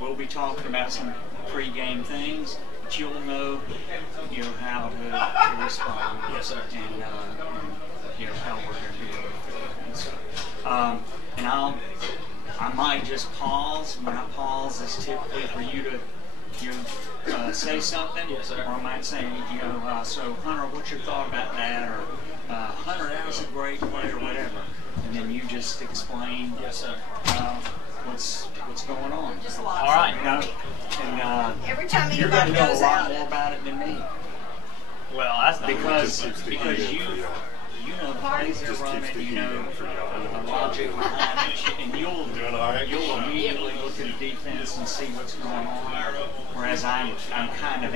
we'll be talking about some pre-game things, but you'll know, how to respond. Yes, sir. And how we're going to do it. And so, and I might just pause. When I pause, it's typically for you to say something. Yes, sir. Or I might say, so Hunter, what's your thought about that? Or Hunter, that was a great play, or whatever. And then you just explain. Yes, sir. What's going on? Just a lot. All right. And every time you're going anybody to know a goes lot out, more about it than me. Well, that's not because you know the plays they're running, the logic behind it, and you'll immediately look at the defense and see what's going on. Whereas I'm kind of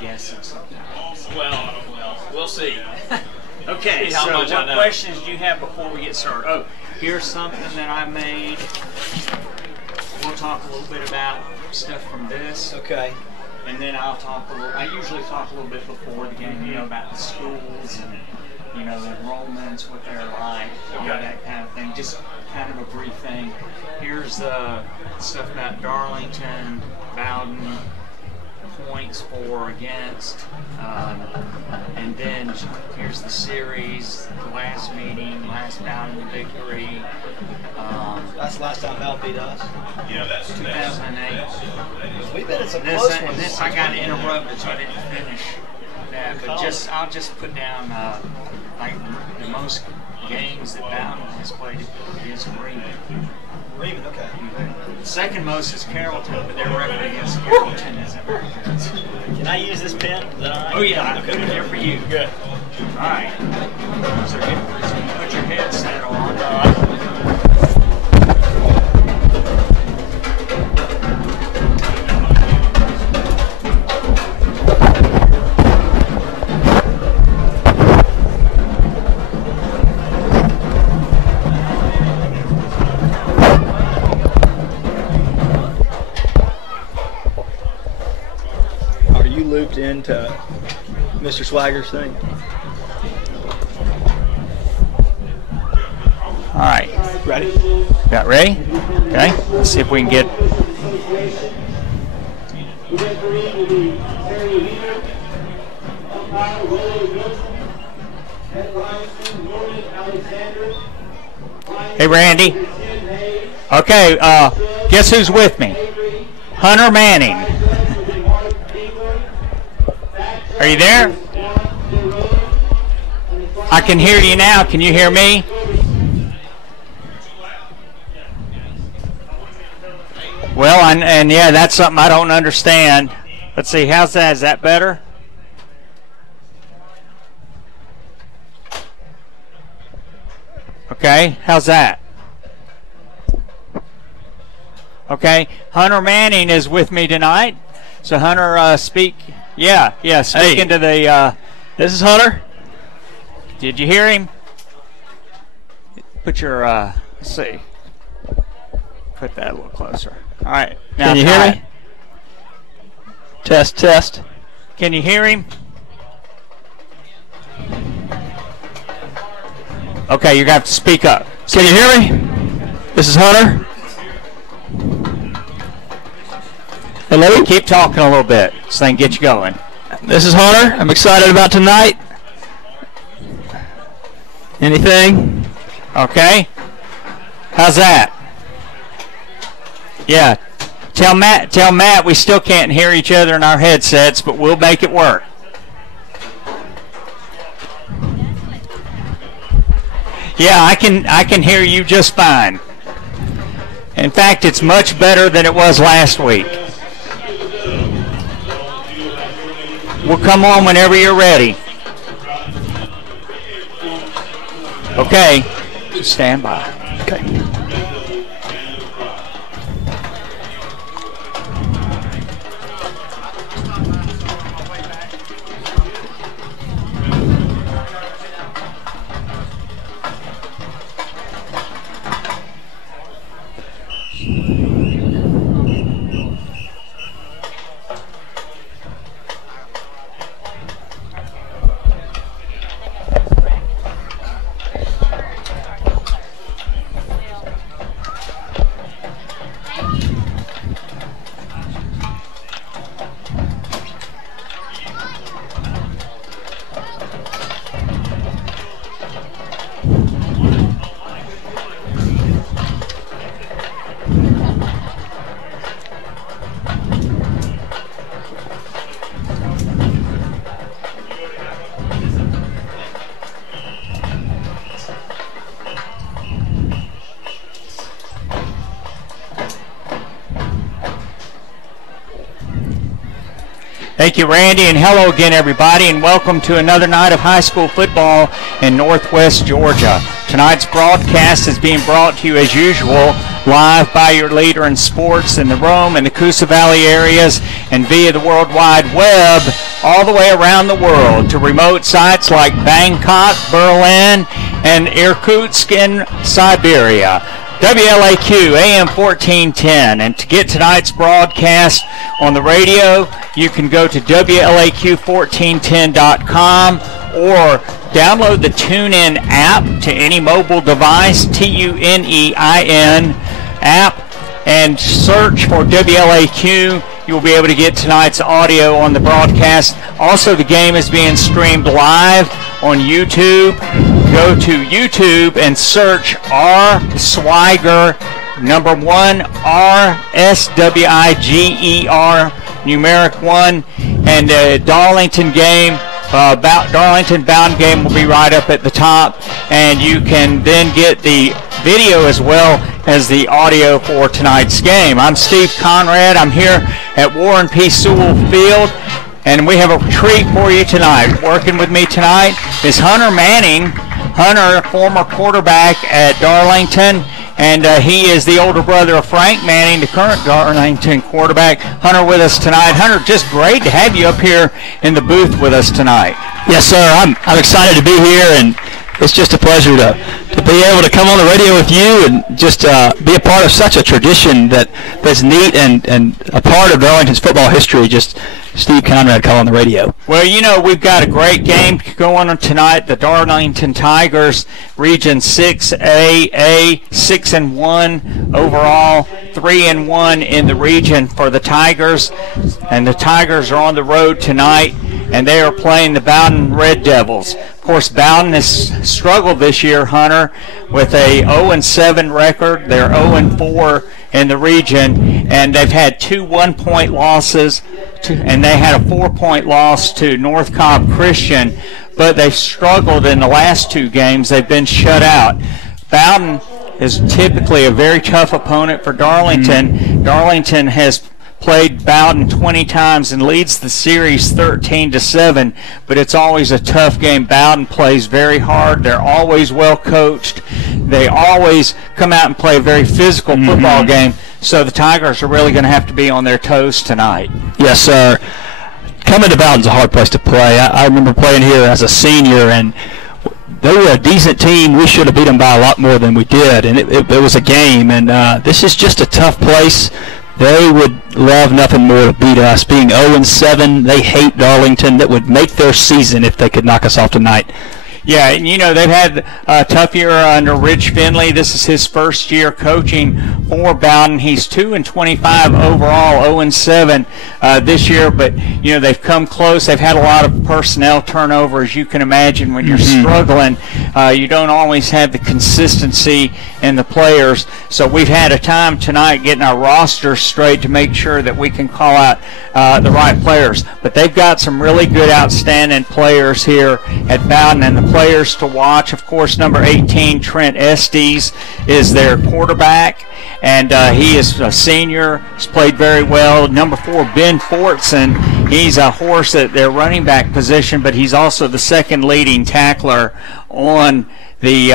guessing sometimes. Well, we'll see. Okay, See how so much I what know. questions do you have before we get started? Oh, here's something that I made. We'll talk a little bit about stuff from this. Okay. And then I usually talk a little bit before the game, about the schools and, the enrollments, what they're like, that kind of thing. Just kind of a brief thing. Here's the stuff about Darlington, Bowdon, points for, against, and then here's the series, the last meeting, last Bowdon victory. That's the last time Bell beat us. 2008. We've been in some close ones. This I got interrupted, so I didn't finish that. But I'll just put down like the most games that Bowdon has played against Bremen. Bremen, okay. Second most is Carrollton, but their record against Carrollton isn't very good. Can I use this pen? Is that all right? Oh yeah, I put it here for you. Good. All right. So put your headset on. Looped into Mr. Swagger's thing. All right. Ready? Got ready? Okay. Let's see if we can get. Hey, Randy. Okay. Guess who's with me? Hunter Manning. Are you there? I can hear you now. Can you hear me? Well, and yeah, that's something I don't understand. Let's see. How's that? Is that better? Okay. How's that? Okay. Hunter Manning is with me tonight. So Hunter, speak. Yeah, speaking to the, this is Hunter. Did you hear him? Put your, let's see. Put that a little closer. All right. Now Can you hear me? Test, test. Can you hear him? Okay, you're going to have to speak up. Can you hear me? This is Hunter. Hello? Keep talking a little bit so they can get you going. This is Hunter. I'm excited about tonight. Anything? Okay. How's that? Yeah. Tell Matt we still can't hear each other in our headsets, but we'll make it work. Yeah, I can hear you just fine. In fact, it's much better than it was last week. We'll come on whenever you're ready. Okay. Just stand by. Okay. Thank you, Randy, and hello again, everybody, and welcome to another night of high school football in Northwest Georgia. Tonight's broadcast is being brought to you, as usual, live by your leader in sports in the Rome and the Coosa Valley areas and via the World Wide Web all the way around the world to remote sites like Bangkok, Berlin, and Irkutsk in Siberia. WLAQ AM 1410, and to get tonight's broadcast on the radio, you can go to WLAQ1410.com or download the TuneIn app to any mobile device, TUNEIN app, and search for WLAQ. You'll be able to get tonight's audio on the broadcast. Also, the game is being streamed live on YouTube. Go to YouTube and search R. Swiger, number 1, RSWIGER, numeric 1, and the Darlington game, Darlington Bowdon game will be right up at the top, and you can then get the video as well as the audio for tonight's game. I'm Steve Conrad. I'm here at Warren P. Sewell Field, and we have a treat for you tonight. Working with me tonight is Hunter Manning. Hunter, former quarterback at Darlington, and he is the older brother of Frank Manning, the current Darlington quarterback. Hunter with us tonight. Hunter, just great to have you up here in the booth with us tonight. Yes, sir. I'm excited to be here, and it's just a pleasure to be able to come on the radio with you and just be a part of such a tradition that's neat and a part of Darlington's football history. Just Steve Conrad calling the radio. Well, you know, we've got a great game going on tonight. The Darlington Tigers, Region 6AA, 6-1 overall, 3-1 in the region for the Tigers. And the Tigers are on the road tonight, and they are playing the Bowdon Red Devils. Of course, Bowdon has struggled this year, Hunter, with a 0-7 record. They're 0-4 in the region, and they've had 2 one-point losses, and they had a 4-point loss to North Cobb Christian, but they've struggled in the last 2 games. They've been shut out. Bowdon is typically a very tough opponent for Darlington. Darlington has played Bowdon 20 times and leads the series 13-7, but it's always a tough game. Bowdon plays very hard. They're always well coached. They always come out and play a very physical football game, so the Tigers are really going to have to be on their toes tonight. Yes, sir. Coming to Bowdon's a hard place to play. I remember playing here as a senior, and they were a decent team. We should have beat them by a lot more than we did, and it was a game, and this is just a tough place. They would love nothing more to beat us. Being 0-7, they hate Darlington. That would make their season if they could knock us off tonight. Yeah, and you know, they've had a tough year under Rich Finley. This is his first year coaching for Bowdon. He's 2-25 overall, 0-7 this year, but you know, they've come close. They've had a lot of personnel turnover, as you can imagine. When you're struggling, you don't always have the consistency in the players. So we've had a time tonight getting our roster straight to make sure that we can call out the right players. But they've got some really good, outstanding players here at Bowdon, and the players to watch, of course, number 18, Trent Estes, is their quarterback, and he is a senior. He's played very well. Number 4, Ben Fortson, he's a horse at their running back position, but he's also the second leading tackler on the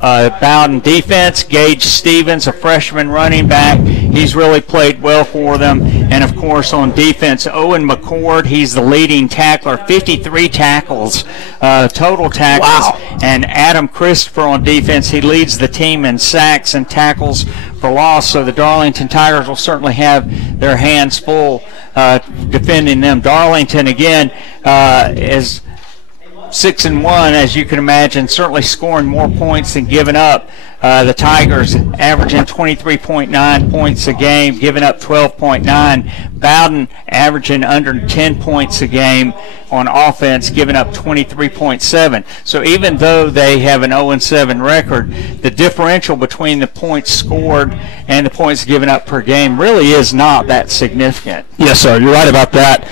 Bowdon defense. Gage Stevens, a freshman running back, he's really played well for them. And of course on defense, Owen McCord, he's the leading tackler, 53 tackles, total tackles. Wow. And Adam Christopher on defense, he leads the team in sacks and tackles for loss. So the Darlington Tigers will certainly have their hands full defending them. Darlington again is 6-1, as you can imagine, certainly scoring more points than giving up. The Tigers averaging 23.9 points a game, giving up 12.9. Bowdon averaging under 10 points a game on offense, giving up 23.7. So even though they have an 0-7 record, the differential between the points scored and the points given up per game really is not that significant. Yes, sir. You're right about that.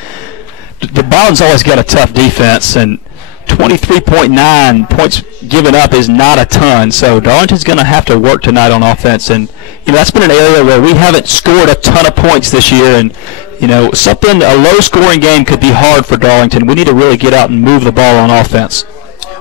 The Bowdon's always got a tough defense, and 23.9 points given up is not a ton, so Darlington's going to have to work tonight on offense, and you know that's been an area where we haven't scored a ton of points this year, and something, a low-scoring game could be hard for Darlington. We need to really get out and move the ball on offense.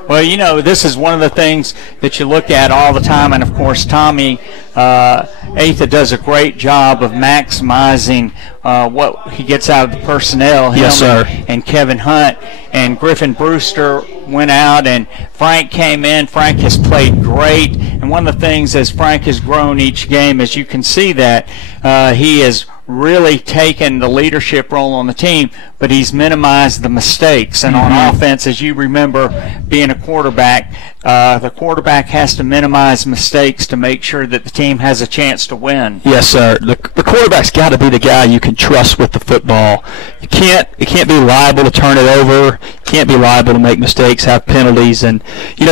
Well, this is one of the things that you look at all the time, and of course Tommy Atha does a great job of maximizing what he gets out of the personnel. Yes, sir. And Kevin Hunt and Griffin Brewster went out, and Frank came in. Frank has played great, and one of the things as Frank has grown each game, as you can see that he has really taken the leadership role on the team, but he's minimized the mistakes. And on offense, as you remember being a quarterback, the quarterback has to minimize mistakes to make sure that the team has a chance to win. Yes, sir. The quarterback's got to be the guy you can trust with the football. You can't be liable to turn it over. Can't be liable to make mistakes, have penalties. And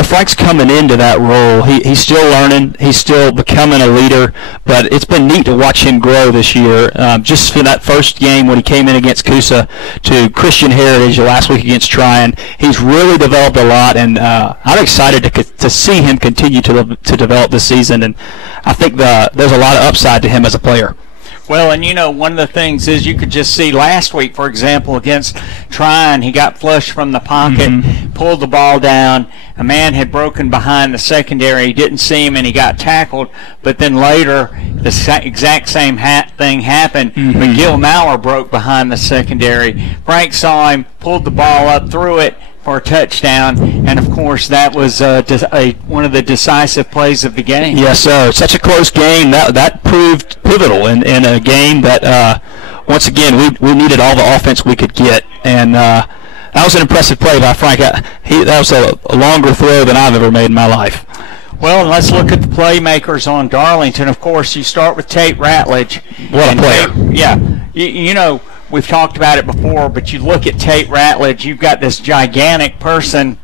Frank's coming into that role. He's still learning. He's still becoming a leader. But it's been neat to watch him grow this year. Just for that first game when he came in against Coosa to Christian Heritage last week against Tryon, he's really developed a lot, and I'm excited to see him continue to develop this season. And I think there's a lot of upside to him as a player. Well, and one of the things is you could just see last week, for example, against Tryon, he got flushed from the pocket, pulled the ball down. A man had broken behind the secondary. He didn't see him, and he got tackled. But then later, the exact same thing happened. McGill Maurer broke behind the secondary. Frank saw him, pulled the ball up, threw it for a touchdown, and of course that was one of the decisive plays of the game. Yes, sir. Such a close game. That proved pivotal in a game that once again we needed all the offense we could get, and that was an impressive play by Frank. That was a longer throw than I've ever made in my life. Well, and let's look at the playmakers on Darlington. Of course, you start with Tate Ratledge. What a player! We've talked about it before, but you look at Tate Ratledge, you've got this gigantic person.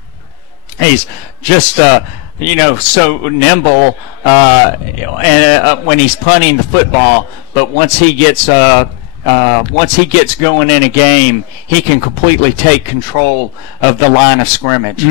He's just, so nimble when he's punting the football. But once he gets going in a game, he can completely take control of the line of scrimmage.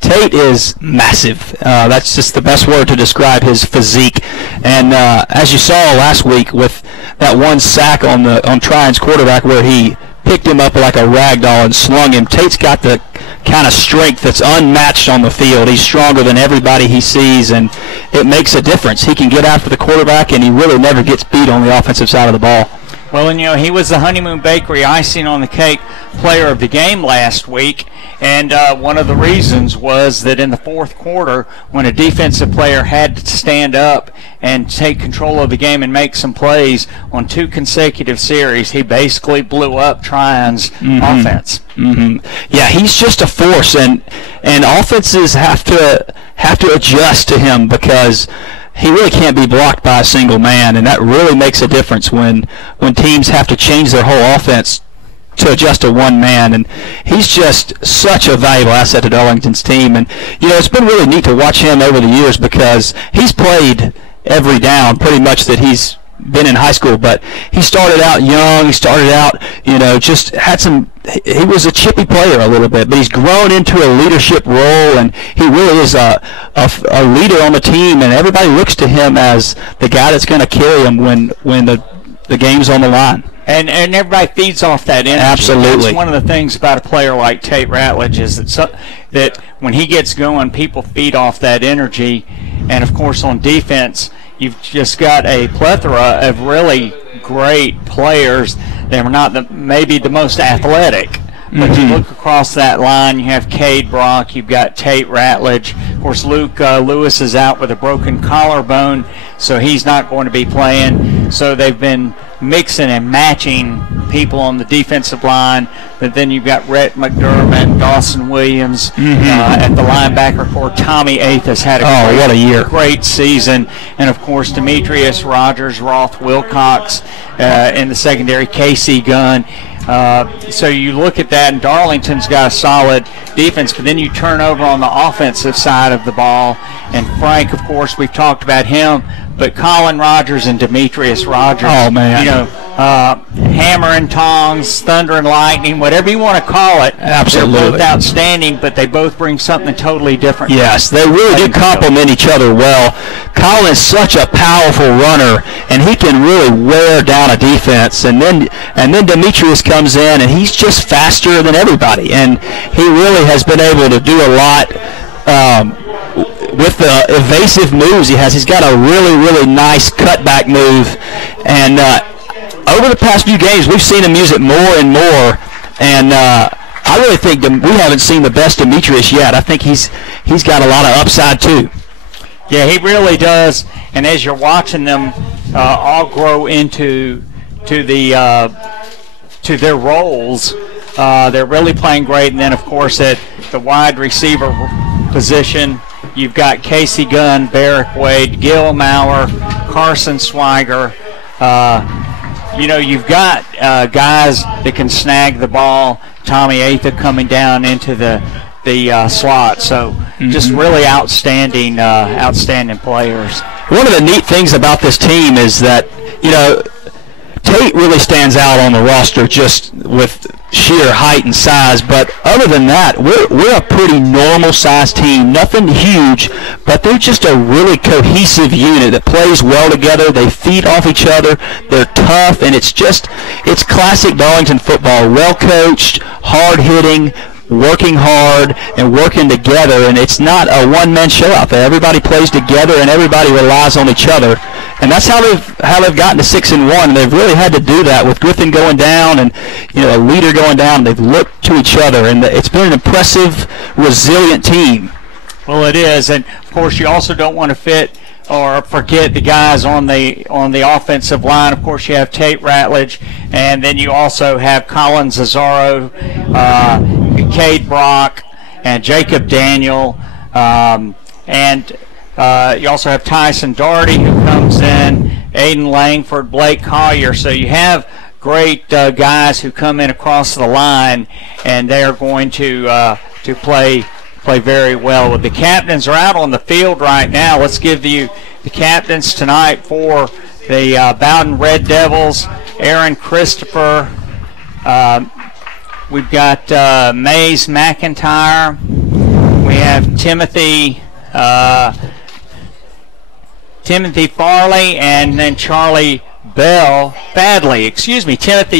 Tate is massive. That's just the best word to describe his physique. And as you saw last week with that one sack on Tryon's quarterback where he picked him up like a rag doll and slung him, Tate's got the kind of strength that's unmatched on the field. He's stronger than everybody he sees, and it makes a difference. He can get after the quarterback, and he really never gets beat on the offensive side of the ball. Well, and he was the Honeymoon Bakery icing on the cake player of the game last week, and one of the reasons was that in the fourth quarter, when a defensive player had to stand up and take control of the game and make some plays on 2 consecutive series, he basically blew up Tryon's offense. Yeah, he's just a force, and offenses have to adjust to him because he really can't be blocked by a single man, and that really makes a difference when teams have to change their whole offense to adjust to one man. And he's just such a valuable asset to Darlington's team. And it's been really neat to watch him over the years because he's played every down pretty much that he's been in high school, but he started out young. He started out, just had he was a chippy player a little bit, but he's grown into a leadership role, and he really is a leader on the team, and everybody looks to him as the guy that's going to carry them when the game's on the line. And everybody feeds off that energy. Absolutely. That's one of the things about a player like Tate Ratledge is that when he gets going, people feed off that energy. And, of course, on defense, you've just got a plethora of really great players. They're not maybe the most athletic, but you look across that line, you have Cade Brock, you've got Tate Ratledge. Of course, Luke Lewis is out with a broken collarbone, so he's not going to be playing. So they've been mixing and matching people on the defensive line, but then you've got Rhett McDermott, Dawson Williams at the linebacker core. Tommy Atha has had a great season, and of course Demetrius, Rodgers, Roth, Wilcox in the secondary, Casey Gunn. So you look at that, and Darlington's got a solid defense, but then you turn over on the offensive side of the ball, and Frank, of course, we've talked about him, but Colin Rodgers and Demetrius Rodgers, hammer and tongs, thunder and lightning, whatever you want to call it. Absolutely. They're both outstanding, but they both bring something totally different. Yes, they really do complement each other well. Collins is such a powerful runner, and he can really wear down a defense. And then Demetrius comes in, and he's just faster than everybody. And he really has been able to do a lot with the evasive moves he has. He's got a really, really nice cutback move. And over the past few games, we've seen him use it more and more. And I really think we haven't seen the best Demetrius yet. I think he's got a lot of upside too. Yeah, he really does. And as you're watching them all grow into their roles, they're really playing great. And then, of course, at the wide receiver position, you've got Casey Gunn, Barrick Wade, Gil Maurer, Carson Swiger. You've got guys that can snag the ball. Tommy Atha coming down into the slot. So just really outstanding players. One of the neat things about this team is that, Tate really stands out on the roster just with sheer height and size, but other than that, we're a pretty normal-sized team. Nothing huge, but they're just a really cohesive unit that plays well together. They feed off each other. They're tough, and it's classic Darlington football. Well-coached, hard-hitting, working hard and working together, and it's not a one-man show out there. Everybody plays together, and everybody relies on each other. And that's how they've gotten to 6-1. And they've really had to do that with Griffin going down and a leader going down. They've looked to each other, and it's been an impressive, resilient team. Well, it is, and of course you also don't want to forget the guys on the offensive line. Of course, you have Tate Ratledge, and then you also have Colin Zazzaro, Cade Brock, and Jacob Daniel, and you also have Tyson Daugherty who comes in, Aiden Langford, Blake Collier. So you have great guys who come in across the line, and they are going to play very well. The captains are out on the field right now. Let's give you the captains tonight for the Bowdon Red Devils. Aaron Christopher. We've got Mays McIntyre. We have Timothy Farley, and then Timothy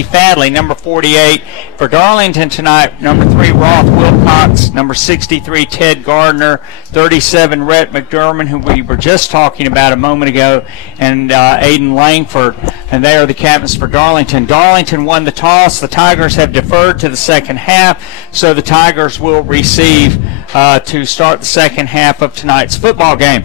Fadley, number 48. For Darlington tonight, number 3, Roth Wilcox, number 63, Ted Gardner, 37, Rhett McDermott, who we were just talking about a moment ago, and Aiden Langford, and they are the captains for Darlington. Darlington won the toss. The Tigers have deferred to the second half, so the Tigers will receive to start the second half of tonight's football game.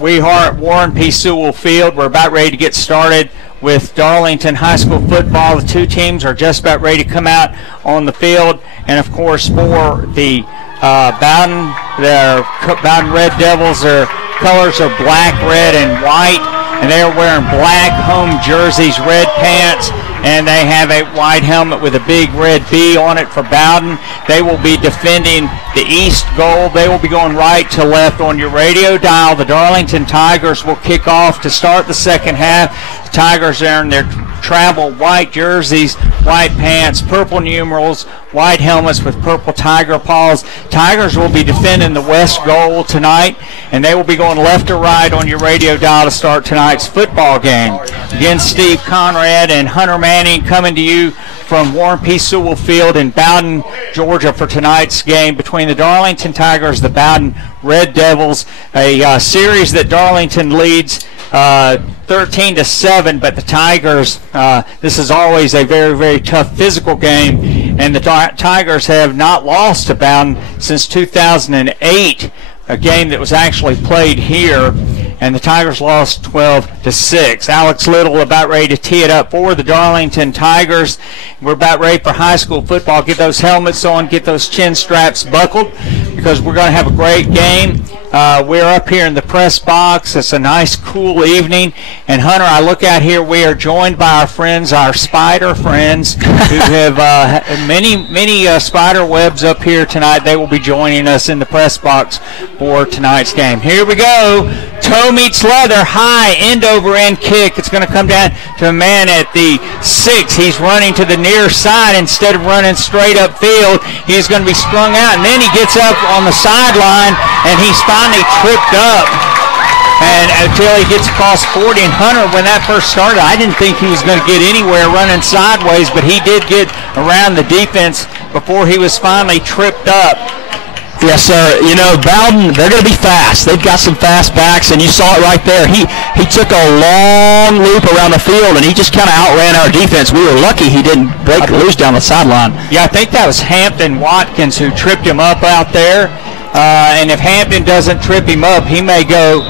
We are at Warren P. Sewell Field. We're about ready to get started with Darlington High School football. The two teams are just about ready to come out on the field. And, of course, for the Bowdon Red Devils, their colors are black, red, and white. And they are wearing black home jerseys, red pants, and they have a white helmet with a big red B on it for Bowdon. They will be defending the east goal. They will be going right to left on your radio dial. The Darlington Tigers will kick off to start the second half. The Tigers are in their travel white jerseys, white pants, purple numerals, white helmets with purple tiger paws. Tigers will be defending the west goal tonight, and they will be going left or right on your radio dial to start tonight's football game. Again, Steve Conrad and Hunter Manning coming to you from Warren P. Sewell Field in Bowdon, Georgia, for tonight's game between the Darlington Tigers, the Bowdon Red Devils, a series that Darlington leads 13-7, but the Tigers, this is always a very, very tough physical game, and the Tigers have not lost to Bowdon since 2008, a game that was actually played here, and the Tigers lost 12-6. Alex Little about ready to tee it up for the Darlington Tigers. We're about ready for high school football. Get those helmets on, get those chin straps buckled, because we're going to have a great game. We're up here in the press box. It's a nice, cool evening. And, Hunter, I look out here. We are joined by our friends, our spider friends, who have many spider webs up here tonight. They will be joining us in the press box for tonight's game. Here we go. Toe meets leather, high, end-over-end kick. It's going to come down to a man at the 6. He's running to the near side instead of running straight upfield. He's going to be sprung out, and then he gets up on the sideline, and he's finally tripped up. And until he gets across 40. And Hunter, when that first started, I didn't think he was going to get anywhere running sideways, but he did get around the defense before he was finally tripped up. Yes, sir. You know, Bowdon, they're going to be fast. They've got some fast backs, and you saw it right there. He took a long loop around the field, and he just kind of outran our defense. We were lucky he didn't break loose down the sideline. Yeah, I think that was Hampton Watkins who tripped him up out there. And if Hampton doesn't trip him up, he may go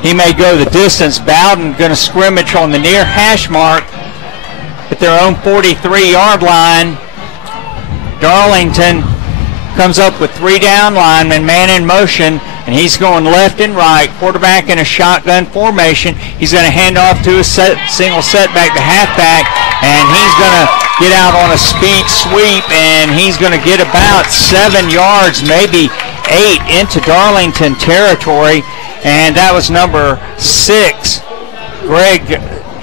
the distance. Bowdon going to scrimmage on the near hash mark at their own 43-yard line. Darlington comes up with 3 down linemen, man in motion, and he's going left and right. Quarterback in a shotgun formation. He's going to hand off to a single setback to halfback, and he's going to get out on a speed sweep, and he's going to get about 7 yards, maybe 8 into Darlington territory, and that was number 6,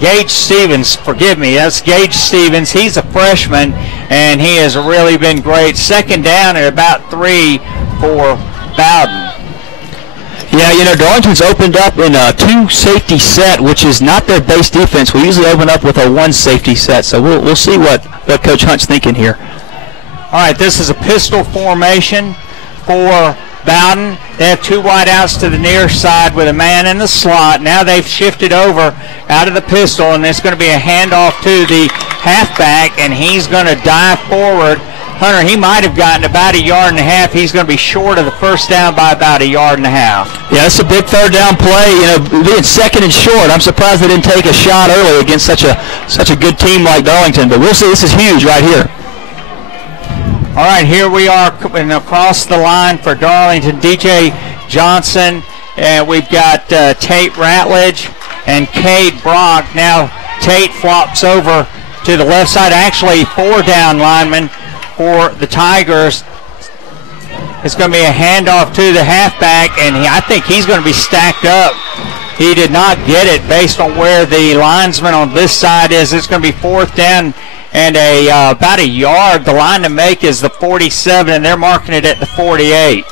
Gage Stevens. Forgive me, that's Gage Stevens. He's a freshman, and he has really been great. Second down at about 3 for Bowdon. Yeah, you know, Darlington's opened up in a 2-safety set, which is not their base defense. We usually open up with a 1-safety set, so we'll see what Coach Hunt's thinking here. All right, this is a pistol formation for Bowdon. They have 2 wideouts to the near side with a man in the slot. Now they've shifted over out of the pistol, and it's going to be a handoff to the halfback, and he's going to dive forward. Hunter, he might have gotten about 1.5 yards. He's going to be short of the first down by about 1.5 yards. Yeah, it's a big third down play. You know, being second and short, I'm surprised they didn't take a shot early against such a good team like Darlington. But we'll see. This is huge right here. All right, here we are across the line for Darlington. DJ Johnson, and we've got Tate Ratledge and Cade Brock. Now Tate flops over to the left side. Actually, 4 down linemen for the Tigers. It's going to be a handoff to the halfback, and I think he's going to be stacked up. He did not get it based on where the linesman on this side is. It's going to be 4th down and about 1 yard. The line to make is the 47, and they're marking it at the 48.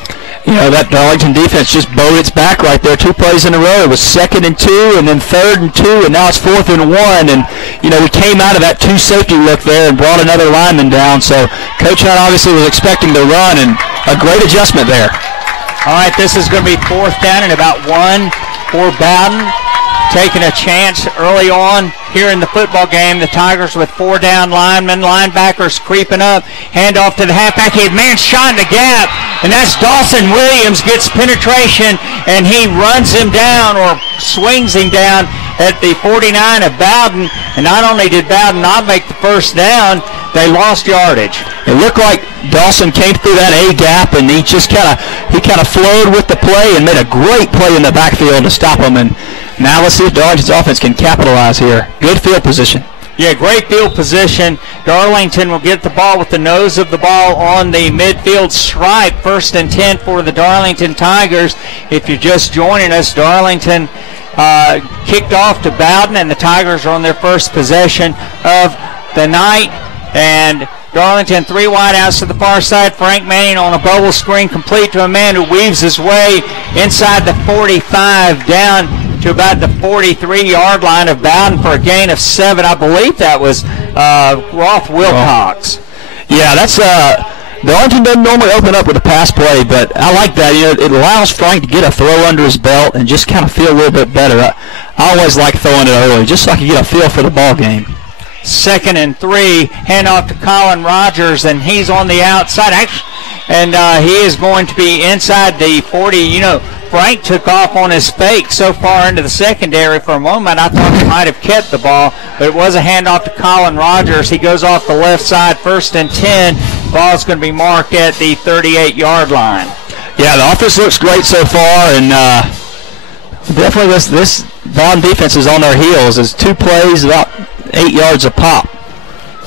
You know, that Darlington defense just bowed its back right there. 2 plays in a row. It was 2nd and 2, and then 3rd and 2, and now it's 4th and 1. And, you know, we came out of that 2-safety look there and brought another lineman down. So Coach Hunt obviously was expecting the run, and a great adjustment there. All right, this is going to be 4th down and about 1 for Bowdon. Taking a chance early on here in the football game. The Tigers with 4 down linemen, linebackers creeping up. Handoff to the halfback. He had man shot in the gap, and that's Dawson Williams. Gets penetration, and he runs him down or swings him down at the 49 of Bowdon. And not only did Bowdon not make the first down, they lost yardage. It looked like Dawson came through that A gap, and he just kind of flowed with the play and made a great play in the backfield to stop him. And now let's see if Darlington's offense can capitalize here. Good field position. Yeah, great field position. Darlington will get the ball with the nose of the ball on the midfield stripe. 1st and 10 for the Darlington Tigers. If you're just joining us, Darlington kicked off to Bowdon, and the Tigers are on their first possession of the night. And Darlington 3 wideouts to the far side. Frank Manning on a bubble screen, complete to a man who weaves his way inside the 45 down to about the 43-yard line of Bowdon for a gain of 7. I believe that was Rolf Wilcox. Yeah, that's Darlington doesn't normally open up with a pass play, but I like that. You know, it allows Frank to get a throw under his belt and just kind of feel a little bit better. I always like throwing it early, just so I can get a feel for the ball game. 2nd and 3, handoff to Colin Rodgers, and he's on the outside. And he is going to be inside the 40. You know, Frank took off on his fake so far into the secondary for a moment. I thought he might have kept the ball, but it was a handoff to Colin Rodgers. He goes off the left side, 1st and 10. Ball's going to be marked at the 38-yard line. Yeah, the offense looks great so far, and definitely this Bowdon defense is on their heels. It's 2 plays, about 8 yards a pop.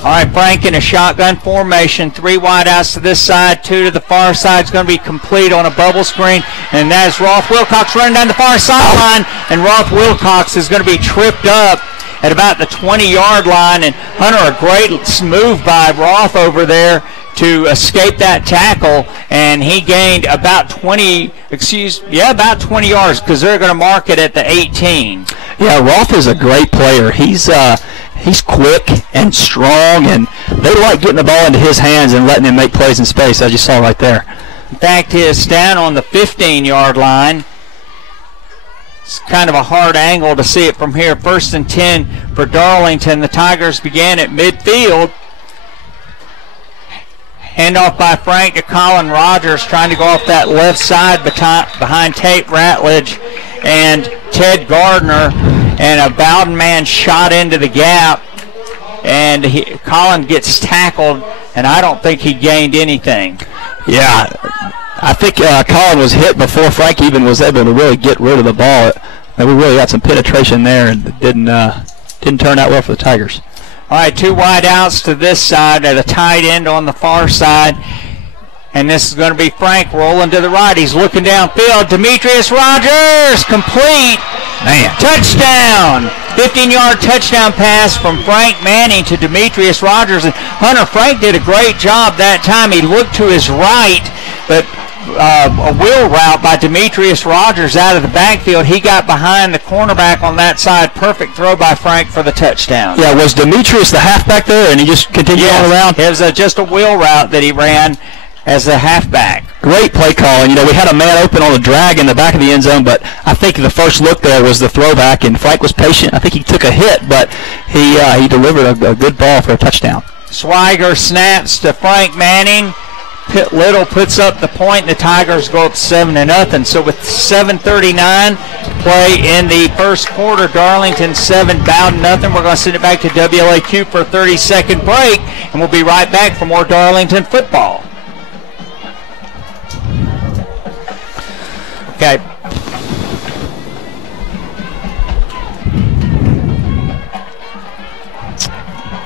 All right, Frank in a shotgun formation. 3 wideouts to this side, 2 to the far side. It's going to be complete on a bubble screen. And that is Rolf Wilcox running down the far sideline. And Rolf Wilcox is going to be tripped up at about the 20-yard line. And Hunter, a great move by Rolf over there to escape that tackle, and he gained about 20 yards because they're going to mark it at the 18. Yeah, Roth is a great player. He's quick and strong, and they like getting the ball into his hands and letting him make plays in space, as you saw right there. In fact, it's down on the 15-yard line. It's kind of a hard angle to see it from here. 1st and 10 for Darlington. The Tigers began at midfield. Handoff by Frank to Colin Rodgers, trying to go off that left side behind Tate Ratledge and Ted Gardner, and a Bowdon man shot into the gap, and Colin gets tackled, and I don't think he gained anything. Yeah, I think Colin was hit before Frank even was able to really get rid of the ball. And we really got some penetration there, and it didn't turn out well for the Tigers. All right, 2 wide outs to this side at a tight end on the far side. And this is going to be Frank rolling to the right. He's looking downfield. Demetrius Rodgers, complete. Man. Touchdown. 15-yard touchdown pass from Frank Manning to Demetrius Rodgers. And Hunter, Frank did a great job that time. He looked to his right, but a wheel route by Demetrius Rodgers out of the backfield. He got behind the cornerback on that side. Perfect throw by Frank for the touchdown. Yeah, was Demetrius the halfback there, and he just continued on around? It was just a wheel route that he ran as a halfback. Great play calling. You know, we had a man open on a drag in the back of the end zone, but I think the first look there was the throwback, and Frank was patient. I think he took a hit, but he delivered a good ball for a touchdown. Swiger snaps to Frank Manning. Little puts up the point, and the Tigers go up 7-0. So with 7:39 play in the first quarter, Darlington 7, Bowdon nothing. We're going to send it back to WLAQ for a 30-second break, and we'll be right back for more Darlington football. Okay.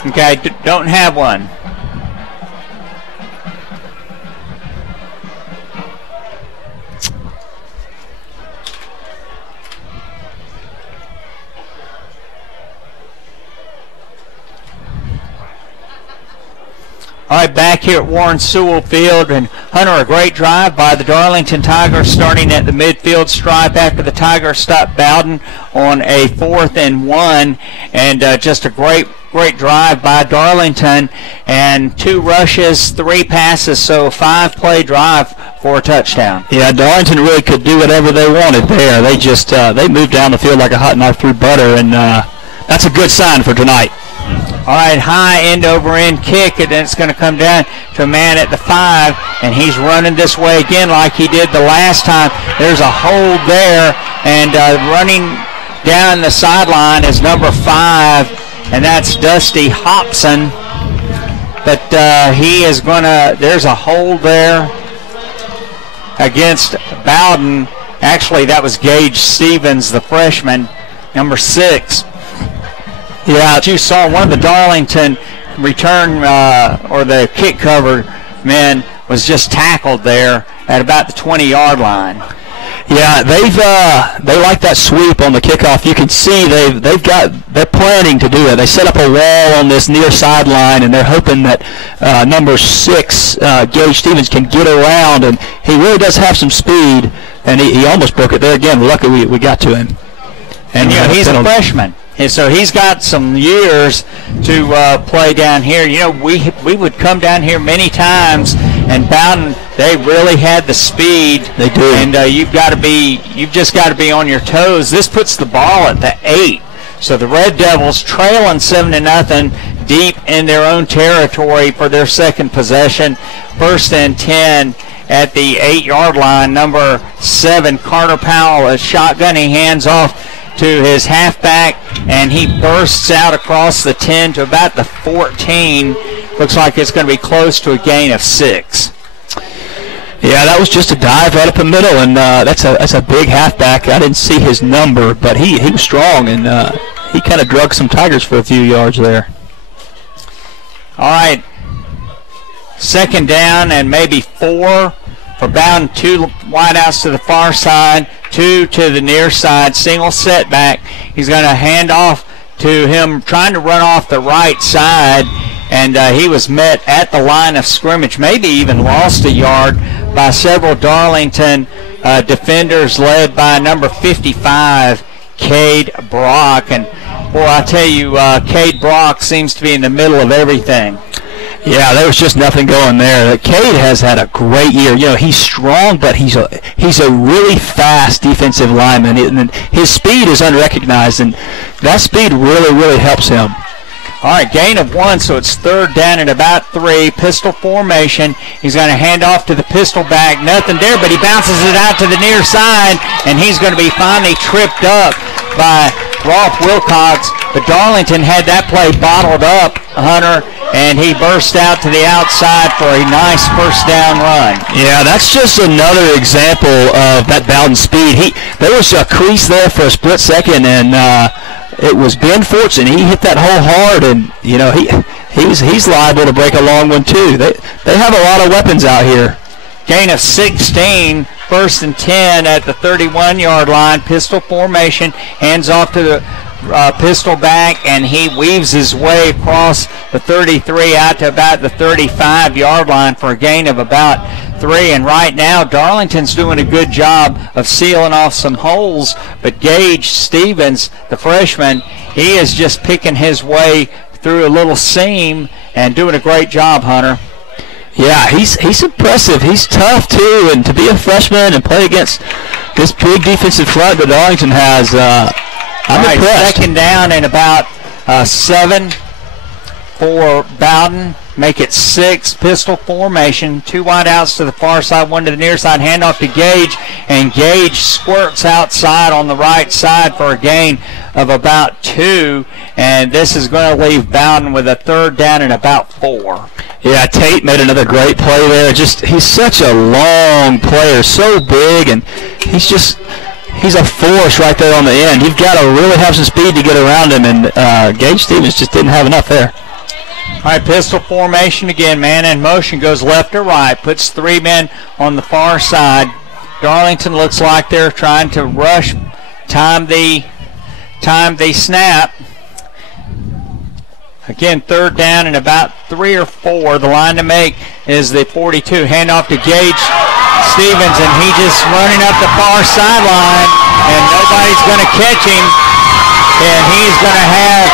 Okay, don't have one. All right, back here at Warren Sewell Field, and Hunter, a great drive by the Darlington Tigers starting at the midfield stripe after the Tigers stopped Bowdon on a 4th and 1, and just a great drive by Darlington, and 2 rushes, 3 passes, so a 5-play drive for a touchdown. Yeah, Darlington really could do whatever they wanted there. They just they moved down the field like a hot knife through butter, and that's a good sign for tonight. All right, high end-over-end kick, and then it's going to come down to a man at the 5, and he's running this way again like he did the last time. There's a hold there, and running down the sideline is number 5, and that's Dusty Hobson. But he is going to, there's a hold there against Bowdon. Actually, that was Gage Stevens, the freshman, number 6. Yeah, you saw one of the Darlington return or the kick cover men was just tackled there at about the 20-yard line. Yeah, they like that sweep on the kickoff. You can see they're planning to do it. They set up a wall on this near sideline, and they're hoping that number 6, Gage Stevens, can get around, and he really does have some speed, and he almost broke it there again. Luckily we got to him. And you know, he's a freshman. And so he's got some years to play down here. You know, we would come down here many times, and Bowdon, they really had the speed. They do. And you've just got to be on your toes. This puts the ball at the 8. So the Red Devils trailing 7-0 deep in their own territory for their second possession. 1st and 10 at the 8-yard line. Number 7, Carter Powell, is shotgunning, hands off to his halfback, and he bursts out across the 10 to about the 14. Looks like it's going to be close to a gain of 6. Yeah, that was just a dive right up the middle, and that's a big halfback. I didn't see his number, but he was strong, and he kind of drug some Tigers for a few yards there. All right, 2nd down and maybe 4 for Bowdon. 2 wideouts to the far side, 2 to the near side, single setback. He's going to hand off to him, trying to run off the right side, and he was met at the line of scrimmage, maybe even lost a yard by several Darlington defenders led by number 55, Cade Brock. And boy, I tell you, Cade Brock seems to be in the middle of everything. Yeah, there was just nothing going there. Cade has had a great year. You know, he's strong, but he's a really fast defensive lineman, and his speed is unrecognized, and that speed really helps him. All right, gain of 1, so it's 3rd down and about 3. Pistol formation. He's going to hand off to the pistol back. Nothing there, but he bounces it out to the near side, and he's going to be finally tripped up by Rolf Wilcox. But Darlington had that play bottled up, Hunter, and he burst out to the outside for a nice first down run. Yeah, that's just another example of that Bowdon speed. There was a crease there for a split second, and it was Ben Fortson. He hit that hole hard, and you know he's liable to break a long one too. They have a lot of weapons out here. Gain of 16, 1st and 10 at the 31-yard line. Pistol formation, hands off to the pistol back, and he weaves his way across the 33 out to about the 35-yard line for a gain of about 3. And right now Darlington's doing a good job of sealing off some holes, but Gage Stevens, the freshman, he is just picking his way through a little seam and doing a great job, Hunter. Yeah, he's impressive. He's tough too, and to be a freshman and play against this big defensive front that Darlington has, I'm impressed. 2nd down and about 7 for Bowdon. Make it 6. Pistol formation. 2 wide outs to the far side, 1 to the near side. Handoff to Gage, and Gage squirts outside on the right side for a gain of about 2. And this is going to leave Bowdon with a 3rd down and about 4. Yeah, Tate made another great play there. He's such a long player, so big, and he's a force right there on the end. You've got to really have some speed to get around him, and Gage Stevens just didn't have enough there. All right, pistol formation again. Man in motion, goes left to right, puts 3 men on the far side. Darlington looks like they're trying to rush, time the snap. Again, 3rd down and about 3 or 4. The line to make is the 42. Handoff to Gage Stevens, and he just running up the far sideline, and nobody's going to catch him, and he's going to have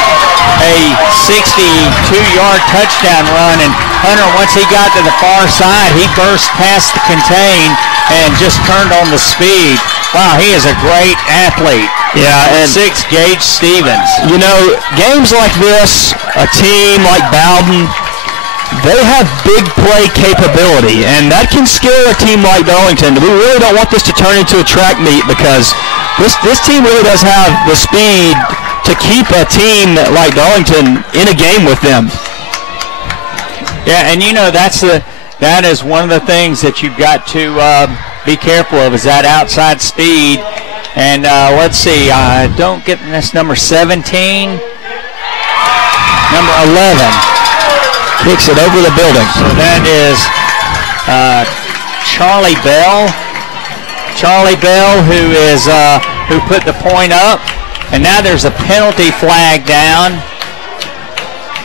a 62-yard touchdown run. And Hunter, once he got to the far side, he burst past the contain and just turned on the speed. Wow, he is a great athlete. Yeah, and 6, Gage Stevens. You know, games like this, a team like Bowdon, they have big play capability, and that can scare a team like Darlington. We really don't want this to turn into a track meet, because this team really does have the speed to keep a team like Darlington in a game with them. Yeah, and you know that is one of the things that you've got to be careful of, is that outside speed. And let's see, don't get this number 17, number 11. Kicks it over the building. So that is Charlie Bell. Charlie Bell, who put the point up. And now there's a penalty flag down.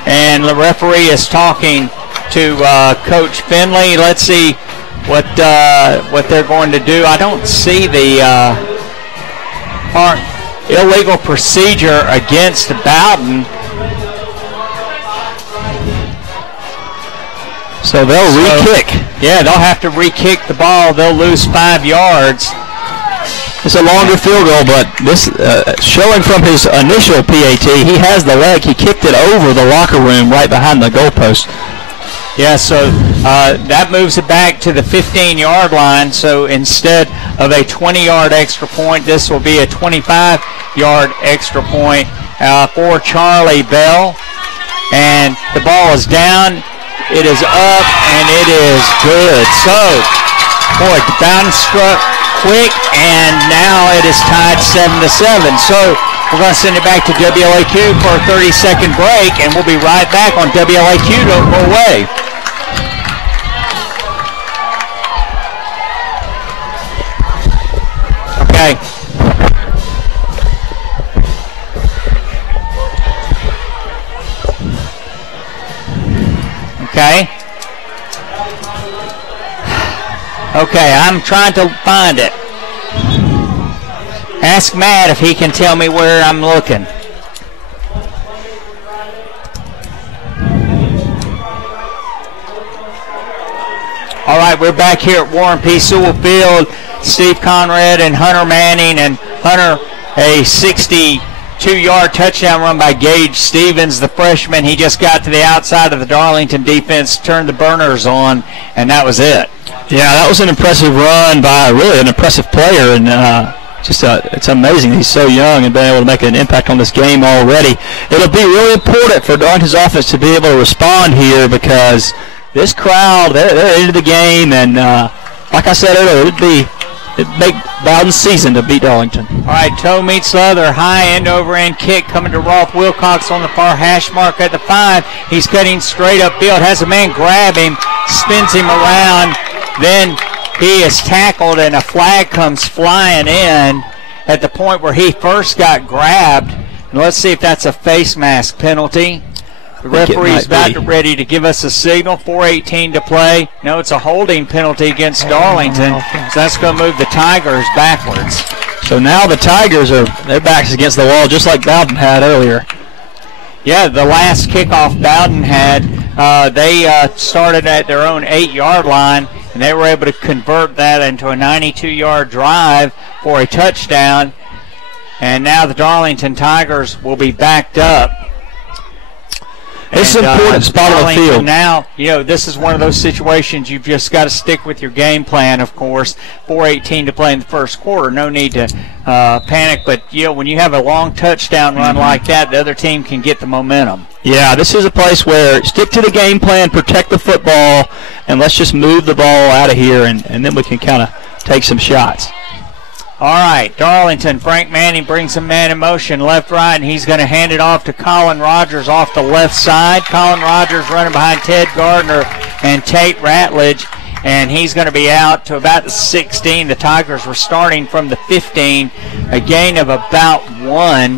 And the referee is talking to Coach Finley. Let's see what they're going to do. I don't see the illegal procedure against Bowdon. So they'll re-kick. Yeah, they'll have to re-kick the ball. They'll lose 5 yards. It's a longer field goal, but this showing from his initial PAT, he has the leg. He kicked it over the locker room right behind the goalpost. Yeah, so that moves it back to the 15-yard line. So instead of a 20-yard extra point, this will be a 25-yard extra point for Charlie Bell. And the ball is down. It is up, and it is good. So, boy, Bowdon struck quick, and now it is tied 7-7. So we're going to send it back to WLAQ for a 30-second break, and we'll be right back on WLAQ. Don't go away. Okay. Okay. Okay, I'm trying to find it. Ask Matt if he can tell me where I'm looking. All right, we're back here at Warren P. Sewell Field. Steve Conrad and Hunter Manning, and Hunter, a 62-yard touchdown run by Gage Stevens, the freshman. He just got to the outside of the Darlington defense, turned the burners on, and that was it. Yeah, that was an impressive run by really an impressive player, and it's amazing he's so young and been able to make an impact on this game already. It'll be really important for Darlington's offense to be able to respond here, because this crowd, they're into the game, and like I said earlier, it'd make Bowdon's season to beat Darlington. All right, toe meets leather, high end over end kick coming to Rolf Wilcox on the far hash mark at the 5. He's cutting straight upfield, has a man grab him, spins him around, then he is tackled and a flag comes flying in at the point where he first got grabbed. And let's see if that's a face mask penalty. The referee's ready to give us a signal. 4:18 to play. No, it's a holding penalty against Darlington. So that's going to move the Tigers backwards. So now the Tigers their backs against the wall, just like Bowdon had earlier. Yeah, the last kickoff Bowdon had, they started at their own 8-yard line, and they were able to convert that into a 92-yard drive for a touchdown. And now the Darlington Tigers will be backed up. It's an important spot on the field. Now, this is one of those situations you've just got to stick with your game plan, of course. 4:18 to play in the first quarter. No need to panic, but, when you have a long touchdown run like that, the other team can get the momentum. Yeah, this is a place where stick to the game plan, protect the football, and let's just move the ball out of here, and then we can kind of take some shots. All right, Darlington, Frank Manning brings a man in motion, left, right, and he's going to hand it off to Colin Rodgers off the left side. Colin Rodgers running behind Ted Gardner and Tate Ratledge, and he's going to be out to about the 16. The Tigers were starting from the 15, a gain of about 1.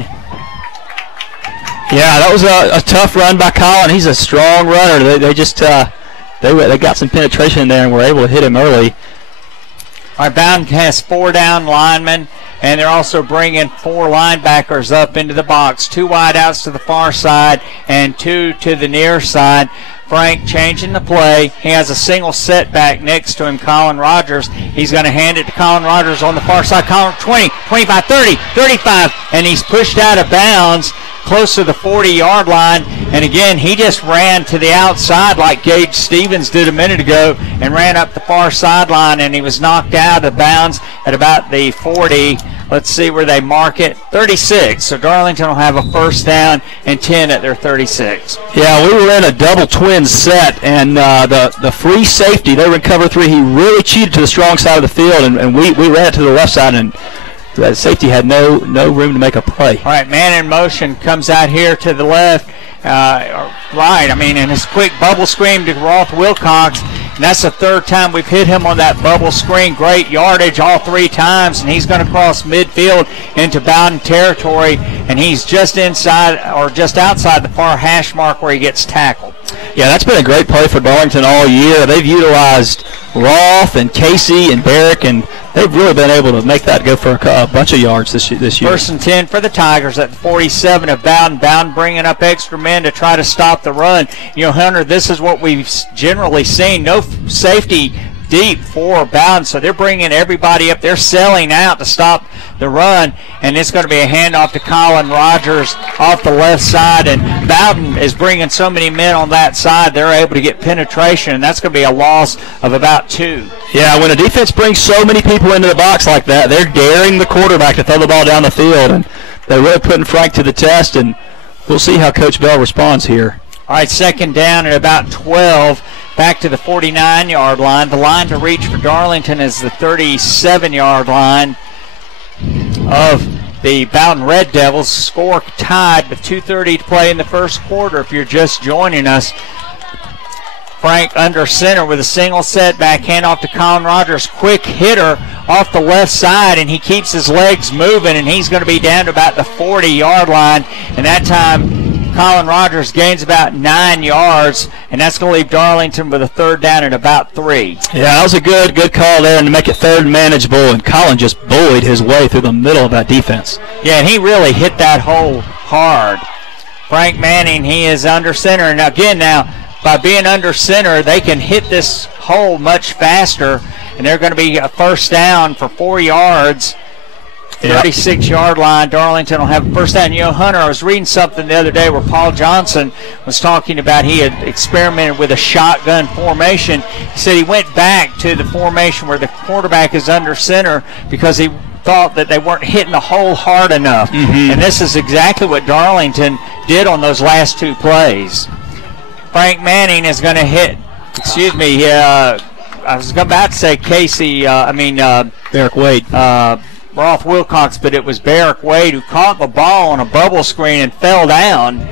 Yeah, that was a tough run by Colin. He's a strong runner. They just they got some penetration in there and were able to hit him early. All right, Bowdon has 4 down linemen, and they're also bringing 4 linebackers up into the box. 2 wideouts to the far side and 2 to the near side. Frank changing the play. He has a single setback next to him, Colin Rodgers. He's going to hand it to Colin Rodgers on the far side. Colin 20, 25, 30, 35, and he's pushed out of bounds close to the 40-yard line. And again, he just ran to the outside like Gage Stevens did a minute ago and ran up the far sideline, and he was knocked out of bounds at about the 40. Let's see where they mark it. 36. So Darlington will have a first down and 10 at their 36. Yeah, we were in a double twin set, and the free safety, they were in cover 3. He really cheated to the strong side of the field, and we ran it to the left side, and that safety had no room to make a play. All right, man in motion comes out here to the left. Right, and his quick bubble screen to Rolf Wilcox, and that's the 3rd time we've hit him on that bubble screen. Great yardage all 3 times, and he's going to cross midfield into Bowdon territory, and he's just inside or just outside the far hash mark where he gets tackled. Yeah, that's been a great play for Darlington all year. They've utilized Rolf and Casey and Barrick, and they've really been able to make that go for a bunch of yards this year. First and 10 for the Tigers at the 47 of Bowdon. Bowdon bringing up extra men to try to stop the run. Hunter, this is what we've generally seen. No safety deep for Bowdon, so they're bringing everybody up. They're selling out to stop the run, and it's going to be a handoff to Colin Rodgers off the left side, and Bowdon is bringing so many men on that side, they're able to get penetration, and that's going to be a loss of about 2. Yeah, when a defense brings so many people into the box like that, they're daring the quarterback to throw the ball down the field, and they're really putting Frank to the test, and we'll see how Coach Bell responds here. All right, second down at about 12. Back to the 49-yard line. The line to reach for Darlington is the 37-yard line of the Bowdon Red Devils. Score tied with 2:30 to play in the first quarter if you're just joining us. Frank under center with a single setback. Handoff to Colin Rodgers. Quick hitter off the left side, and he keeps his legs moving, and he's going to be down to about the 40-yard line. And that time Colin Rodgers gains about 9 yards, and that's going to leave Darlington with a third down at about 3. Yeah, that was a good call there, and to make it third and manageable, and Colin just bullied his way through the middle of that defense. Yeah, and he really hit that hole hard. Frank Manning, he is under center, and again now, by being under center, they can hit this hole much faster, and they're going to be a first down for 4 yards. 36-yard line. Darlington will have a first down. You know, Hunter, I was reading something the other day where Paul Johnson was talking about he had experimented with a shotgun formation. He said he went back to the formation where the quarterback is under center because he thought that they weren't hitting the hole hard enough. And this is exactly what Darlington did on those last 2 plays. Frank Manning is going to hit, I was about to say Barrick Wade. Rolf Wilcox, but it was Barrick Wade who caught the ball on a bubble screen and fell down.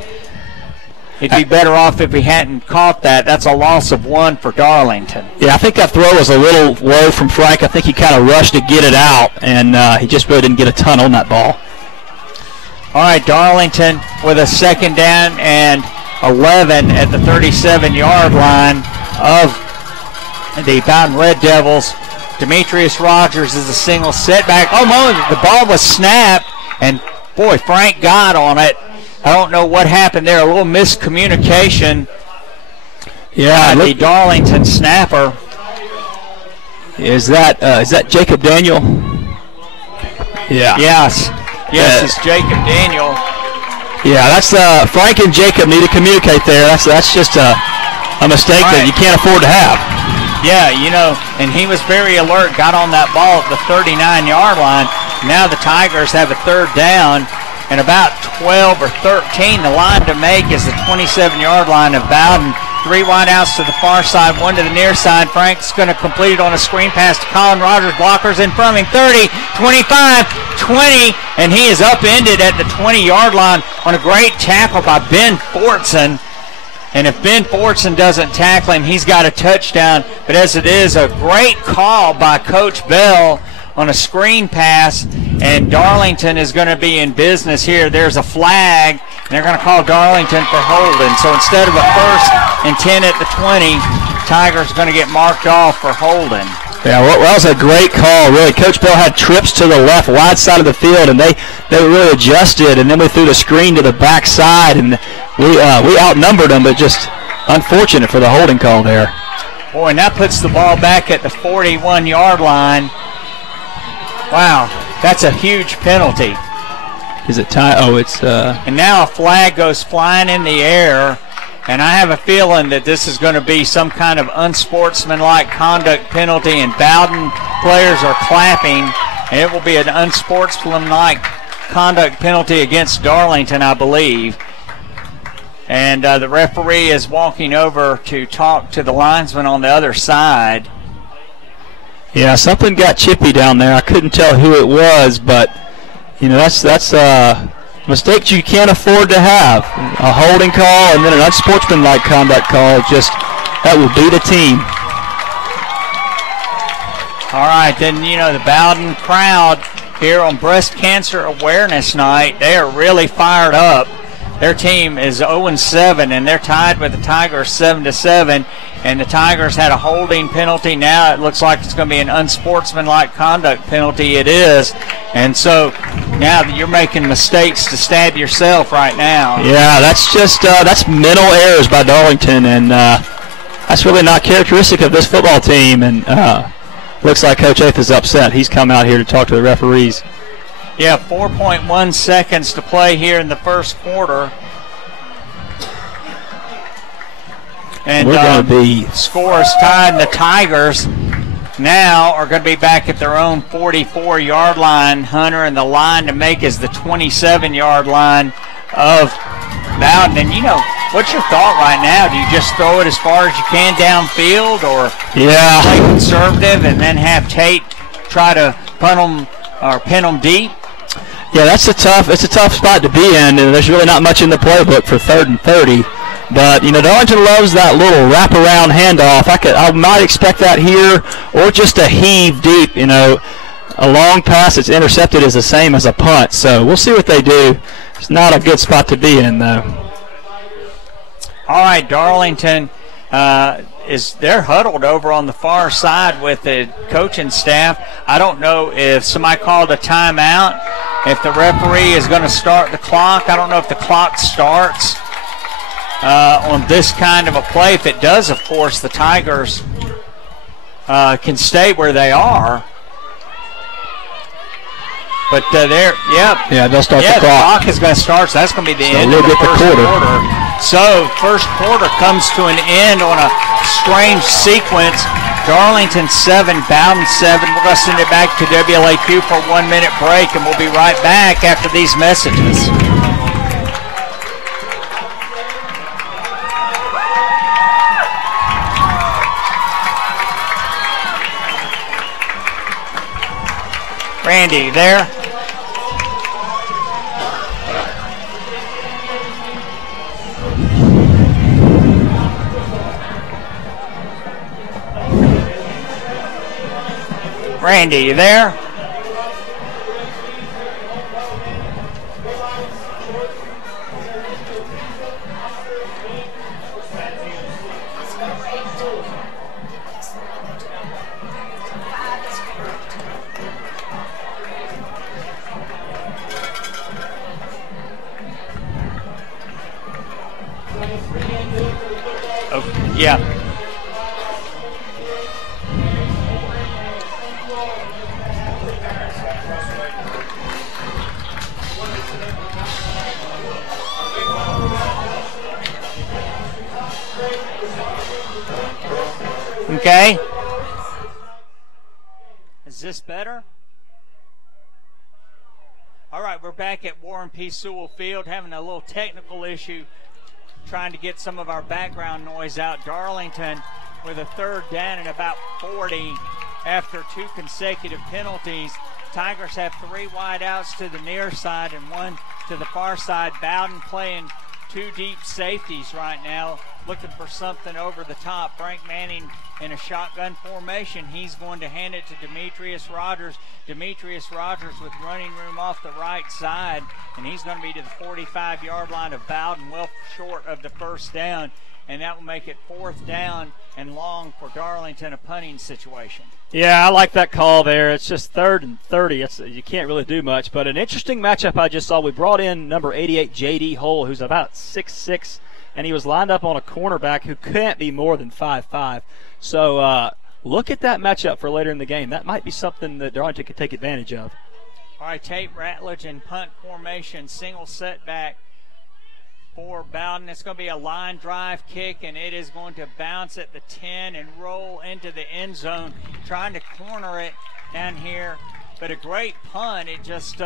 He'd be better off if he hadn't caught that. That's a loss of 1 for Darlington. Yeah, I think that throw was a little low from Frank. I think he kind of rushed to get it out, and he just really didn't get a ton on that ball. All right, Darlington with a second down and 11 at the 37-yard line of the Bowdon Red Devils. Demetrius Rodgers is a single setback. Oh, no, the ball was snapped, and, boy, Frank got on it. I don't know what happened there. A little miscommunication. Yeah, the Darlington snapper. Is that Jacob Daniel? Yeah. Yes, it's Jacob Daniel. Yeah, that's Frank and Jacob need to communicate there. That's just a mistake that you can't afford to have. Yeah, and he was very alert, got on that ball at the 39-yard line. Now the Tigers have a third down, and about 12 or 13. The line to make is the 27-yard line of Bowdon. 3 wideouts to the far side, 1 to the near side. Frank's going to complete it on a screen pass to Colin Rodgers. Blockers in front of him, 30, 25, 20, and he is upended at the 20-yard line on a great tackle by Ben Fortson. And if Ben Fortson doesn't tackle him, he's got a touchdown. But as it is, a great call by Coach Bell on a screen pass, and Darlington is going to be in business here. There's a flag, and they're going to call Darlington for holding. So instead of a 1st and 10 at the 20, Tigers going to get marked off for holding. Yeah, well, that was a great call, really. Coach Bell had trips to the left, wide side of the field, and they really adjusted, and then we threw the screen to the back side, and we outnumbered them, but just unfortunate for the holding call there. Boy, and that puts the ball back at the 41-yard line. Wow, that's a huge penalty. Is it time? Oh, it's... And now a flag goes flying in the air, and I have a feeling that this is going to be some kind of unsportsmanlike conduct penalty, and Bowdon players are clapping, and it will be an unsportsmanlike conduct penalty against Darlington, I believe. And the referee is walking over to talk to the linesman on the other side. Yeah, something got chippy down there. I couldn't tell who it was, but that's mistakes you can't afford to have. A holding call and then an unsportsmanlike conduct call, that will beat a team. All right, then, the Bowdon crowd here on Breast Cancer Awareness Night, they are really fired up. Their team is 0-7, and they're tied with the Tigers 7-7. And the Tigers had a holding penalty. Now it looks like it's going to be an unsportsmanlike conduct penalty. It is. And so now that you're making mistakes to stab yourself right now. Yeah, that's just that's mental errors by Darlington, and that's really not characteristic of this football team. And looks like Coach Eighth is upset. He's come out here to talk to the referees. Yeah, 4.1 seconds to play here in the first quarter. And we're going to be score is tied, and the Tigers now are going to be back at their own 44-yard line, Hunter, and the line to make is the 27-yard line of Bowdon. And what's your thought right now? Do you just throw it as far as you can downfield, or play conservative and then have Tate try to punt them or pin them deep? Yeah, it's a tough spot to be in, and there's really not much in the playbook for 3rd and 30. But Darlington loves that little wraparound handoff. I might expect that here, or just a heave deep. A long pass that's intercepted is the same as a punt. So we'll see what they do. It's not a good spot to be in, though. All right, Darlington they're huddled over on the far side with the coaching staff. I don't know if somebody called a timeout, if the referee is going to start the clock. I don't know if the clock starts on this kind of a play. If it does, of course, the Tigers can stay where they are. But yeah, they'll start the clock. The clock is going to start, so that's going to be the end of the first quarter. So first quarter comes to an end on a strange sequence. Darlington 7, Bowdon 7. We're going to send it back to WLAQ for a 1 minute break, and we'll be right back after these messages. Randy, you there? Randy, you there? Oh, yeah. Okay. Is this better? All right, we're back at Warren P. Sewell Field having a little technical issue trying to get some of our background noise out. Darlington with a third down and about 40 after 2 consecutive penalties. Tigers have 3 wide outs to the near side and 1 to the far side. Bowdon playing 2 deep safeties right now, looking for something over the top. Frank Manning in a shotgun formation. He's going to hand it to Demetrius Rodgers. Demetrius Rodgers with running room off the right side, and he's going to be to the 45-yard line of Bowdon, well short of the first down, and that will make it 4th down and long for Darlington, a punting situation. Yeah, I like that call there. It's just 3rd and 30. You can't really do much, but an interesting matchup I just saw. We brought in number 88, J.D. Hull, who's about 6'6", and he was lined up on a cornerback who can't be more than 5'5". So look at that matchup for later in the game. That might be something that Darlington could take advantage of. All right, Tate Ratledge in punt formation, single setback for Bowdon. It's going to be a line drive kick, and it is going to bounce at the 10 and roll into the end zone, trying to corner it down here. But a great punt. It just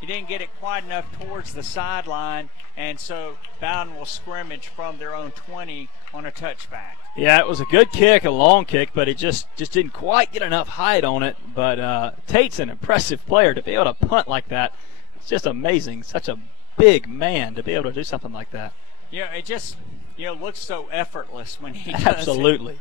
he didn't get it quite enough towards the sideline, and so Bowdon will scrimmage from their own 20 on a touchback. Yeah, it was a good kick, a long kick, but it just didn't quite get enough height on it. But Tate's an impressive player. To be able to punt like that, it's just amazing. Such a big man to be able to do something like that. Yeah, it just looks so effortless when he does Absolutely. it.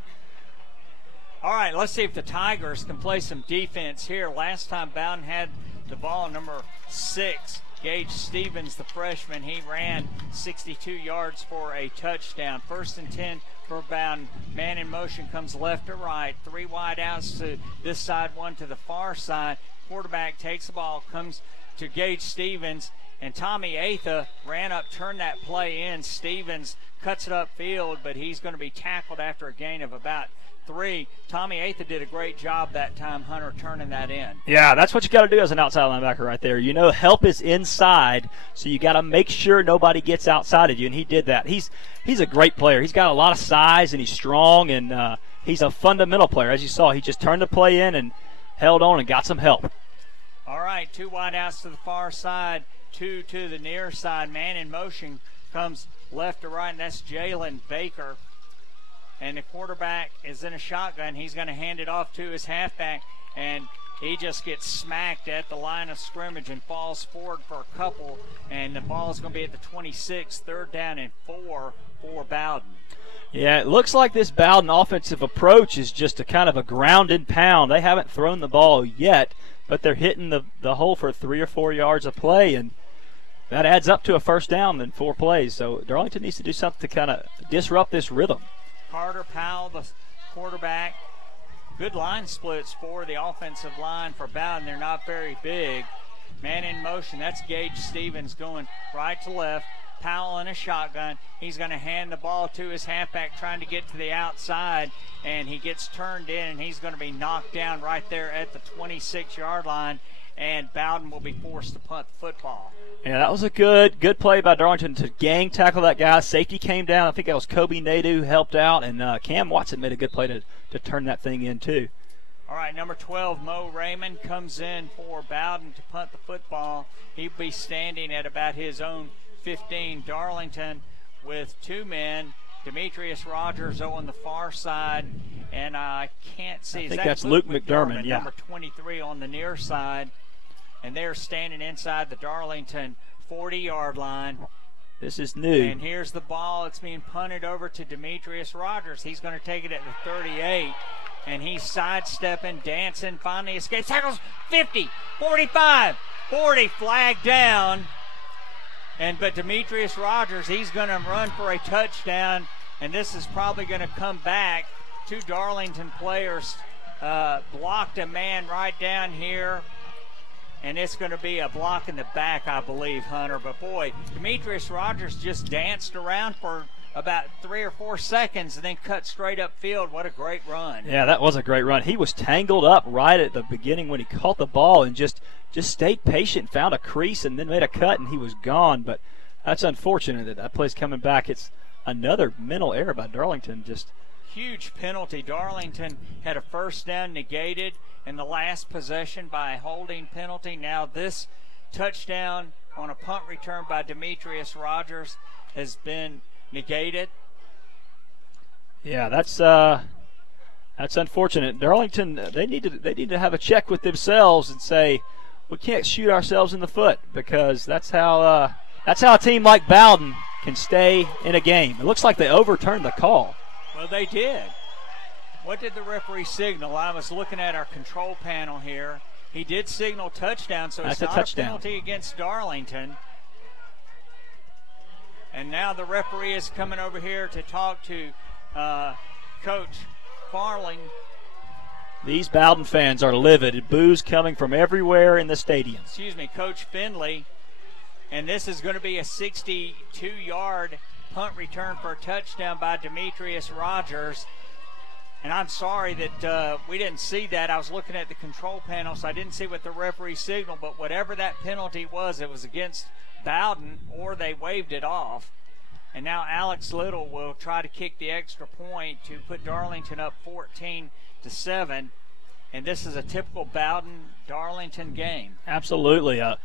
All right, let's see if the Tigers can play some defense here. Last time Bowdon had the ball, number 6, Gage Stevens, the freshman, he ran 62 yards for a touchdown. 1st and 10 for Bowdon. Man in motion comes left to right. 3 wide outs to this side, 1 to the far side. Quarterback takes the ball, comes to Gage Stevens, and Tommy Atha ran up, turned that play in. Stevens cuts it upfield, but he's going to be tackled after a gain of about 3. Tommy Atha did a great job that time, Hunter, turning that in. Yeah, that's what you got to do as an outside linebacker right there. Help is inside, so you got to make sure nobody gets outside of you, and he did that. He's a great player. He's got a lot of size, and he's strong, and he's a fundamental player. As you saw, he just turned the play in and held on and got some help. All right, 2 wide outs to the far side, 2 to the near side. Man in motion comes left to right, and that's Jalen Baker. And the quarterback is in a shotgun. He's going to hand it off to his halfback, and he just gets smacked at the line of scrimmage and falls forward for a couple, and the ball is going to be at the 26, 3rd down and 4 for Bowdon. Yeah, it looks like this Bowdon offensive approach is just a kind of a ground and pound. They haven't thrown the ball yet, but they're hitting the hole for 3 or 4 yards of play, and that adds up to a first down in 4 plays. So Darlington needs to do something to kind of disrupt this rhythm. Carter Powell, the quarterback. Good line splits for the offensive line for Bowdon. They're not very big. Man in motion. That's Gage Stevens going right to left. Powell in a shotgun. He's going to hand the ball to his halfback trying to get to the outside, and he gets turned in, and he's going to be knocked down right there at the 26-yard line, and Bowdon will be forced to punt the football. Yeah, that was a good play by Darlington to gang tackle that guy. Safety came down. I think that was Kobe Nadeau who helped out, and Cam Watson made a good play to turn that thing in too. All right, number 12, Mo Raymond, comes in for Bowdon to punt the football. He'll be standing at about his own 15. Darlington with 2 men. Demetrius Rodgers on the far side, and I can't see. I think that's Luke McDermott, yeah. Number 23 on the near side, and they're standing inside the Darlington 40-yard line. This is new. And here's the ball. It's being punted over to Demetrius Rodgers. He's going to take it at the 38, and he's sidestepping, dancing, finally escapes. Tackles 50, 45, 40, flag down. But Demetrius Rodgers, he's going to run for a touchdown, and this is probably going to come back. 2 Darlington players blocked a man right down here, and it's going to be a block in the back, I believe, Hunter. But, boy, Demetrius Rodgers just danced around for about 3 or 4 seconds and then cut straight up field. What a great run. Yeah, that was a great run. He was tangled up right at the beginning when he caught the ball and just stayed patient, found a crease, and then made a cut, and he was gone. But that's unfortunate that play's coming back. It's another mental error by Darlington. Just huge penalty. Darlington had a first down negated in the last possession by a holding penalty. Now this touchdown on a punt return by Demetrius Rodgers has been negated. Yeah, that's unfortunate. Darlington, they need to have a check with themselves and say, we can't shoot ourselves in the foot, because that's how a team like Bowdon can stay in a game. It looks like they overturned the call. Well, they did. What did the referee signal? I was looking at our control panel here. He did signal touchdown, so it's not a penalty against Darlington. And now the referee is coming over here to talk to Coach Farling. These Bowdon fans are livid. Boos coming from everywhere in the stadium. Excuse me, Coach Finley. And this is going to be a 62-yard punt return for a touchdown by Demetrius Rodgers. And I'm sorry that we didn't see that. I was looking at the control panel, so I didn't see what the referee signaled. But whatever that penalty was, it was against Bowdon, or they waved it off. And now Alex Little will try to kick the extra point to put Darlington up 14-7. And this is a typical Bowdon-Darlington game. Absolutely. A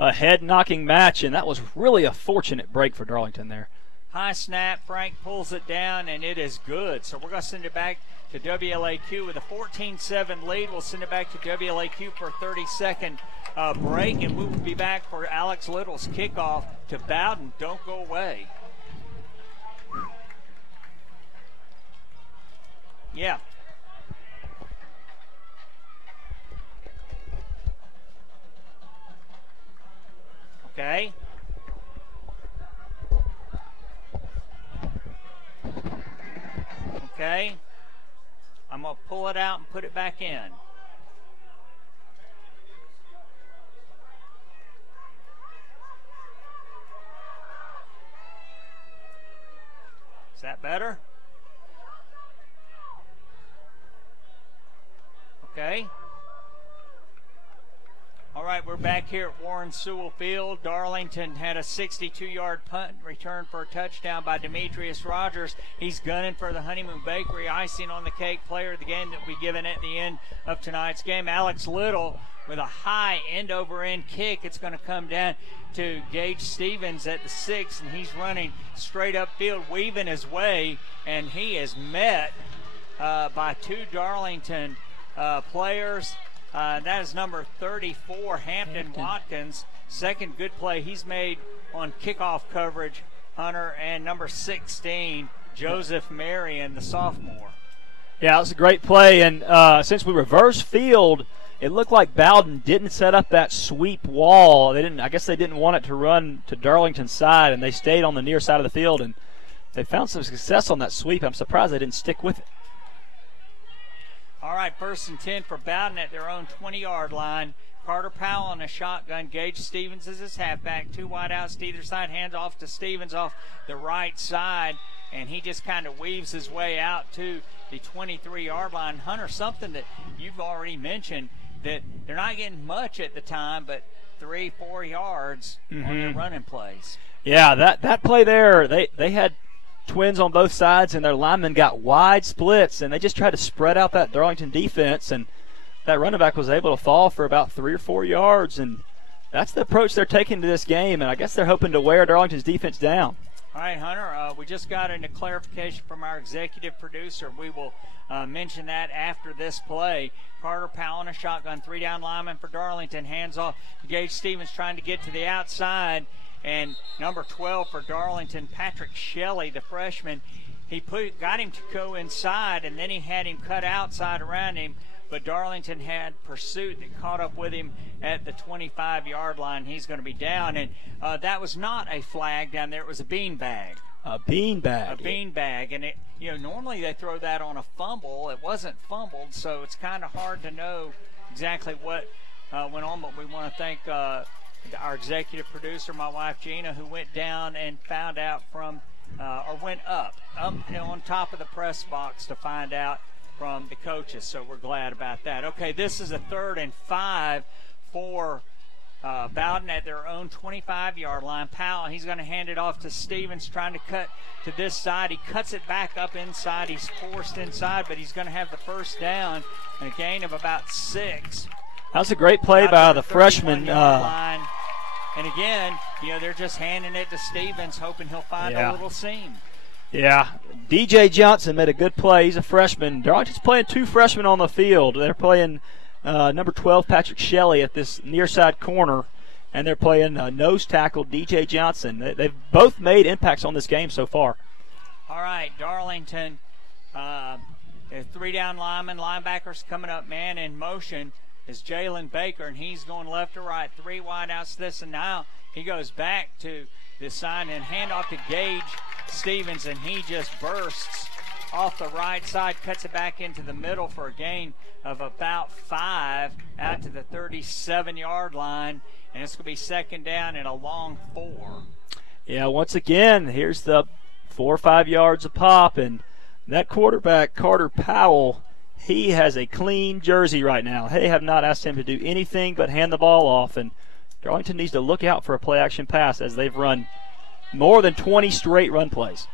head-knocking match, and that was really a fortunate break for Darlington there. High snap, Frank pulls it down, and it is good. So we're going to send it back to WLAQ with a 14-7 lead. We'll send it back to WLAQ for a 30-second break, and we will be back for Alex Little's kickoff to Bowdon. Don't go away. Yeah. Okay. Okay. I'm going to pull it out and put it back in. Is that better? Okay. All right, we're back here at Warren Sewell Field. Darlington had a 62-yard punt return for a touchdown by Demetrius Rodgers. He's gunning for the Honeymoon Bakery icing on the cake player of the game that we given at the end of tonight's game. Alex Little with a high end-over-end kick. It's going to come down to Gage Stevens at the 6, and he's running straight upfield, weaving his way, and he is met by 2 Darlington players. That is number 34, Hampton Watkins. Second good play he's made on kickoff coverage, Hunter, and number 16, Joseph Marion, the sophomore. Yeah, it was a great play, and since we reverse field it looked like Bowdon didn't set up that sweep wall. I guess they didn't want it to run to Darlington's side, and they stayed on the near side of the field, and they found some success on that sweep. I'm surprised they didn't stick with it. All right, 1st and 10 for Bowdon at their own 20-yard line. Carter Powell on a shotgun. Gage Stevens is his halfback. 2 wide outs to either side. Hands off to Stevens off the right side, and he just kind of weaves his way out to the 23-yard line. Hunter, something that you've already mentioned, that they're not getting much at the time, but 3-4 yards on their running plays. Yeah, that play there, they had twins on both sides, and their linemen got wide splits, and they just tried to spread out that Darlington defense, and that running back was able to fall for about 3 or 4 yards, and that's the approach they're taking to this game, and I guess they're hoping to wear Darlington's defense down. All right, Hunter, we just got a clarification from our executive producer. We will mention that after this play. Carter Powell in a shotgun, 3 down lineman for Darlington. Hands off. Gage Stevens trying to get to the outside. And number 12 for Darlington, Patrick Shelley, the freshman, got him to go inside, and then he had him cut outside around him. But Darlington had pursuit that caught up with him at the 25-yard line. He's going to be down, and that was not a flag down there. It was a beanbag. A beanbag. A beanbag, and normally they throw that on a fumble. It wasn't fumbled, so it's kind of hard to know exactly what went on. But we want to thank our executive producer, my wife Gina, who went down and found out went up on top of the press box to find out from the coaches, so we're glad about that. Okay, this is a 3rd and 5 for Bowdon at their own 25-yard line. Powell, he's going to hand it off to Stevens, trying to cut to this side. He cuts it back up inside. He's forced inside, but he's going to have the first down and a gain of about 6. That was a great play by the freshman. Line. And again, they're just handing it to Stevens, hoping he'll find a little seam. Yeah, DJ Johnson made a good play. He's a freshman. Darlington's playing 2 freshmen on the field. They're playing number 12, Patrick Shelley, at this near side corner, and they're playing nose tackle DJ Johnson. They've both made impacts on this game so far. All right, Darlington, 3 down linemen, linebackers coming up, man in motion is Jalen Baker, and he's going left to right. 3 wide outs this, and now he goes back to the side and handoff to Gage Stevens, and he just bursts off the right side, cuts it back into the middle for a gain of about 5 out to the 37-yard line, and it's going to be 2nd down and a long 4. Yeah, once again, here's the 4 or 5 yards a pop, and that quarterback, Carter Powell, he has a clean jersey right now. They have not asked him to do anything but hand the ball off, and Darlington needs to look out for a play-action pass as they've run more than 20 straight run plays.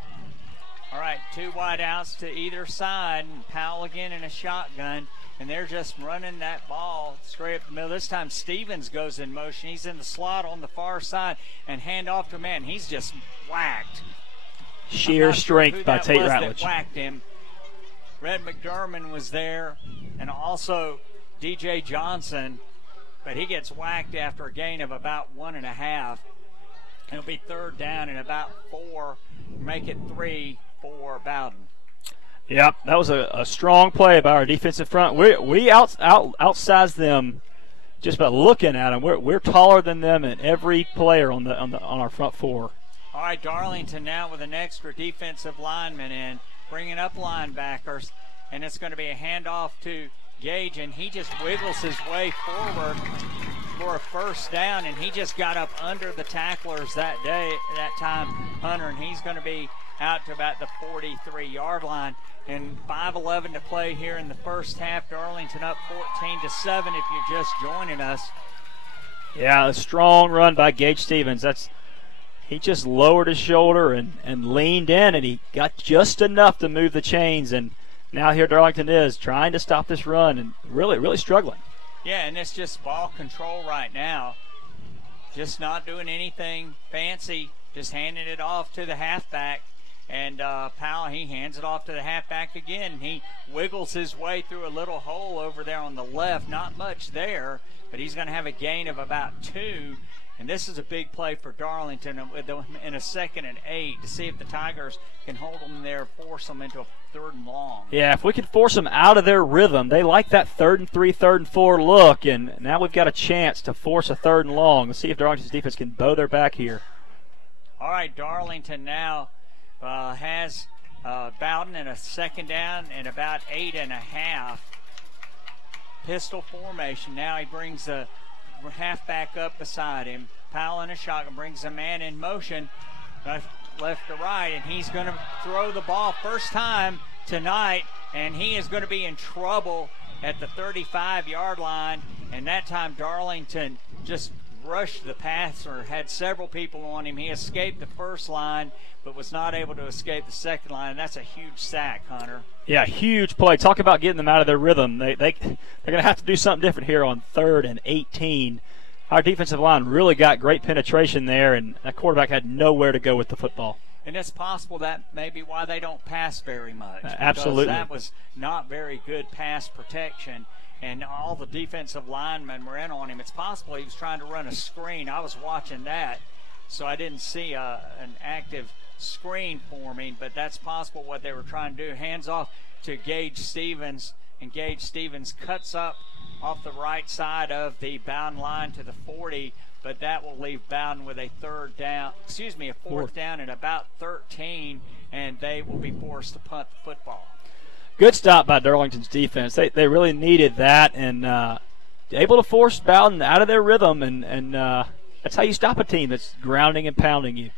All right, 2 wide outs to either side, and Powell again in a shotgun, and they're just running that ball straight up the middle. This time Stevens goes in motion. He's in the slot on the far side, and hand off to a man. He's just whacked. Sheer strength by Tate Ratledge. That whacked him. Red McDermott was there, and also DJ Johnson, but he gets whacked after a gain of about 1.5. It'll be 3rd down and about 4. Make it 3 for Bowdon. Yep, that was a strong play by our defensive front. We outsized them just by looking at them. We're taller than them and every player on our front 4. All right, Darlington now with an extra defensive lineman in, bringing up linebackers, and it's going to be a handoff to Gage, and he just wiggles his way forward for a 1st down, and he just got up under the tacklers that time, Hunter, and he's going to be out to about the 43-yard line. And 5:11 to play here in the first half. Darlington up 14-7 if you're just joining us. Yeah, a strong run by Gage Stevens. He just lowered his shoulder and leaned in, and he got just enough to move the chains. And now here Darlington is trying to stop this run and really, really struggling. Yeah, and it's just ball control right now. Just not doing anything fancy, just handing it off to the halfback. And Powell, he hands it off to the halfback again. He wiggles his way through a little hole over there on the left. Not much there, but he's going to have a gain of about 2. And this is a big play for Darlington in a 2nd and 8 to see if the Tigers can hold them there, force them into a 3rd and long. Yeah, if we can force them out of their rhythm, they like that 3rd and 3, 3rd and 4 look, and now we've got a chance to force a 3rd and long. Let's see if Darlington's defense can bow their back here. All right, Darlington now has Bowdon in a 2nd down and about 8.5. Pistol formation. Now he brings the halfback up beside him. Powell in a shotgun brings a man in motion left to right, and he's going to throw the ball first time tonight, and he is going to be in trouble at the 35-yard line. And that time Darlington just rushed the passer, had several people on him. He escaped the first line but was not able to escape the second line, and that's a huge sack, Hunter. Yeah, huge play. Talk about getting them out of their rhythm. They're going to have to do something different here on 3rd and 18. Our defensive line really got great penetration there, and that quarterback had nowhere to go with the football. And it's possible that may be why they don't pass very much. Absolutely. That was not very good pass protection, and all the defensive linemen were in on him. It's possible he was trying to run a screen. I was watching that, so I didn't see an active screen forming, but that's possible what they were trying to do. Hands off to Gage Stevens, and Gage Stevens cuts up off the right side of the Bowdon line to the 40, but that will leave Bowdon with a 4th down and about 13, and they will be forced to punt the football. Good stop by Darlington's defense. They really needed that, and able to force Bowdon out of their rhythm, and that's how you stop a team that's grounding and pounding you.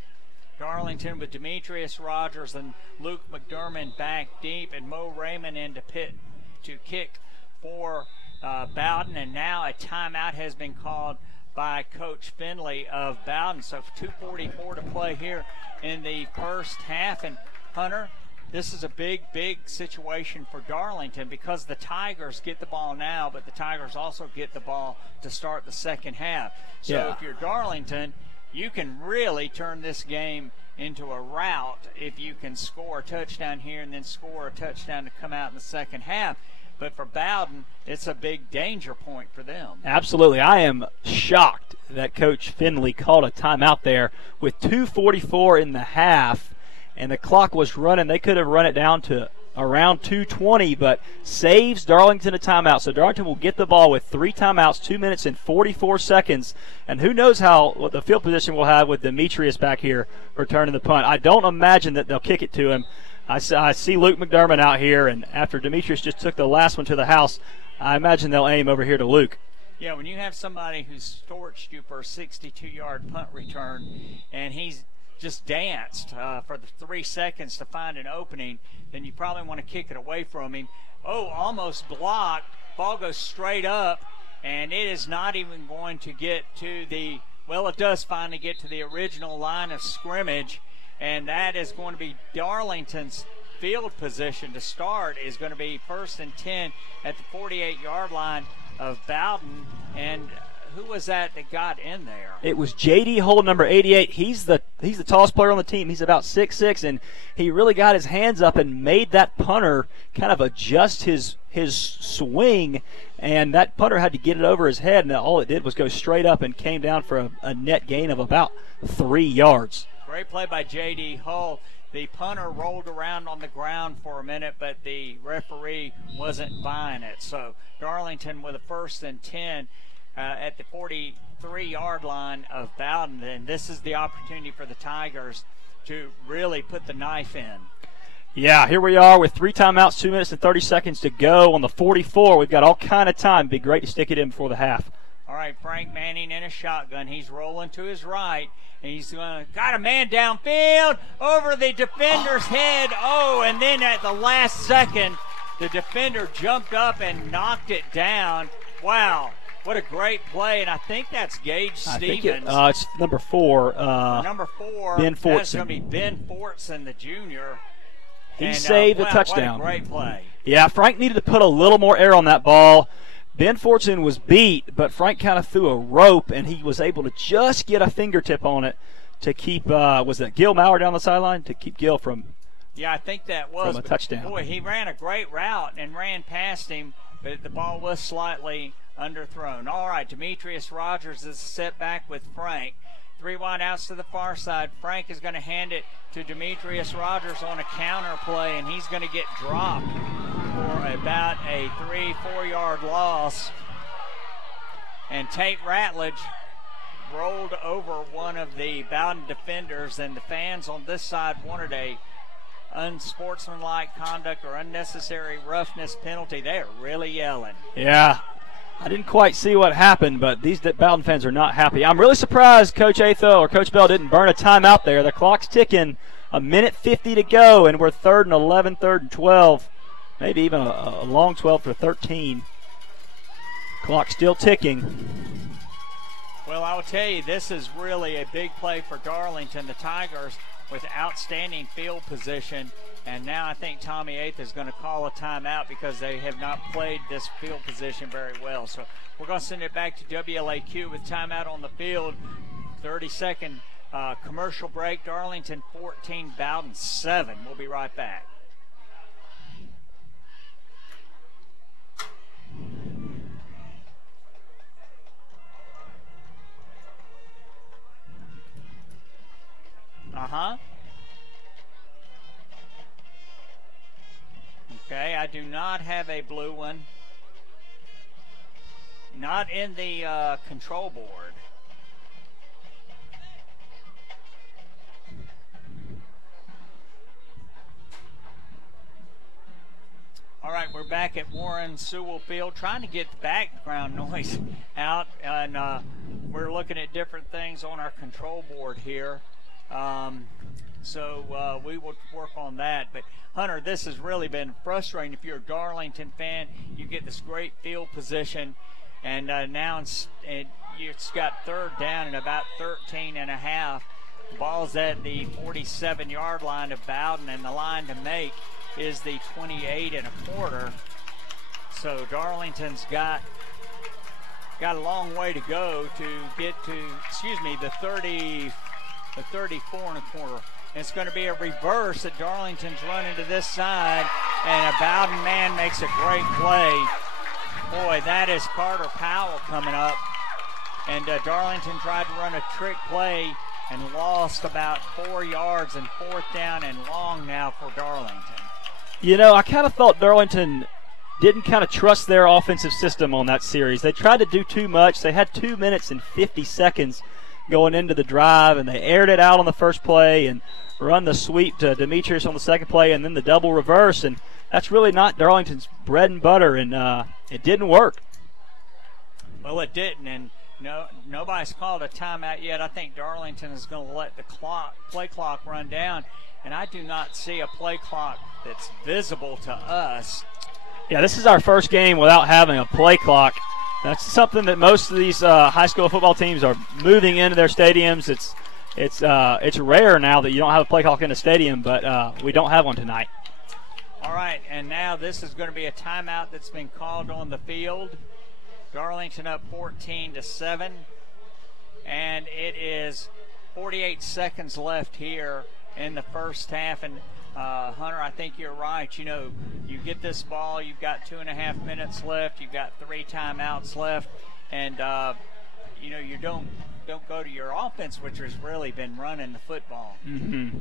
Darlington with Demetrius, Rodgers, and Luke McDermott back deep, and Mo Raymond in to kick for Bowdon. And now a timeout has been called by Coach Finley of Bowdon. So 2:44 to play here in the first half. And Hunter, this is a big situation for Darlington because the Tigers get the ball now, but the Tigers also get the ball to start the second half. So if you're Darlington, you can really turn this game into a rout if you can score a touchdown here and then score a touchdown to come out in the second half. But for Bowdon, it's a big danger point for them. Absolutely. I am shocked that Coach Finley called a timeout there with 2:44 in the half, and the clock was running. They could have run it down to around 2:20, but saves Darlington a timeout. So Darlington will get the ball with 3 timeouts, 2 minutes and 44 seconds. And who knows what the field position will have with Demetrius back here returning the punt. I don't imagine that they'll kick it to him. I see Luke McDermott out here, and after Demetrius just took the last one to the house, I imagine they'll aim over here to Luke. Yeah, when you have somebody who's torched you for a 62-yard punt return, and he's just danced for the 3 seconds to find an opening, then you probably want to kick it away from him. Oh, almost blocked. Ball goes straight up, and it is not even going to get to the, well, it does finally get to the original line of scrimmage, and that is going to be Darlington's field position to start is going to be 1st and 10 at the 48-yard line of Bowdon. And who was that got in there? It was J.D. Hull, number 88. He's the tallest player on the team. He's about 6'6", and he really got his hands up and made that punter kind of adjust his swing, and that punter had to get it over his head, and all it did was go straight up and came down for a net gain of about 3 yards. Great play by J.D. Hull. The punter rolled around on the ground for a minute, but the referee wasn't buying it. So Darlington with a 1st and 10 at the 43-yard line of Bowdon. And this is the opportunity for the Tigers to really put the knife in. Yeah, here we are with 3 timeouts, 2 minutes and 30 seconds to go on the 44. We've got all kind of time. It'd be great to stick it in before the half. All right, Frank Manning in a shotgun. He's rolling to his right. And he's got a man downfield over the defender's head. Oh, and then at the last second, the defender jumped up and knocked it down. Wow, what a great play. And I think that's Gage Stevens. It's number 4. Number 4. Ben Fortson. That's going to be Ben Fortson, the junior. He saved a touchdown. What a great play. Yeah, Frank needed to put a little more air on that ball. Ben Fortson was beat, but Frank kind of threw a rope, and he was able to just get a fingertip on it to keep, was it Gil Maurer down the sideline? To keep Gil from I think that was. From a touchdown. Boy, he ran a great route and ran past him, but the ball was slightly underthrown. All right, Demetrius Rodgers is set back with Frank. 3 wide outs to the far side. Frank is going to hand it to Demetrius Rodgers on a counter play, and he's going to get dropped for about a 3-4 yard loss. And Tate Ratledge rolled over one of the Bowdon defenders, and the fans on this side wanted a unsportsmanlike conduct or unnecessary roughness penalty. They're really yelling. Yeah. I didn't quite see what happened, but these Bowdon fans are not happy. I'm really surprised Coach Atho or Coach Bell didn't burn a timeout there. The clock's ticking, 1:50 to go, and we're 3rd and 11, 3rd and 12, maybe even a long 12 for 13. Clock still ticking. Well, I will tell you, this is really a big play for Darlington. The Tigers with outstanding field position. And now I think Tommy Eighth is going to call a timeout because they have not played this field position very well. So we're going to send it back to WLAQ with timeout on the field. 30-second commercial break. Darlington 14, Bowdon 7. We'll be right back. Okay, I do not have a blue one. Not in the control board. All right, we're back at Warren Sewell Field trying to get the background noise out, and we're looking at different things on our control board here. So we will work on that. But, Hunter, this has really been frustrating. If you're a Darlington fan, you get this great field position, and now it's got 3rd down and about 13 and a half. The ball's at the 47-yard line of Bowdon, and the line to make is the 28 and a quarter. So Darlington's got a long way to go to get to, the 34 and a quarter. It's going to be a reverse that Darlington's running to this side, and a Bowdon man makes a great play. Boy, that is Carter Powell coming up. And Darlington tried to run a trick play and lost about 4 yards, and 4th down and long now for Darlington. You know, I kind of thought Darlington didn't kind of trust their offensive system on that series. They tried to do too much. They had 2 minutes and 50 seconds going into the drive, and they aired it out on the first play and run the sweep to Demetrius on the second play, and then the double reverse, and that's really not Darlington's bread and butter, and it didn't work. Well, it didn't, and nobody's called a timeout yet. I think Darlington is going to let the play clock run down, and I do not see a play clock that's visible to us. Yeah, this is our first game without having a play clock. That's something that most of these high school football teams are moving into their stadiums. It's rare now that you don't have a play clock in a stadium, but we don't have one tonight. All right, and now this is going to be a timeout that's been called on the field. Darlington up 14-7, and it is 48 seconds left here in the first half. And Hunter, I think you're right. You know, you get this ball, you've got 2.5 minutes left, you've got 3 timeouts left, and you don't go to your offense, which has really been running the football. Mm-hmm.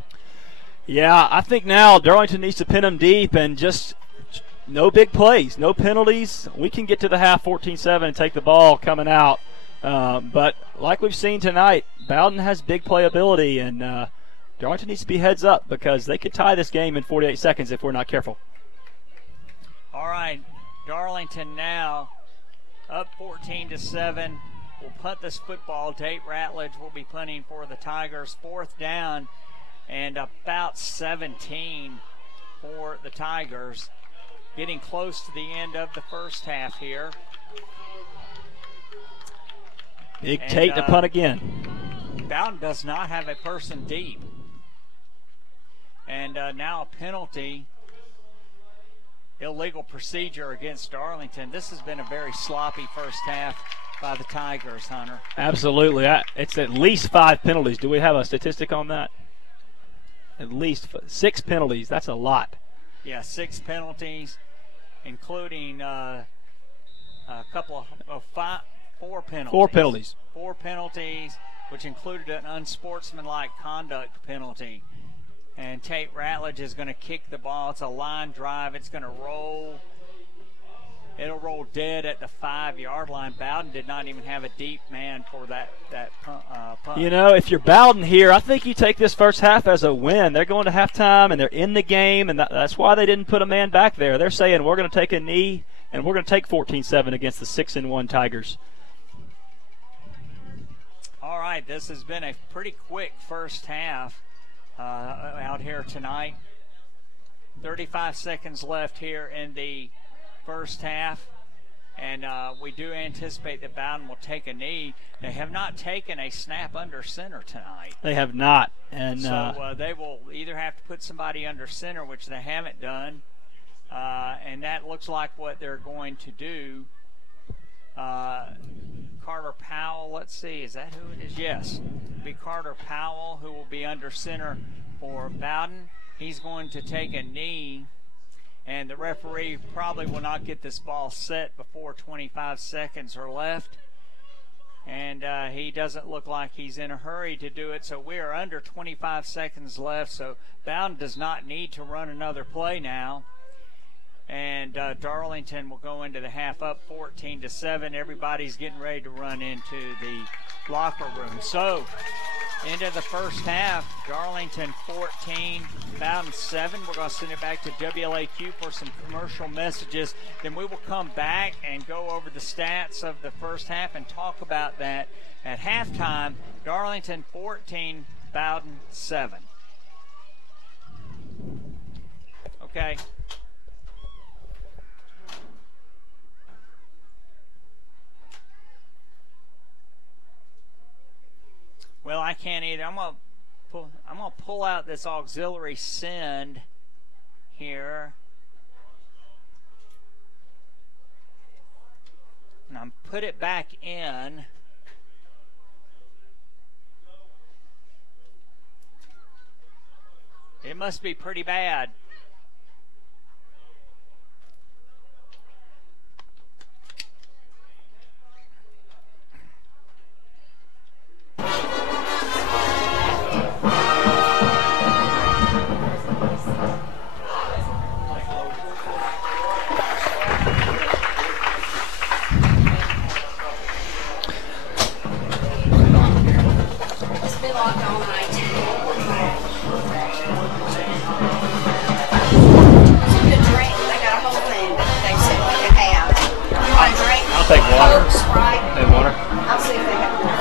Yeah, I think now Darlington needs to pin them deep and just no big plays, no penalties. We can get to the half 14-7 and take the ball coming out. But like we've seen tonight, Bowdon has big playability, and Darlington needs to be heads up because they could tie this game in 48 seconds if we're not careful. All right, Darlington now up 14-7. We'll punt this football. Tate Ratledge will be punting for the Tigers. 4th down and about 17 for the Tigers. Getting close to the end of the first half here. Big Tate to punt again. Bowdon does not have a person deep. And now a penalty. Illegal procedure against Darlington. This has been a very sloppy first half by the Tigers, Hunter. Absolutely. It's at least 5 penalties. Do we have a statistic on that? At least 6 penalties. That's a lot. Yeah, 6 penalties, including four penalties. 4 penalties. 4 penalties, which included an unsportsmanlike conduct penalty. And Tate Ratledge is going to kick the ball. It's a line drive. It's going to roll. It'll roll dead at the 5-yard line. Bowdon did not even have a deep man for that punt. You know, if you're Bowdon here, I think you take this first half as a win. They're going to halftime, and they're in the game, and that's why they didn't put a man back there. They're saying we're going to take a knee, and we're going to take 14-7 against the 6-1 Tigers. All right, this has been a pretty quick first half out here tonight. 35 seconds left here in the first half, and we do anticipate that Bowdon will take a knee. They have not taken a snap under center tonight. They have not, and so they will either have to put somebody under center, which they haven't done, and that looks like what they're going to do. Carter Powell, let's see, is that who it is? Yes, it'll be Carter Powell who will be under center for Bowdon. He's going to take a knee, and the referee probably will not get this ball set before 25 seconds are left. And he doesn't look like he's in a hurry to do it, so we are under 25 seconds left, so Bowdon does not need to run another play now. And Darlington will go into the half up 14-7. Everybody's getting ready to run into the locker room. So, into the first half, Darlington 14, Bowdon 7. We're going to send it back to WLAQ for some commercial messages. Then we will come back and go over the stats of the first half and talk about that at halftime. Darlington 14, Bowdon 7. Okay. Well, I can't either. I'm gonna pull out this auxiliary send here, and I'm put it back in. It must be pretty bad. I'll take water. And water. I'll see if they have water.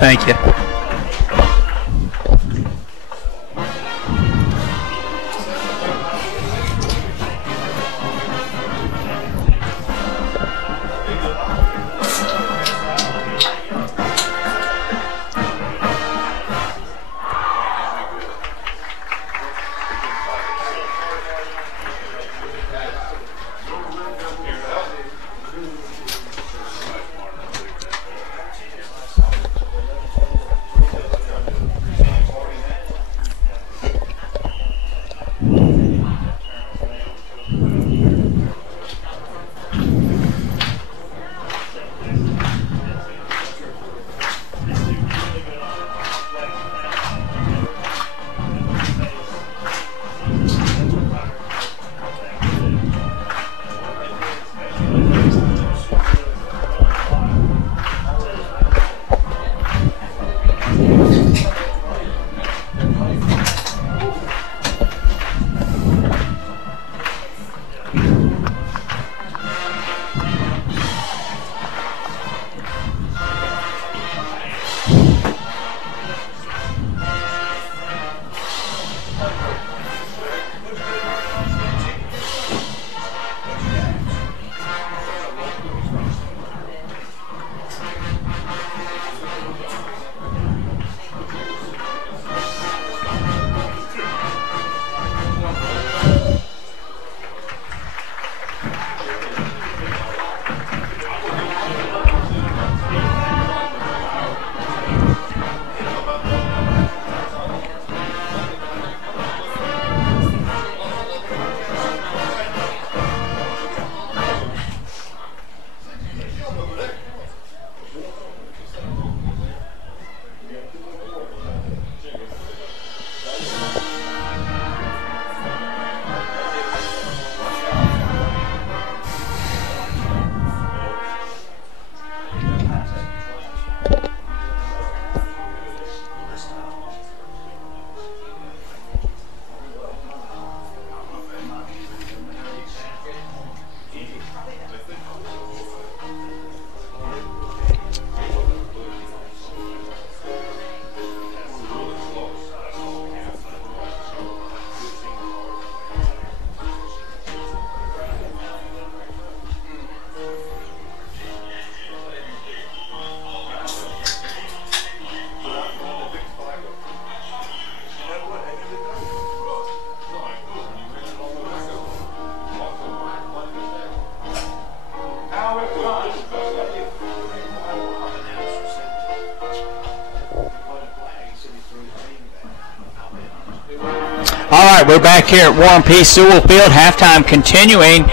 Thank you. All right, we're back here at Warren P. Sewell Field. Halftime continuing.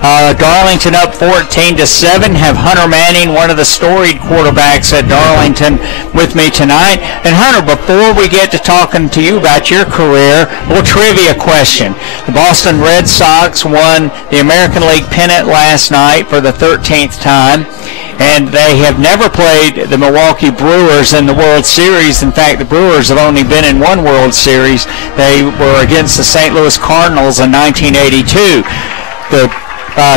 Darlington up 14-7. Have Hunter Manning, one of the storied quarterbacks at Darlington, with me tonight. And Hunter, before we get to talking to you about your career, a little trivia question. The Boston Red Sox won the American League pennant last night for the 13th time. And they have never played the Milwaukee Brewers in the World Series. In fact, the Brewers have only been in one World Series. They were against the St. Louis Cardinals in 1982. The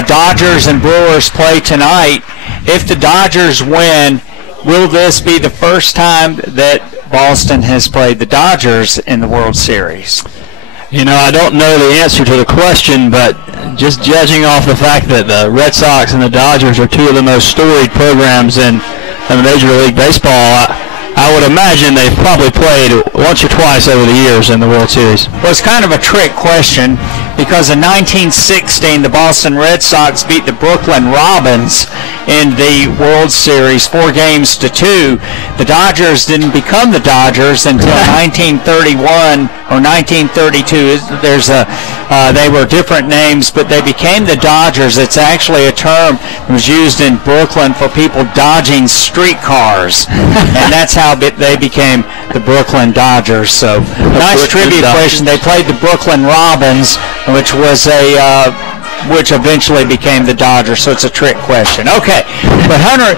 Dodgers and Brewers play tonight. If the Dodgers win, will this be the first time that Boston has played the Dodgers in the World Series? You know, I don't know the answer to the question, but just judging off the fact that the Red Sox and the Dodgers are two of the most storied programs in Major League Baseball, I would imagine they've probably played once or twice over the years in the World Series. Well, it's kind of a trick question because in 1916, the Boston Red Sox beat the Brooklyn Robins in the World Series 4-2. The Dodgers didn't become the Dodgers until 1931 or 1932. They were different names, but they became the Dodgers. It's actually a term that was used in Brooklyn for people dodging streetcars, and that's how they became the Brooklyn Dodgers. So, nice trivia question. They played the Brooklyn Robins, which eventually became the Dodgers, so it's a trick question. Okay, but Hunter,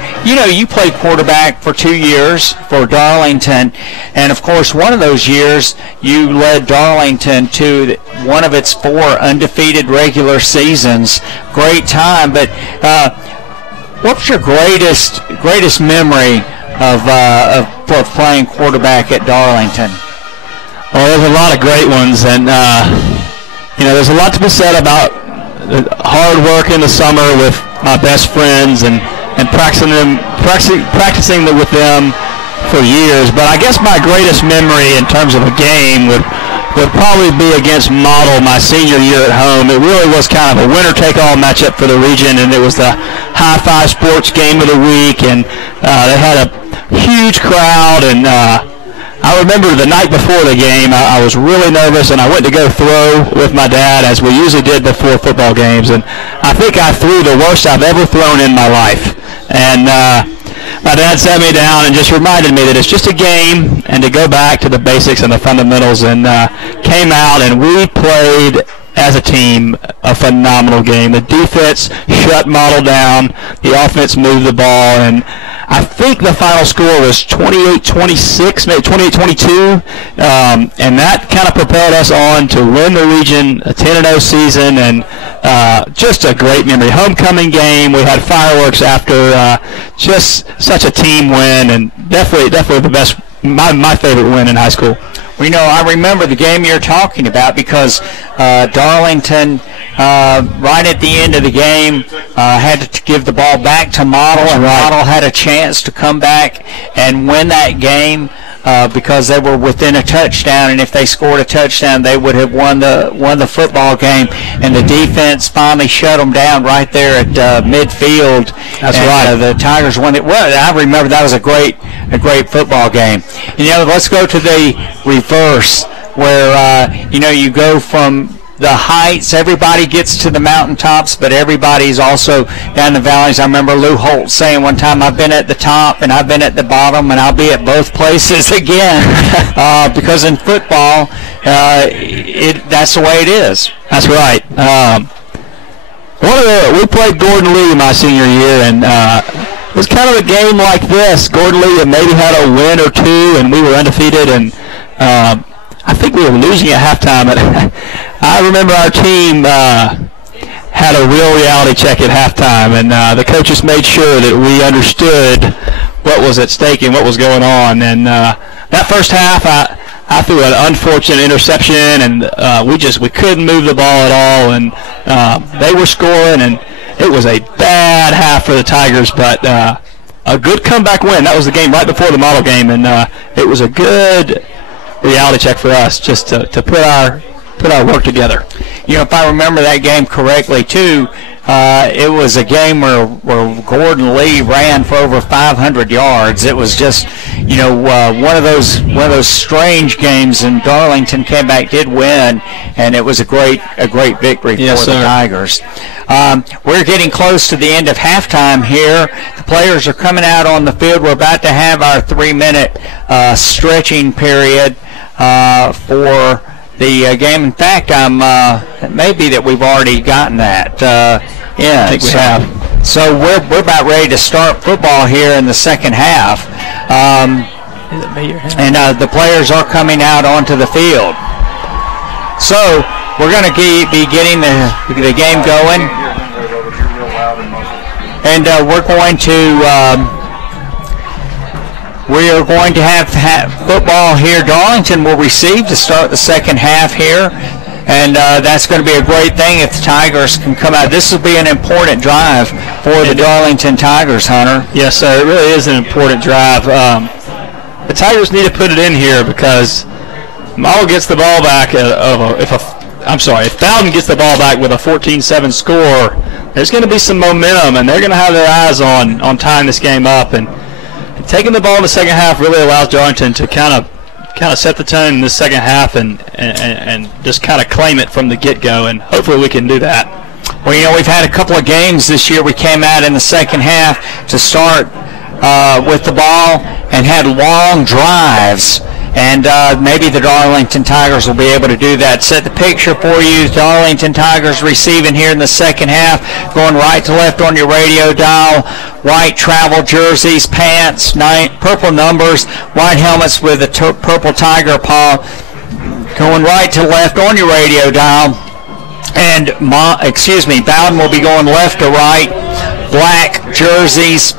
you played quarterback for 2 years for Darlington, and of course one of those years you led Darlington to one of its 4 undefeated regular seasons. Great time, but what was your greatest memory of playing quarterback at Darlington? Well, there's a lot of great ones, and there's a lot to be said about hard work in the summer with my best friends and practicing with them for years. But I guess my greatest memory in terms of a game would probably be against Model my senior year at home. It really was kind of a winner-take-all matchup for the region, and it was the High Five Sports Game of the Week, and they had a huge crowd, and I remember the night before the game, I was really nervous, and I went to go throw with my dad, as we usually did before football games, and I think I threw the worst I've ever thrown in my life. And my dad sat me down and just reminded me that it's just a game and to go back to the basics and the fundamentals, and came out and we played as a team a phenomenal game. The defense shut Model down, the offense moved the ball, and I think the final score was 28-26, maybe 28-22, and that kind of propelled us on to win the region, a 10-0 season, and just a great memory. Homecoming game, we had fireworks after, just such a team win, and definitely the best, my favorite win in high school. Well, I remember the game you're talking about because Darlington, right at the end of the game, had to give the ball back to Model, and Model had a chance to come back and win that game because they were within a touchdown, and if they scored a touchdown, they would have won the football game. And the defense finally shut them down right there at midfield. That's right. The Tigers won it. Well, I remember that was a great football game. Let's go to the reverse where you go from the heights, everybody gets to the mountaintops, but everybody's also down the valleys. I remember Lou Holt saying one time, I've been at the top and I've been at the bottom and I'll be at both places again, because in football, that's the way it is. That's right. We played Gordon Lee my senior year, and it was kind of a game like this. Gordon Lee maybe had a win or two, and we were undefeated, and I think we were losing at halftime. I remember our team had a real reality check at halftime, and the coaches made sure that we understood what was at stake and what was going on. And that first half, I threw an unfortunate interception, and we couldn't move the ball at all, and they were scoring, and it was a bad half for the Tigers, but a good comeback win. That was the game right before the Model game, and it was a good reality check for us just to put our work together. If I remember that game correctly too, it was a game where Gordon Lee ran for over 500 yards. It was just, one of those strange games, and Darlington came back, did win, and it was a great victory for the Tigers. We're getting close to the end of halftime here. The players are coming out on the field. We're about to have our 3-minute stretching period for the game. In fact, it may be that we've already gotten that. I think we have. So we're about ready to start football here in the second half. And the players are coming out onto the field. So we're going to be getting the game going. And we are going to have football here. Darlington will receive to start the second half here. And that's going to be a great thing if the Tigers can come out. This will be an important drive for the Darlington Tigers, Hunter. Yes, sir. It really is an important drive. The Tigers need to put it in here because Mall gets the ball back if Bowdon gets the ball back with a 14-7 score, there's going to be some momentum, and they're going to have their eyes on tying this game up. And taking the ball in the second half really allows Darlington to kind of set the tone in the second half and just kind of claim it from the get-go, and hopefully we can do that. Well, we've had a couple of games this year. We came out in the second half to start with the ball and had long drives, and maybe the Darlington Tigers will be able to do that. Set the picture for you. Darlington Tigers receiving here in the second half, going right to left on your radio dial. White travel jerseys, pants, purple numbers, white helmets with a purple tiger paw. Going right to left on your radio dial. And Bowdon will be going left to right. Black jerseys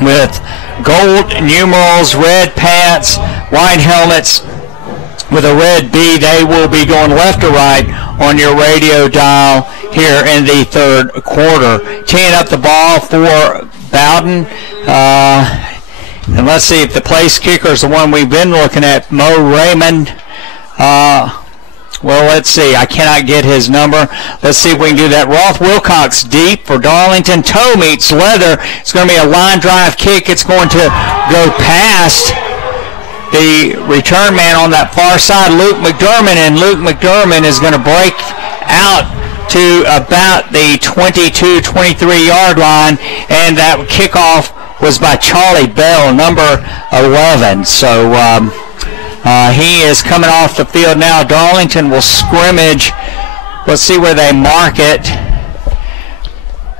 with gold numerals, red pants, white helmets with a red B. They will be going left to right on your radio dial here in the third quarter. Teeing up the ball for Bowdon. And let's see if the place kicker is the one we've been looking at, Mo Raymond. Well, let's see. I cannot get his number. Let's see if we can do that. Rolf Wilcox deep for Darlington. Toe meets leather. It's going to be a line drive kick. It's going to go past the return man on that far side, Luke McDermott, and Luke McDermott is going to break out to about the 22-23-yard line, and that kickoff was by Charlie Bell, number 11. So he is coming off the field now. Darlington will scrimmage. Let's see where they mark it.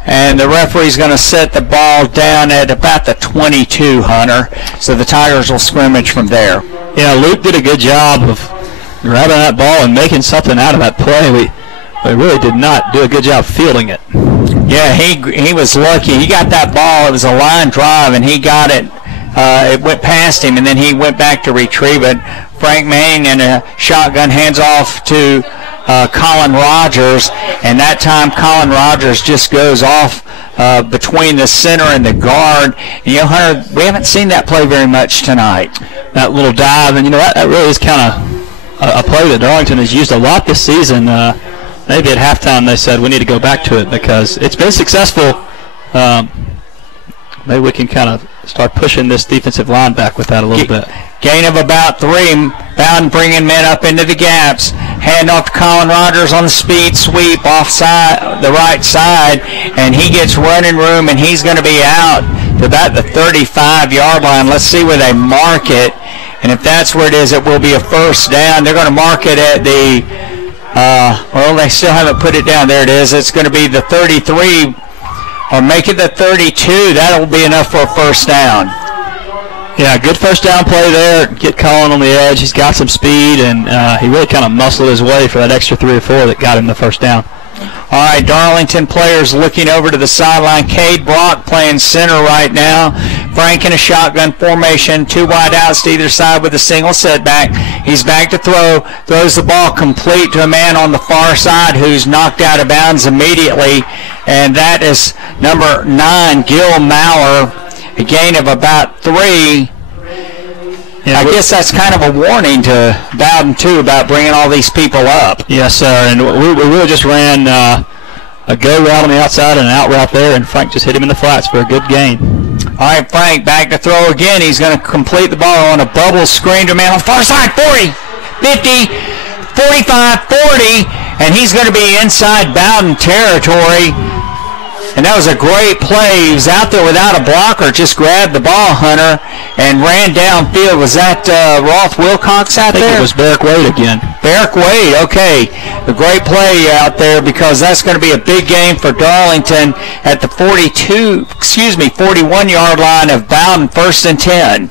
And the referee's going to set the ball down at about the 22, Hunter. So the Tigers will scrimmage from there. Yeah, Luke did a good job of grabbing that ball and making something out of that play. We really did not do a good job fielding it. Yeah, he was lucky. He got that ball. It was a line drive, and he got it. It went past him, and then he went back to retrieve it. Frank Main and a shotgun hands off to Colin Rodgers, and that time Colin Rodgers just goes off between the center and the guard. And, Hunter, we haven't seen that play very much tonight. That little dive, and that really is kind of a play that Darlington has used a lot this season. Maybe at halftime they said we need to go back to it because it's been successful. Maybe we can kind of start pushing this defensive line back with that a little bit. Gain of about 3. Bowdon bringing men up into the gaps. Hand off to Colin Rodgers on the speed sweep off the right side, and he gets running room, and he's going to be out to about the 35-yard line. Let's see where they mark it, and if that's where it is, it will be a first down. They're going to mark it at the well, they still haven't put it down. There it is. It's going to be the 33, or make it the 32. That'll be enough for a first down. Yeah, good first down play there. Get Colin on the edge. He's got some speed, and he really kind of muscled his way for that extra 3 or 4 that got him the first down. All right, Darlington players looking over to the sideline. Cade Brock playing center right now. Frank in a shotgun formation, 2 wide outs to either side with a single setback. He's back to throw. Throws the ball complete to a man on the far side who's knocked out of bounds immediately, and that is number 9, Gil Maurer. A gain of about 3. Yeah, I guess that's kind of a warning to Bowdon, too, about bringing all these people up. Yes, sir, and we really just ran a go route on the outside and an out route there, and Frank just hit him in the flats for a good gain. All right, Frank back to throw again. He's going to complete the ball on a bubble screen to man on the far side. 40, 50, 45, 40, and he's going to be inside Bowdon territory. And that was a great play. He was out there without a blocker, just grabbed the ball, Hunter, and ran downfield. Was that Roth Wilcox out there? I think it was Barrick Wade again. Barrick Wade, okay. A great play out there because that's going to be a big game for Darlington at the 41-yard line of Bowdon, 1st and 10.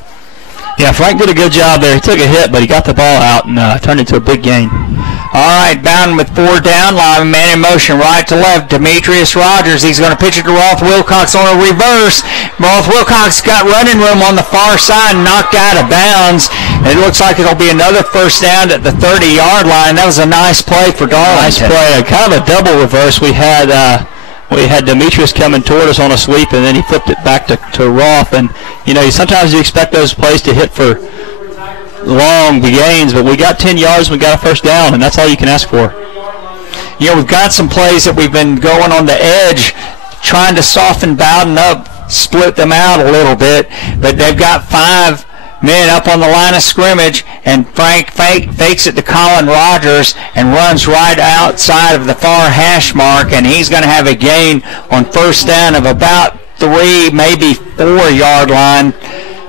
Yeah, Frank did a good job there. He took a hit, but he got the ball out and turned it into a big gain. All right, Bowdon with 4 down, line man in motion, right to left. Demetrius Rodgers, he's going to pitch it to Roth Wilcox on a reverse. Roth Wilcox got running room on the far side, knocked out of bounds. And it looks like it'll be another first down at the 30-yard line. That was a nice play for Darlington. Nice play, kind of a double reverse. We had Demetrius coming toward us on a sweep, and then he flipped it back to Roth. And, sometimes you expect those plays to hit for long gains, but we got 10 yards, we got a first down, and that's all you can ask for. We've got some plays that we've been going on the edge, trying to soften Bowdon up, split them out a little bit, but they've got 5 men up on the line of scrimmage, and Frank fakes it to Colin Rodgers and runs right outside of the far hash mark, and he's going to have a gain on first down of about 3, maybe 4-yard line,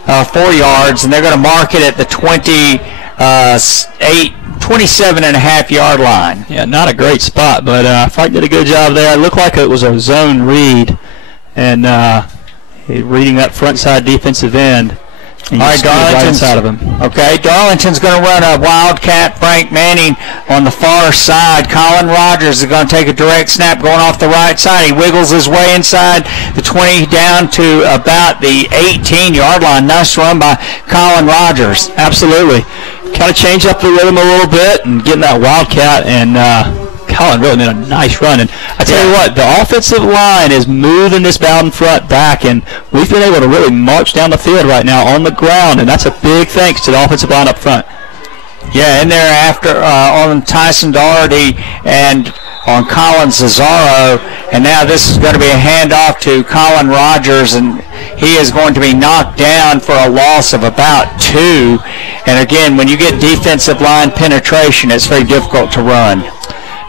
4 yards, and they're going to mark it at the 27.5-yard line. Yeah, not a great spot, but Frank did a good job there. It looked like it was a zone read, and reading that front side defensive end. All right, Darlington's right of him. Okay, Darlington's going to run a wildcat. Frank Manning on the far side. Colin Rodgers is going to take a direct snap going off the right side. He wiggles his way inside the 20 down to about the 18-yard line. Nice run by Colin Rodgers. Absolutely. Kind of change up the rhythm a little bit and getting that wildcat, and Colin really made a nice run. And I tell you what, the offensive line is moving this Bowdon front back, and we've been able to really march down the field right now on the ground, and that's a big thanks to the offensive line up front. Yeah, and thereafter on Tyson Doherty and on Colin Cesaro, and now this is going to be a handoff to Colin Rodgers, and he is going to be knocked down for a loss of about 2. And again, when you get defensive line penetration, it's very difficult to run.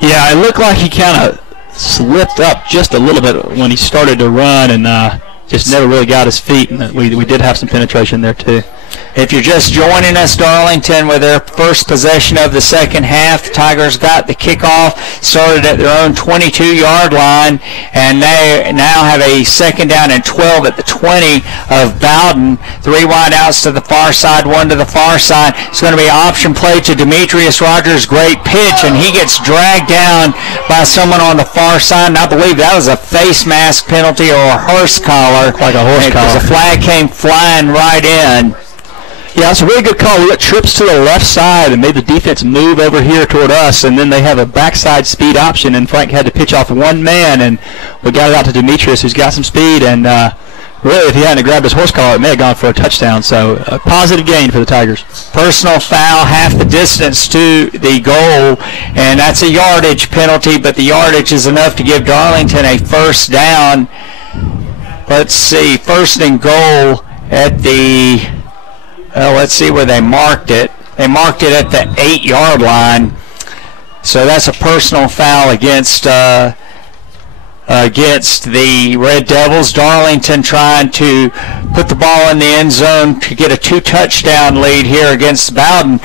Yeah, it looked like he kind of slipped up just a little bit when he started to run, and just never really got his feet, and we did have some penetration there too. If you're just joining us, Darlington with their first possession of the second half. The Tigers got the kickoff, started at their own 22-yard line, and they now have a 2nd down and 12 at the 20 of Bowdon. 3 wide outs to the far side, 1 to the far side. It's going to be an option play to Demetrius Rodgers. Great pitch, and he gets dragged down by someone on the far side, and I believe that was a face mask penalty or a horse collar. Like a horse collar. Because the flag came flying right in. Yeah, it's a really good call. We got trips to the left side and made the defense move over here toward us, and then they have a backside speed option, and Frank had to pitch off 1 man, and we got it out to Demetrius, who's got some speed, and really, if he hadn't grabbed his horse collar, it may have gone for a touchdown, so a positive gain for the Tigers. Personal foul, half the distance to the goal, and that's a yardage penalty, but the yardage is enough to give Darlington a first down. Let's see, 1st and goal at the... let's see where they marked it. They marked it at the 8-yard line. So that's a personal foul against the Red Devils. Darlington trying to put the ball in the end zone to get a 2-touchdown lead here against Bowdon.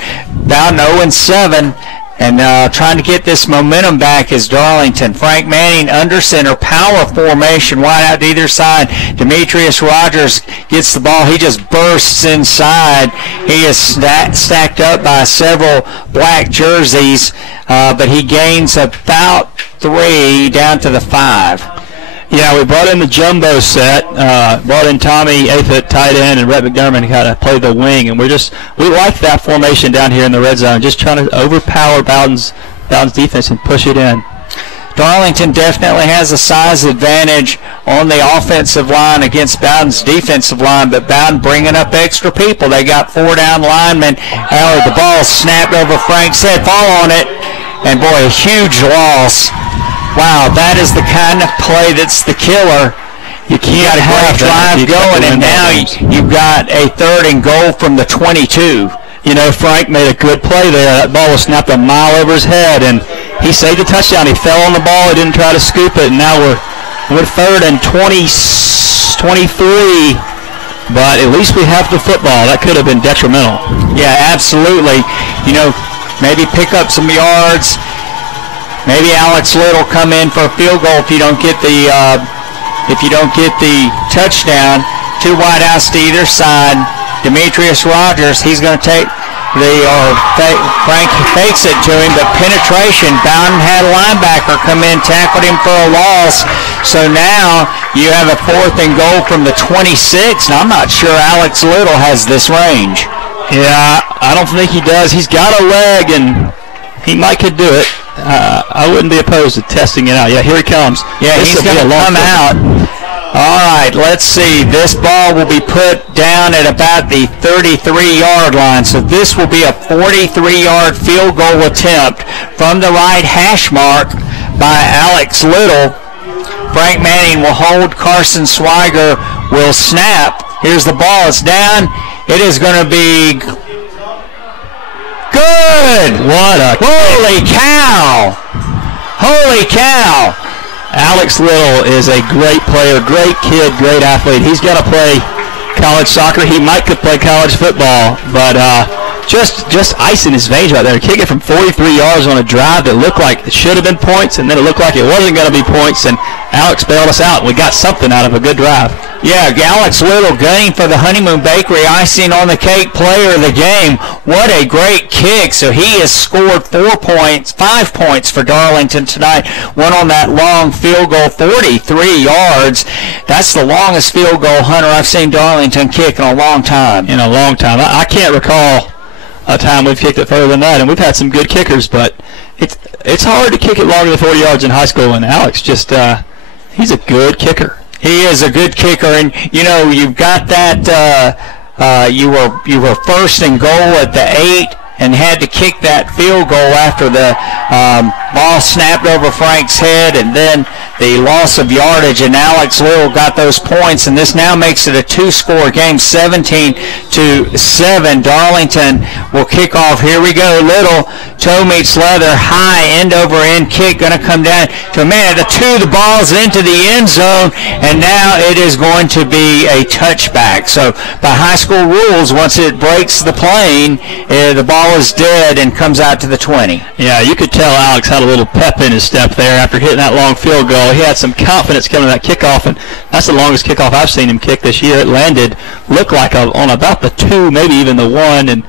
Bowdon 0-7. And trying to get this momentum back is Darlington. Frank Manning under center, power formation, wide out to either side. Demetrius Rodgers gets the ball. He just bursts inside. He is stacked up by several black jerseys, but he gains about 3 down to the 5. Yeah, we brought in the jumbo set, brought in Tommy Athett, tight end, and Rhett McDermott kind of played the wing, and we like that formation down here in the red zone, just trying to overpower Bowdon's defense and push it in. Darlington definitely has a size advantage on the offensive line against Bowdon's defensive line, but Bowdon bringing up extra people. They got 4 down linemen. The ball snapped over Frank's head, fall on it, and boy, a huge loss. Wow, that is the kind of play that's the killer. You can't got a great drive going, and now you've got a 3rd and goal from the 22. You know, Frank made a good play there. That ball was snapped a mile over his head, and he saved the touchdown. He fell on the ball. He didn't try to scoop it, and now we're 3rd and 23. But at least we have the football. That could have been detrimental. Yeah, absolutely. You know, maybe pick up some yards. Maybe Alex Little come in for a field goal if you don't get the touchdown. 2 wideouts to either side. Demetrius Rodgers, he's going to take Frank fakes it to him, but penetration. Bowdon had a linebacker come in, tackled him for a loss. So now you have a 4th and goal from the 26, and I'm not sure Alex Little has this range. Yeah, I don't think he does. He's got a leg, and he might could do it. I wouldn't be opposed to testing it out. Yeah, here he comes. Yeah, he's going to come out. All right, let's see. This ball will be put down at about the 33-yard line. So this will be a 43-yard field goal attempt from the right hash mark by Alex Little. Frank Manning will hold. Carson Swiger will snap. Here's the ball. It's down. It is going to be good. What a holy cow. Holy cow. Alex Little is a great player, great kid, great athlete. He's got to play college soccer. He might could play college football, but just icing his veins right there. Kick it from 43 yards on a drive that looked like it should have been points, and then it looked like it wasn't going to be points, and Alex bailed us out. We got something out of a good drive. Yeah, Alex Little gunning for the Honeymoon Bakery icing on the cake player of the game. What a great kick. So he has scored 5 points for Darlington tonight. One on that long field goal, 43 yards. That's the longest field goal, Hunter, I've seen Darlington kick in a long time. In a long time. I can't recall a time we've kicked it further than that, and we've had some good kickers, but it's hard to kick it longer than 40 yards in high school, and Alex just he's a good kicker. He is a good kicker, and you know you've got that. You were 1st and goal at the 8, and had to kick that field goal after the ball snapped over Frank's head, and then the loss of yardage. And Alex Little got those points, and this now makes it a 2-score game, 17-7. Darlington will kick off. Here we go. Little toe meets leather, high end over end kick, going to come down to a man at the 2. The ball's into the end zone, and now it is going to be a touchback. So by high school rules, once it breaks the plane, the ball is dead and comes out to the 20. Yeah, you could tell Alex had a little pep in his step there after hitting that long field goal. He had some confidence coming to that kickoff, and that's the longest kickoff I've seen him kick this year. It landed, looked like on about the 2, maybe even the 1, and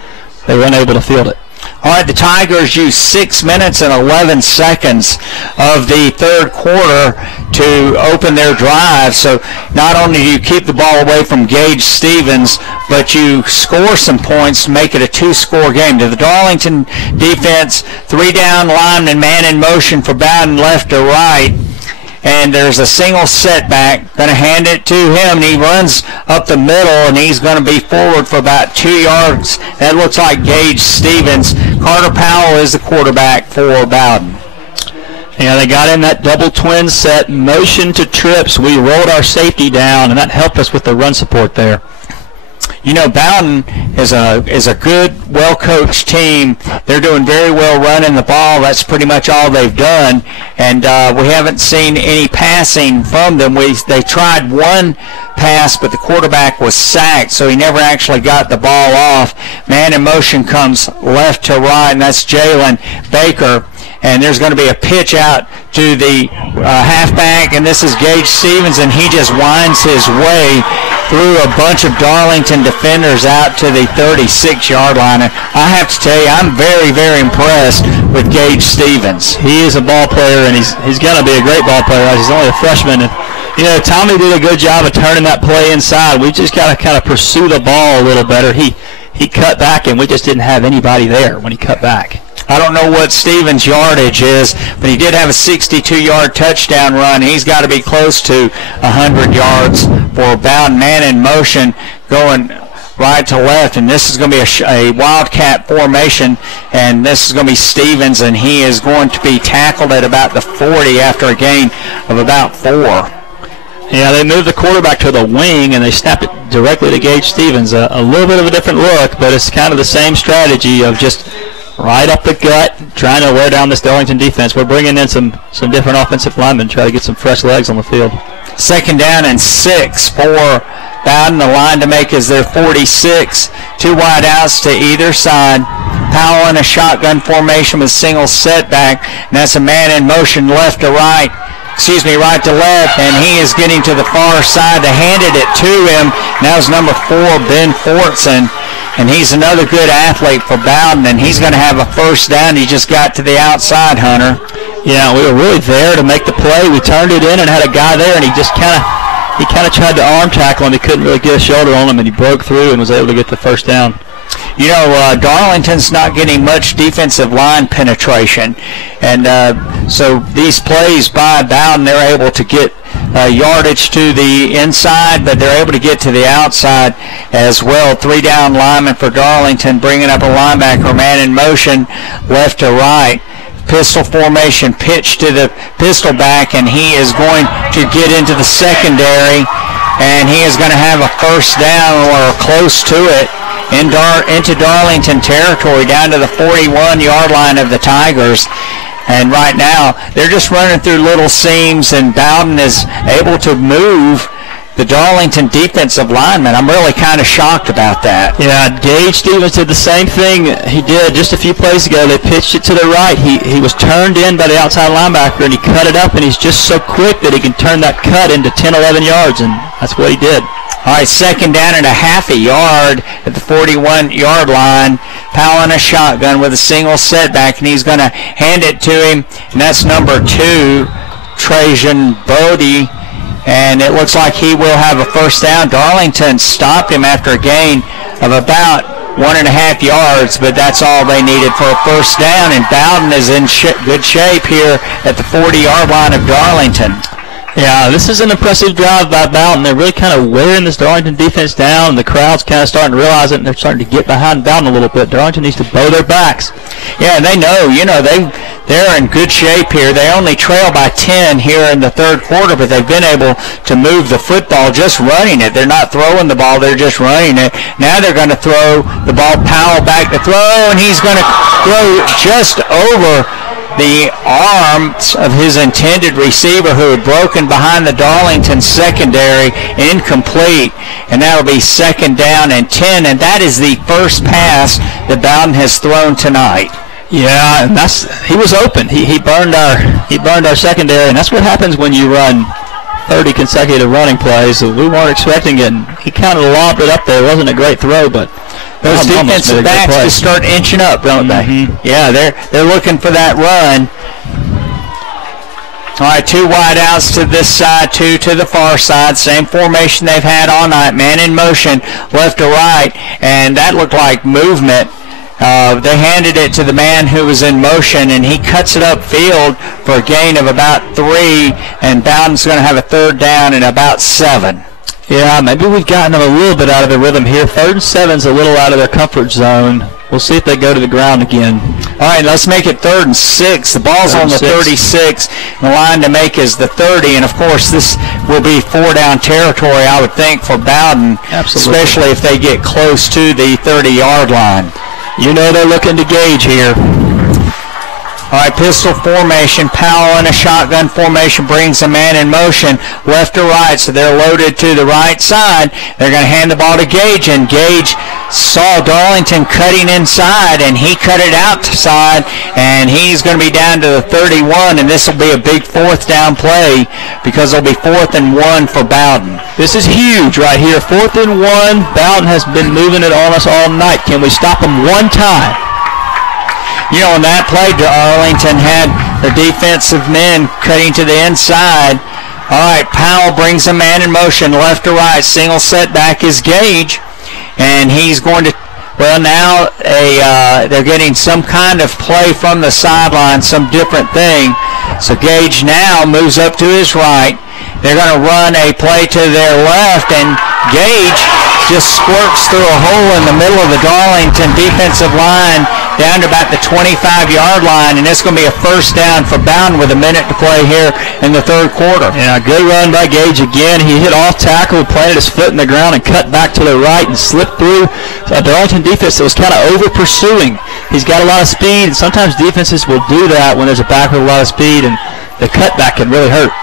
they were unable to field it. All right, the Tigers used 6 minutes and 11 seconds of the 3rd quarter to open their drive. So not only do you keep the ball away from Gage Stevens, but you score some points to make it a 2-score game. To the Darlington defense, 3 down linemen, man in motion for Bowdon left to right. And there's a single setback. Going to hand it to him, and he runs up the middle, and he's going to be forward for about 2 yards. That looks like Gage Stevens. Carter Powell is the quarterback for Bowdon. Yeah, they got in that double twin set, motion to trips. We rolled our safety down, and that helped us with the run support there. You know, Bowdon is a good, well-coached team. They're doing very well running the ball. That's pretty much all they've done. And we haven't seen any passing from them. They tried one pass, but the quarterback was sacked, so he never actually got the ball off. Man in motion comes left to right, and that's Jalen Baker. And there's going to be a pitch out to the halfback, and this is Gage Stevens, and he just winds his way through a bunch of Darlington defenders out to the 36-yard line. And I have to tell you, I'm very, very impressed with Gage Stevens. He is a ball player, and he's going to be a great ball player. He's only a freshman. And, you know, Tommy did a good job of turning that play inside. We just got to kind of pursue the ball a little better. He cut back, and we just didn't have anybody there when he cut back. I don't know what Stevens' yardage is, but he did have a 62-yard touchdown run. He's got to be close to 100 yards for Bowdon. Man in motion going right to left, and this is going to be a wildcat formation, and this is going to be Stevens, and he is going to be tackled at about the 40 after a gain of about 4. Yeah, they moved the quarterback to the wing, and they snapped it directly to Gage Stevens. A little bit of a different look, but it's kind of the same strategy of just right up the gut, trying to wear down this Darlington defense. We're bringing in some different offensive linemen, try to get some fresh legs on the field. 2nd down and 6 for Bowdon. The line to make is their 46. 2 wide outs to either side. Powell in a shotgun formation with single setback, and that's a man in motion left to right. Right to left, and he is getting to the far side. They handed it to him. That was number 4, Ben Fortson, and he's another good athlete for Bowdon, and he's going to have a first down. He just got to the outside, Hunter. Yeah, we were really there to make the play. We turned it in and had a guy there, and he kind of tried to arm tackle him. He couldn't really get a shoulder on him, and he broke through and was able to get the first down. You know, Darlington's not getting much defensive line penetration, and so these plays by Bowdon, they're able to get yardage to the inside, but they're able to get to the outside as well. 3 down linemen for Darlington, bringing up a linebacker, man in motion, left to right. Pistol formation, pitch to the pistol back, and he is going to get into the secondary, and he is going to have a first down or close to it. Into Darlington territory, down to the 41-yard line of the Tigers. And right now, they're just running through little seams, and Bowdon is able to move the Darlington defensive lineman. I'm really kind of shocked about that. Yeah, Gage Stevens did the same thing he did just a few plays ago. They pitched it to the right. He was turned in by the outside linebacker, and he cut it up, and he's just so quick that he can turn that cut into 10, 11 yards, and that's what he did. All right, 2nd down and a half a yard at the 41-yard line. Powell in a shotgun with a single setback, and he's going to hand it to him, and that's number 2, Trajan Bodie. And it looks like he will have a first down. Darlington stopped him after a gain of about 1.5 yards, but that's all they needed for a first down. And Bowdon is in good shape here at the 40-yard line of Darlington. Yeah, this is an impressive drive by Bowdon. They're really kind of wearing this Darlington defense down. The crowd's kind of starting to realize it, and they're starting to get behind Bowdon a little bit. Darlington needs to bow their backs. Yeah, they know. You know, they're in good shape here. They only trail by 10 here in the 3rd quarter, but they've been able to move the football just running it. They're not throwing the ball. They're just running it. Now they're going to throw the ball. Powell back to throw, and he's going to throw just over the arms of his intended receiver, who had broken behind the Darlington secondary, incomplete, and that will be 2nd down and 10, and that is the first pass that Bowdon has thrown tonight. Yeah, and he was open. He burned our secondary, and that's what happens when you run 30 consecutive running plays. So we weren't expecting it, and he kind of lobbed it up there. It wasn't a great throw, but those defensive backs just start inching up, don't they? Yeah, they're looking for that run. All right, 2 wide outs to this side, 2 to the far side. Same formation they've had all night. Man in motion, left to right, and that looked like movement. They handed it to the man who was in motion, and he cuts it upfield for a gain of about 3, and Bowdon's going to have a 3rd down and about 7. Yeah, maybe we've gotten them a little bit out of the rhythm here. 3rd and 7's a little out of their comfort zone. We'll see if they go to the ground again. All right, let's make it 3rd and 6. The ball's on the 36. The line to make is the 30, and of course this will be 4-down territory, I would think, for Bowdon. Absolutely. Especially if they get close to the 30-yard line. You know they're looking to gauge here. All right, pistol formation. Powell in a shotgun formation brings a man in motion left to right, so they're loaded to the right side. They're going to hand the ball to Gage, and Gage saw Darlington cutting inside, and he cut it outside, and he's going to be down to the 31, and this will be a big 4th down play because it'll be 4th and 1 for Bowdon. This is huge right here. 4th and 1. Bowdon has been moving it on us all night. Can we stop them one time? You know, on that play, Darlington had their defensive men cutting to the inside. All right, Powell brings a man in motion, left to right. Single setback is Gage, and he's going to, well, now they're getting some kind of play from the sideline, some different thing. So Gage now moves up to his right. They're going to run a play to their left, and Gage just squirts through a hole in the middle of the Darlington defensive line down to about the 25-yard line, and it's going to be a first down for Bowdon with a minute to play here in the third quarter. Yeah, good run by Gage again. He hit off tackle, planted his foot in the ground, and cut back to the right and slipped through a Darlington defense that was kind of over-pursuing. He's got a lot of speed, and sometimes defenses will do that when there's a back with a lot of speed, and the cutback can really hurt.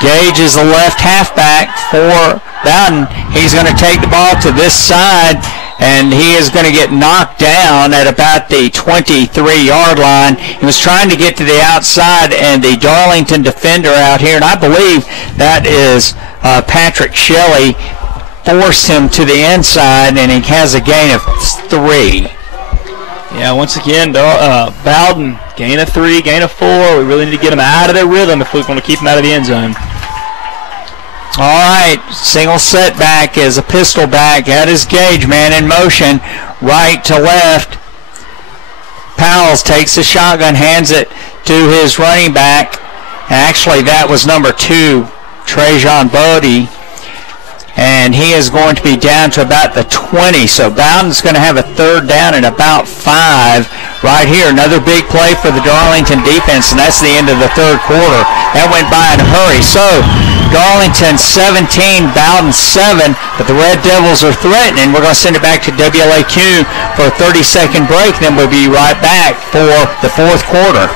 Gage is the left halfback for Bowdon. He's going to take the ball to this side, and he is going to get knocked down at about the 23-yard line. He was trying to get to the outside, and the Darlington defender out here, and I believe that is Patrick Shelley, forced him to the inside, and he has a gain of 3. Yeah, once again, Bowdon, gain of 3, gain of 4. We really need to get them out of their rhythm if we want to keep them out of the end zone. All right, single setback is a pistol back. That is Gage, man in motion, right to left. Powell takes the shotgun, hands it to his running back. Actually, that was number 2, Trajan Bodie. And he is going to be down to about the 20. So Bowdon's going to have a third down at about 5 right here. Another big play for the Darlington defense, and that's the end of the third quarter. That went by in a hurry. So Darlington 17, Bowdon 7, but the Red Devils are threatening. We're going to send it back to WLAQ for a 30-second break, then we'll be right back for the fourth quarter.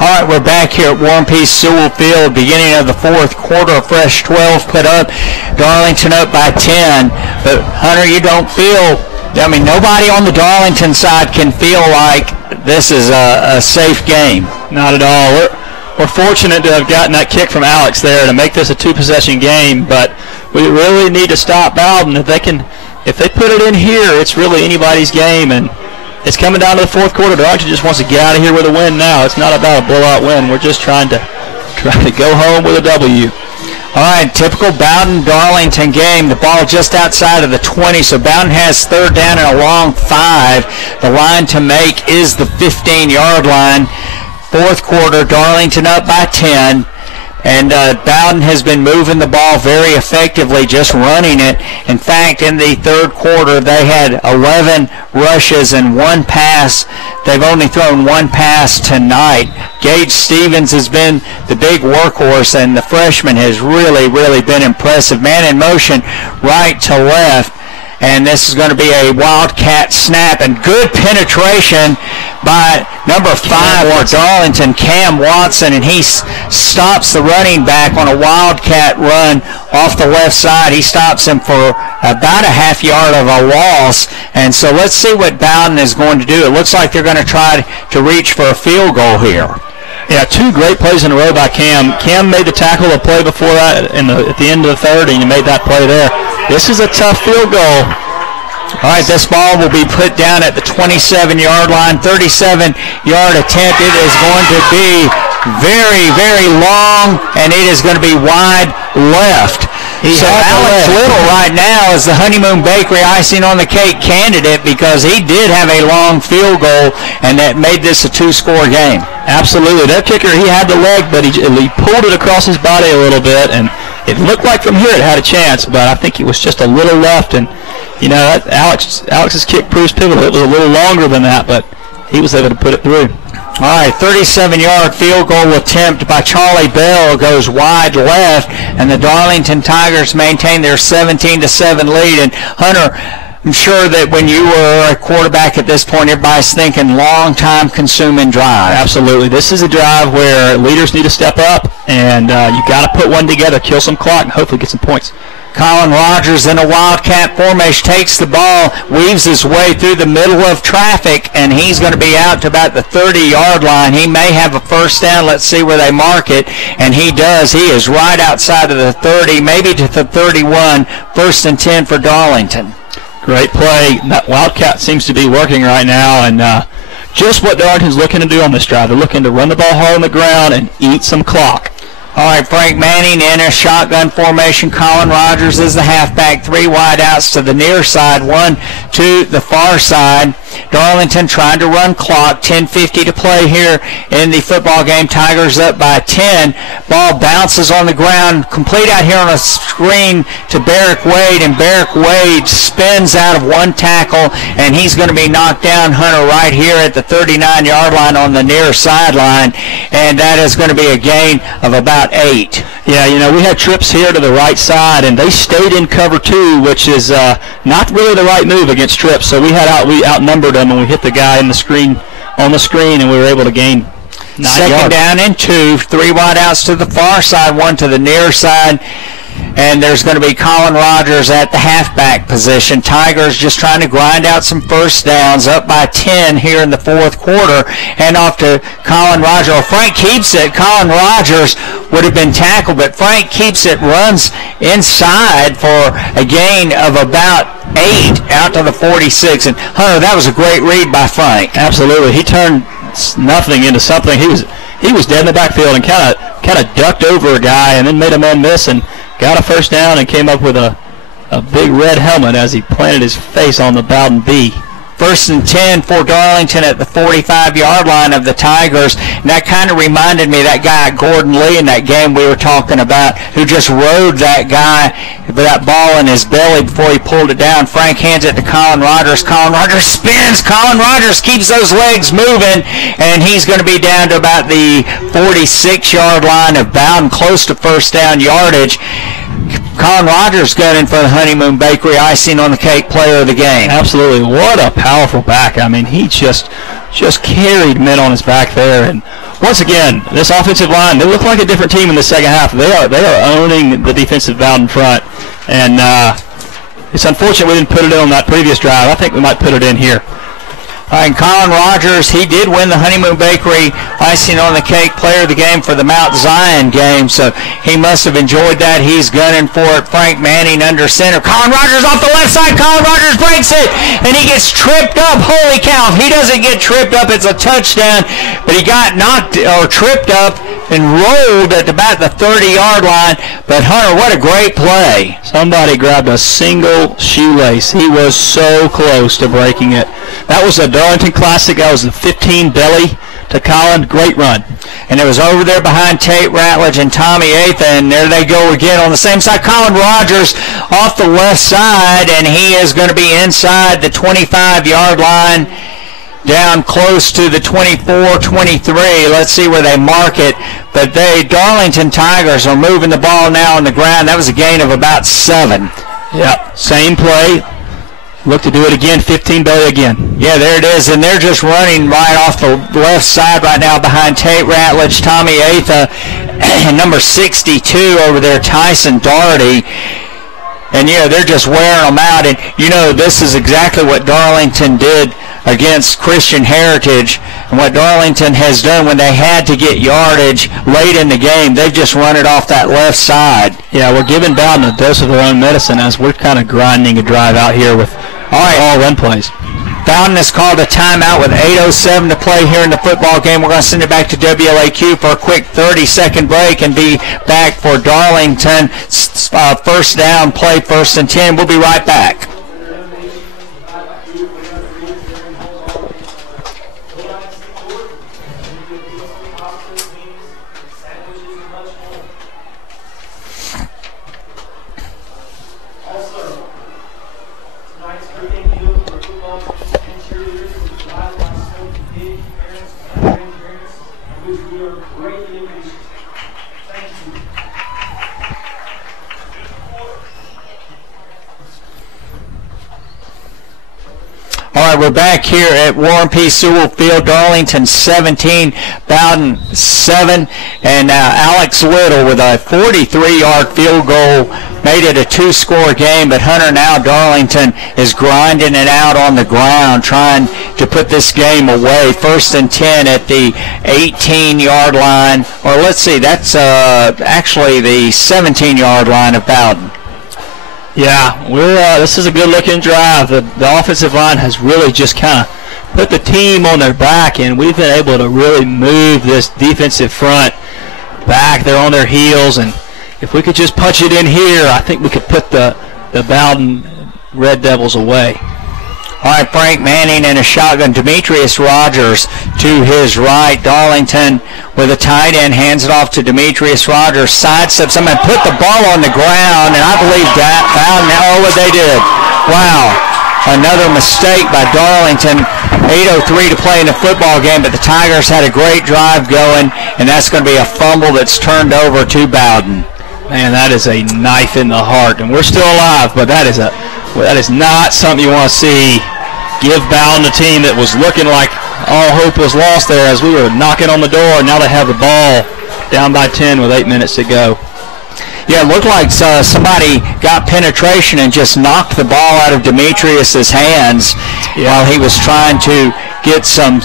All right, we're back here at War and Peace Sewell Field, beginning of the fourth quarter. A fresh 12 put up. Darlington up by 10. But, Hunter, you don't feel, I mean, nobody on the Darlington side can feel like this is a safe game. Not at all. We're fortunate to have gotten that kick from Alex there to make this a 2-possession game, but we really need to stop Bowdon. If they put it in here, it's really anybody's game, and it's coming down to the fourth quarter. Darlington just wants to get out of here with a win now. It's not about a blowout win. We're just trying to go home with a W. All right, typical Bowdon-Darlington game. The ball just outside of the 20, so Bowdon has third down and a long 5. The line to make is the 15-yard line. Fourth quarter, Darlington up by 10. And Bowdon has been moving the ball very effectively, just running it. In fact, in the third quarter, they had 11 rushes and 1 pass. They've only thrown 1 pass tonight. Gage Stevens has been the big workhorse, and the freshman has really, really been impressive. Man in motion, right to left. And this is going to be a Wildcat snap, and good penetration by number 5 for Darlington, Cam Watson, and he stops the running back on a Wildcat run off the left side. He stops him for about a half yard of a loss, and so let's see what Bowdon is going to do. It looks like they're going to try to reach for a field goal here. Yeah, 2 great plays in a row by Cam. Cam made the tackle, the play before that at the end of the third, and he made that play there. This is a tough field goal. All right, this ball will be put down at the 27-yard line, 37-yard attempt. It is going to be very, very long, and it is going to be wide left. So Alex Little right now is the Honeymoon Bakery icing on the cake candidate because he did have a long field goal, and that made this a 2-score game. Absolutely. That kicker, he had the leg, but he pulled it across his body a little bit, and it looked like from here it had a chance, but I think it was just a little left, and you know, Alex's kick proves pivotal. It was a little longer than that, but he was able to put it through. All right, 37-yard field goal attempt by Charlie Bell goes wide left, and the Darlington Tigers maintain their 17-7 lead. And Hunter, I'm sure that when you were a quarterback at this point, everybody's thinking long time consuming drive. Absolutely. This is a drive where leaders need to step up, and you got to put one together, kill some clock, and hopefully get some points. Colin Rodgers in a Wildcat formation takes the ball, weaves his way through the middle of traffic, and he's going to be out to about the 30-yard line. He may have a first down. Let's see where they mark it, and he does. He is right outside of the 30, maybe to the 31, 1st and 10 for Darlington. Great play. That Wildcat seems to be working right now, and just what Darlington's looking to do on this drive. They're looking to run the ball hard on the ground and eat some clock. All right, Frank Manning in a shotgun formation. Colin Rodgers is the halfback. 3 wideouts to the near side, 1 to the far side. Darlington trying to run clock. 10:50 to play here in the football game. Tigers up by 10. Ball bounces on the ground. Complete out here on a screen to Barrick Wade, and Barrick Wade spins out of 1 tackle, and he's going to be knocked down, Hunter, right here at the 39-yard line on the near sideline, and that is going to be a gain of about 8. Yeah, we had trips here to the right side, and they stayed in cover 2, which is not really the right move against trips. So we outnumbered them, and we hit the guy on the screen, and we were able to gain 9 yards. Second down and 2, 3 wideouts to the far side, 1 to the near side. And there's going to be Colin Rodgers at the halfback position. Tigers just trying to grind out some first downs, up by 10 here in the fourth quarter. And off to Colin Rodgers. Well, Frank keeps it. Colin Rodgers would have been tackled, but Frank keeps it, runs inside for a gain of about 8 out to the 46. And Hunter, that was a great read by Frank. Absolutely. He turned nothing into something. He was dead in the backfield and kind of ducked over a guy and then made a man miss and got a first down and came up with a big red helmet as he planted his face on the Bowdon B. First and 10 for Darlington at the 45-yard line of the Tigers. And that kind of reminded me of that guy, Gordon Lee, in that game we were talking about, who just rode that guy with that ball in his belly before he pulled it down. Frank hands it to Colin Rodgers. Colin Rodgers spins. Colin Rodgers keeps those legs moving, and he's going to be down to about the 46-yard line of Bowdon, close to first down yardage. Colin Rodgers gunning for the Honeymoon Bakery icing on the cake player of the game. Absolutely. What a powerful back. I mean, he just carried men on his back there. And once again, this offensive line, they look like a different team in the second half. They are owning the defensive Bowdon front. And it's unfortunate we didn't put it in on that previous drive. I think we might put it in here. And Colin Rodgers, he did win the Honeymoon Bakery icing on the cake player of the game for the Mount Zion game, so he must have enjoyed that. He's gunning for it. Frank Manning under center. Colin Rodgers off the left side. Colin Rodgers breaks it, and he gets tripped up. Holy cow. If he doesn't get tripped up, it's a touchdown, but he got knocked or tripped up and rolled at about the 30-yard line. But, Hunter, what a great play. Somebody grabbed a single shoelace. He was so close to breaking it. That was a Darlington classic. That was a 15 belly to Colin. Great run. And it was over there behind Tate Ratledge and Tommy Atha, and there they go again on the same side. Colin Rodgers off the left side, and he is going to be inside the 25-yard line, down close to the 24-23. Let's see where they mark it. But Darlington Tigers are moving the ball now on the ground. That was a gain of about 7. Yep, same play. Look to do it again, 15 belly again. Yeah, there it is, and they're just running right off the left side right now behind Tate Ratledge, Tommy Atha, and number 62 over there, Tyson Doherty. And, they're just wearing them out. And, this is exactly what Darlington did against Christian Heritage, and what Darlington has done when they had to get yardage late in the game. They've just run it off that left side. Yeah, we're giving Bowdon a dose of their own medicine as we're kind of grinding a drive out here with all run plays. Bowdon has called a timeout with 8:07 to play here in the football game. We're going to send it back to WLAQ for a quick 30-second break and be back for Darlington first down play, 1st and 10. We'll be right back. All right, we're back here at Warren P. Sewell Field. Darlington 17, Bowdon 7, and Alex Little with a 43-yard field goal made it a 2-score game. But Hunter, now Darlington is grinding it out on the ground, trying to put this game away. 1st and 10 at the 18-yard line, or let's see, that's actually the 17-yard line of Bowdon. Yeah, this is a good-looking drive. The offensive line has really just kind of put the team on their back, and we've been able to really move this defensive front back. They're on their heels, and if we could just punch it in here, I think we could put the Bowdon Red Devils away. All right, Frank Manning in a shotgun. Demetrius Rodgers to his right. Darlington with a tight end hands it off to Demetrius Rodgers. Sidesteps him and put the ball on the ground, and I believe that Bowdon, oh, what they did. Wow. Another mistake by Darlington. 8:03 to play in the football game, but the Tigers had a great drive going, and that's going to be a fumble that's turned over to Bowdon. Man, that is a knife in the heart, and we're still alive, but that is not something you want to see. Give Bowdon a team that was looking like all hope was lost there as we were knocking on the door, and now they have the ball down by 10 with 8 minutes to go. Yeah, it looked like somebody got penetration and just knocked the ball out of Demetrius's hands while he was trying to get some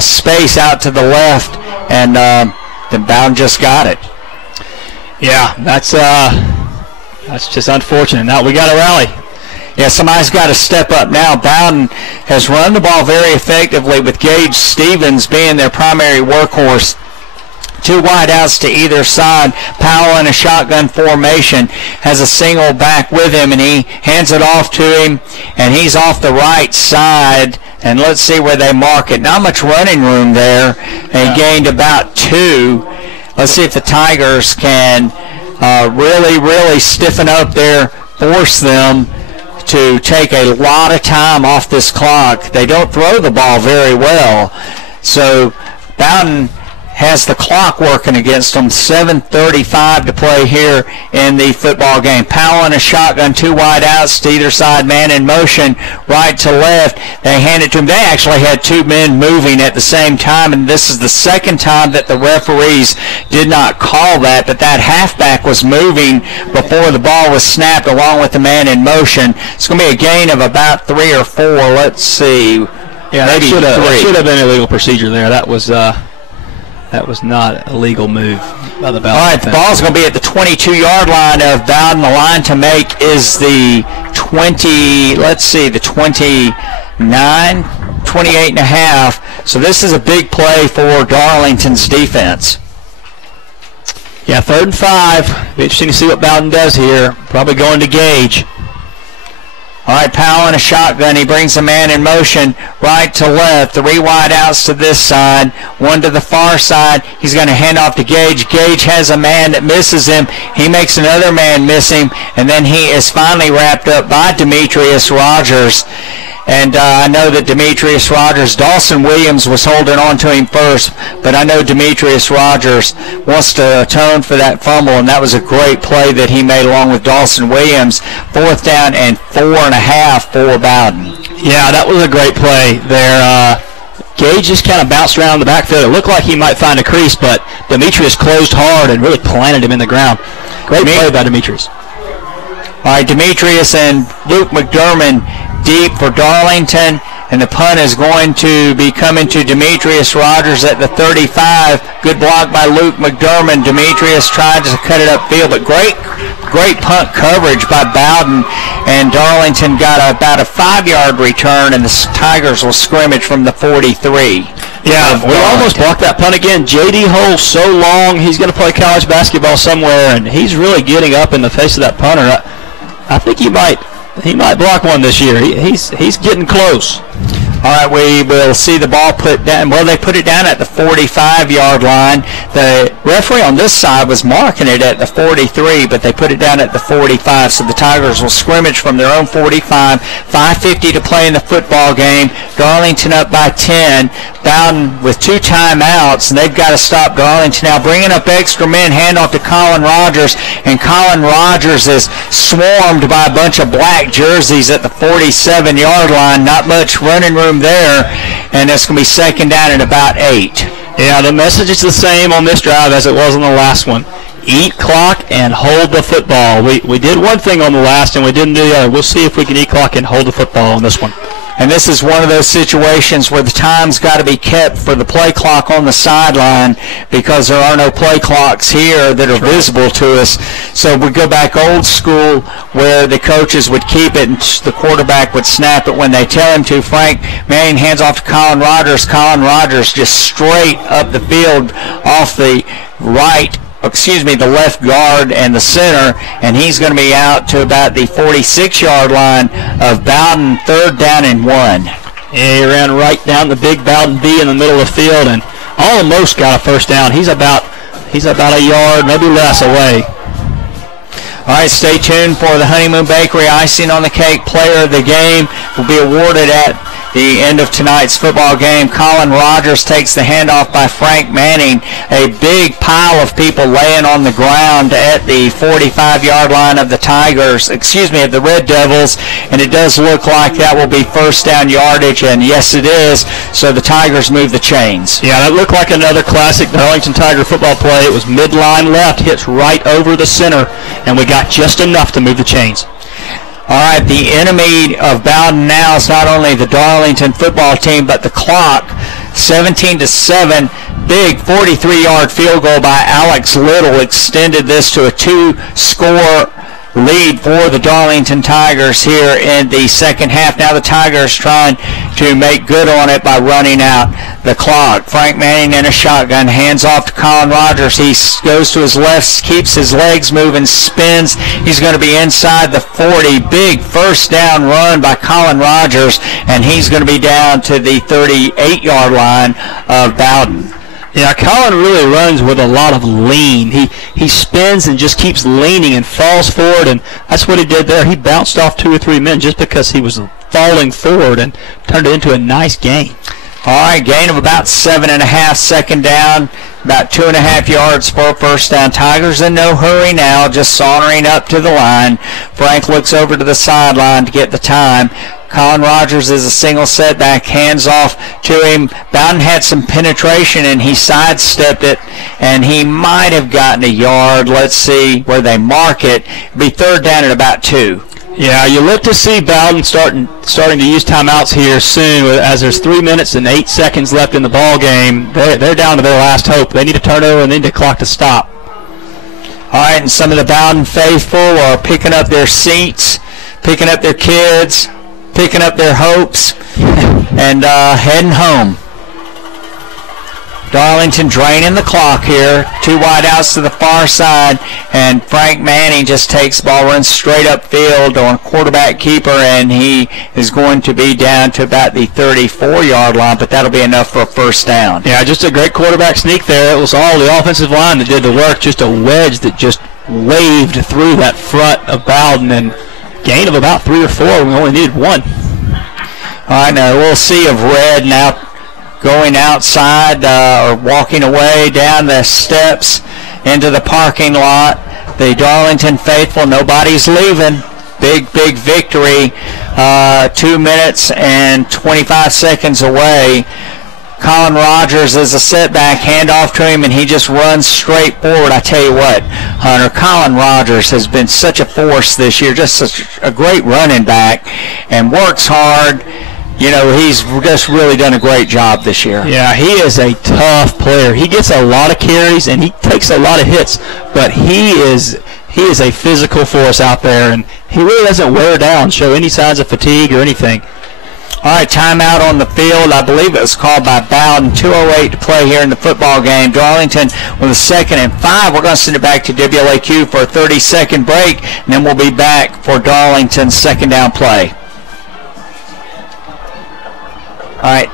space out to the left, and then Bowdon just got it. Yeah, that's just unfortunate. Now we got to rally. Yeah, somebody's got to step up now. Bowdon has run the ball very effectively with Gage Stevens being their primary workhorse. Two wideouts to either side. Powell in a shotgun formation has a single back with him, and he hands it off to him, and he's off the right side. And let's see where they mark it. Not much running room there. They gained about 2. Let's see if the Tigers can really stiffen up there, force them to take a lot of time off this clock. They don't throw the ball very well. So Bowdon has the clock working against them. 7:35 to play here in the football game. Powell in a shotgun, 2 wide outs to either side, man in motion, right to left. They hand it to him. They actually had 2 men moving at the same time, and this is the second time that the referees did not call that, but that halfback was moving before the ball was snapped along with the man in motion. It's going to be a gain of about 3 or 4. Let's see. Yeah, maybe 3. That should have been a legal procedure there. That was not a legal move by the Bowdon. All right, the ball's going to be at the 22-yard line of Bowdon. The line to make is the 20, let's see, the 29, 28 and a half. So this is a big play for Darlington's defense. Yeah, 3rd and 5. Be interesting to see what Bowdon does here. Probably going to Gage. All right, Powell in a shotgun. He brings a man in motion right to left. 3 wide outs to this side, 1 to the far side. He's going to hand off to Gage. Gage has a man that misses him. He makes another man miss him, and then he is finally wrapped up by Demetrius Rodgers. And I know that Demetrius Rodgers, Dawson Williams was holding on to him first, but I know Demetrius Rodgers wants to atone for that fumble, and that was a great play that he made along with Dawson Williams. 4th down and 4.5 for Bowdon. Yeah, that was a great play there. Gage just kind of bounced around the backfield. It looked like he might find a crease, but Demetrius closed hard and really planted him in the ground. Great play by Demetrius. All right, Demetrius and Luke McDermott deep for Darlington, and the punt is going to be coming to Demetrius Rodgers at the 35. Good block by Luke McDermott. Demetrius tried to cut it upfield, but great punt coverage by Bowdon, and Darlington got about a 5-yard return, and the Tigers will scrimmage from the 43. Yeah, we almost blocked that punt again. J.D. Hull's so long, he's going to play college basketball somewhere, and he's really getting up in the face of that punter. I think he might block one this year. He's getting close. All right, we will see the ball put down. Well, they put it down at the 45-yard line. The referee on this side was marking it at the 43, but they put it down at the 45. So the Tigers will scrimmage from their own 45. 5:50 to play in the football game. Darlington up by 10. Bowdon with 2 timeouts, and they've got to stop Darlington now. Bringing up extra men, handoff to Colin Rodgers, and Colin Rodgers is swarmed by a bunch of black jerseys at the 47-yard line. Not much running room there, and it's going to be 2nd down at about 8. Yeah, the message is the same on this drive as it was on the last one. Eat clock and hold the football. We did one thing on the last, and we didn't do the other. We'll see if we can eat clock and hold the football on this one. And this is one of those situations where the time's got to be kept for the play clock on the sideline because there are no play clocks here that are visible to us. So we go back old school where the coaches would keep it and the quarterback would snap it when they tell him to. Frank Manning hands off to Colin Rodgers. Colin Rodgers just straight up the field off the the left guard and the center, and he's going to be out to about the 46-yard line of Bowdon, 3rd down and 1. Yeah, he ran right down the big Bowdon B in the middle of the field and almost got a first down. He's about a yard, maybe less away. All right, stay tuned for the Honeymoon Bakery icing on the cake player of the game will be awarded at the end of tonight's football game. Colin Rodgers takes the handoff by Frank Manning. A big pile of people laying on the ground at the 45-yard line of the of the Red Devils, and it does look like that will be first down yardage, and yes it is, so the Tigers move the chains. Yeah, that looked like another classic Darlington Tiger football play. It was midline left, hits right over the center, and we got just enough to move the chains. All right, the enemy of Bowdon now is not only the Darlington football team, but the clock. 17-7, big 43-yard field goal by Alex Little extended this to a 2-score lead for the Darlington Tigers here in the second half. Now the Tigers trying to make good on it by running out the clock. Frank Manning in a shotgun, hands off to Colin Rodgers. He goes to his left, keeps his legs moving, spins. He's going to be inside the 40. Big first down run by Colin Rodgers, and he's going to be down to the 38-yard line of Bowdon. Yeah, Colin really runs with a lot of lean. He spins and just keeps leaning and falls forward, and that's what he did there. He bounced off 2 or 3 men just because he was falling forward and turned it into a nice gain. All right, gain of about 7.5, second down, about 2.5 yards for a first down. Tigers in no hurry now, just sauntering up to the line. Frank looks over to the sideline to get the time. Colin Rodgers is a single setback, hands off to him. Bowdon had some penetration and he sidestepped it, and he might have gotten a yard. Let's see where they mark it. It'll be 3rd down at about 2. Yeah, you look to see Bowdon starting to use timeouts here soon, as there's 3 minutes and 8 seconds left in the ball game. They're down to their last hope. They need a turnover and they need the clock to stop. All right, and some of the Bowdon faithful are picking up their seats, picking up their kids, picking up their hopes, and heading home. Darlington draining the clock here. 2 wideouts to the far side, and Frank Manning just takes the ball, runs straight upfield on quarterback keeper, and he is going to be down to about the 34-yard line, but that'll be enough for a first down. Yeah, just a great quarterback sneak there. It was all the offensive line that did the work, just a wedge that just waved through that front of Bowdon, and gain of about 3 or 4. We only needed 1. All right, now we'll see of Red now going outside or walking away down the steps into the parking lot. The Darlington faithful, nobody's leaving. Big victory. 2 minutes and 25 seconds away. Colin Rodgers is a setback, handoff to him, and he just runs straight forward. I tell you what, Hunter, Colin Rodgers has been such a force this year, just such a great running back, and works hard. You know, he's just really done a great job this year. Yeah, he is a tough player. He gets a lot of carries and he takes a lot of hits, but he is a physical force out there, and he really doesn't wear down, show any signs of fatigue or anything. All right, timeout on the field. I believe it was called by Bowdon. 2:08 to play here in the football game. Darlington with a 2nd and 5. We're going to send it back to WLAQ for a 30-second break, and then we'll be back for Darlington's second down play. All right.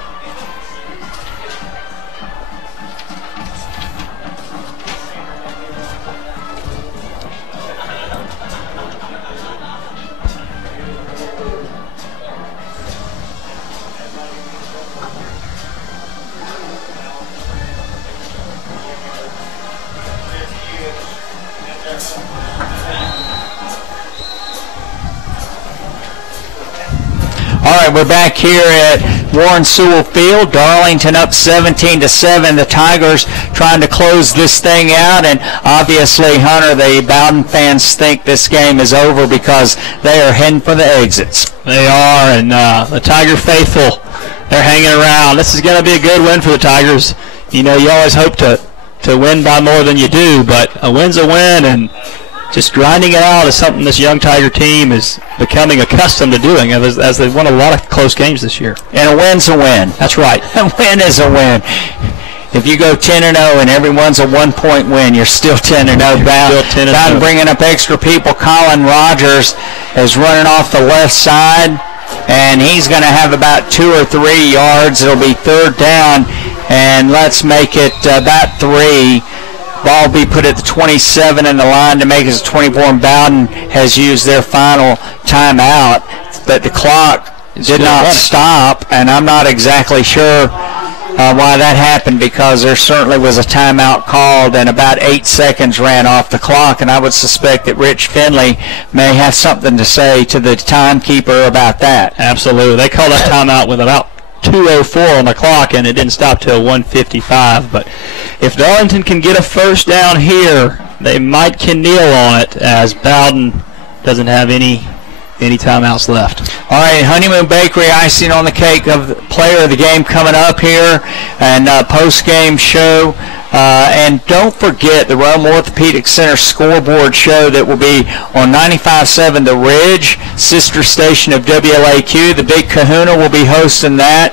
All right, we're back here at Warren Sewell Field. Darlington up 17-7. The Tigers trying to close this thing out, and obviously, Hunter, the Bowdon fans think this game is over because they are heading for the exits. They are, and the Tiger faithful, they're hanging around. This is going to be a good win for the Tigers. You know, you always hope to win by more than you do, but a win's a win, and just grinding it out is something this young Tiger team is becoming accustomed to doing as they've won a lot of close games this year. And a win's a win. That's right. A win is a win. If you go 10-0 and everyone's a 1-point win, you're still 10-0. Bowdon bringing up extra people. Colin Rodgers is running off the left side, and he's going to have about 2 or 3 yards. It'll be third down, and let's make it about 3. Ball will be put at the 27 in the line to make it 24, and Bowdon has used their final timeout. But the clock did not stop, and I'm not exactly sure why that happened, because there certainly was a timeout called, and about 8 seconds ran off the clock, and I would suspect that Rich Finley may have something to say to the timekeeper about that. Absolutely. They called that timeout with about 2:04 on the clock, and it didn't stop till 1:55. But if Darlington can get a first down here, they might can kneel on it, as Bowdon doesn't have any timeouts left. All right, Honeymoon Bakery icing on the cake of the player of the game coming up here, and post-game show. And don't forget the Rome Orthopedic Center scoreboard show that will be on 95.7 The Ridge, sister station of WLAQ. The Big Kahuna will be hosting that.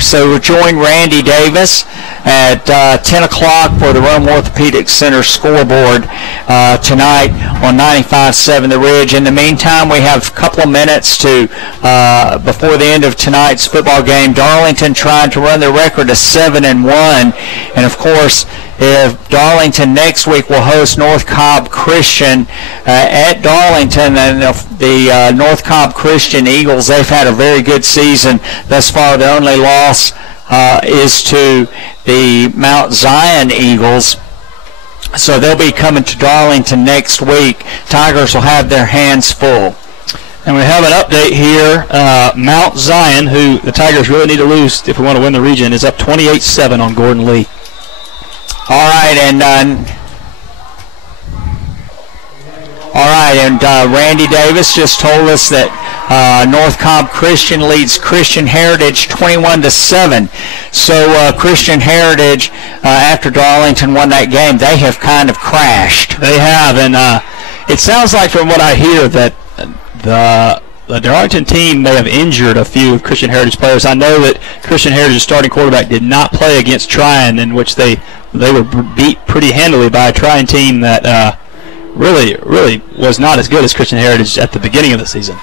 So join Randy Davis at 10 o'clock for the Rome Orthopedic Center scoreboard tonight on 95.7 The Ridge. In the meantime, we have a couple of minutes to before the end of tonight's football game. Darlington trying to run their record to 7-1, and of course, if Darlington next week will host North Cobb Christian at Darlington, and the North Cobb Christian Eagles, they've had a very good season thus far. The only loss is to the Mount Zion Eagles. So they'll be coming to Darlington next week. Tigers will have their hands full. And we have an update here. Mount Zion, who the Tigers really need to lose if we want to win the region, is up 28-7 on Gordon Lee. All right, and Randy Davis just told us that North Cobb Christian leads Christian Heritage 21-7. So Christian Heritage, after Darlington won that game, they have kind of crashed. They have, and it sounds like from what I hear that the Darlington team may have injured a few of Christian Heritage players. I know that Christian Heritage's starting quarterback did not play against Tryon, in which they were beat pretty handily by a Tryon team that really was not as good as Christian Heritage at the beginning of the season.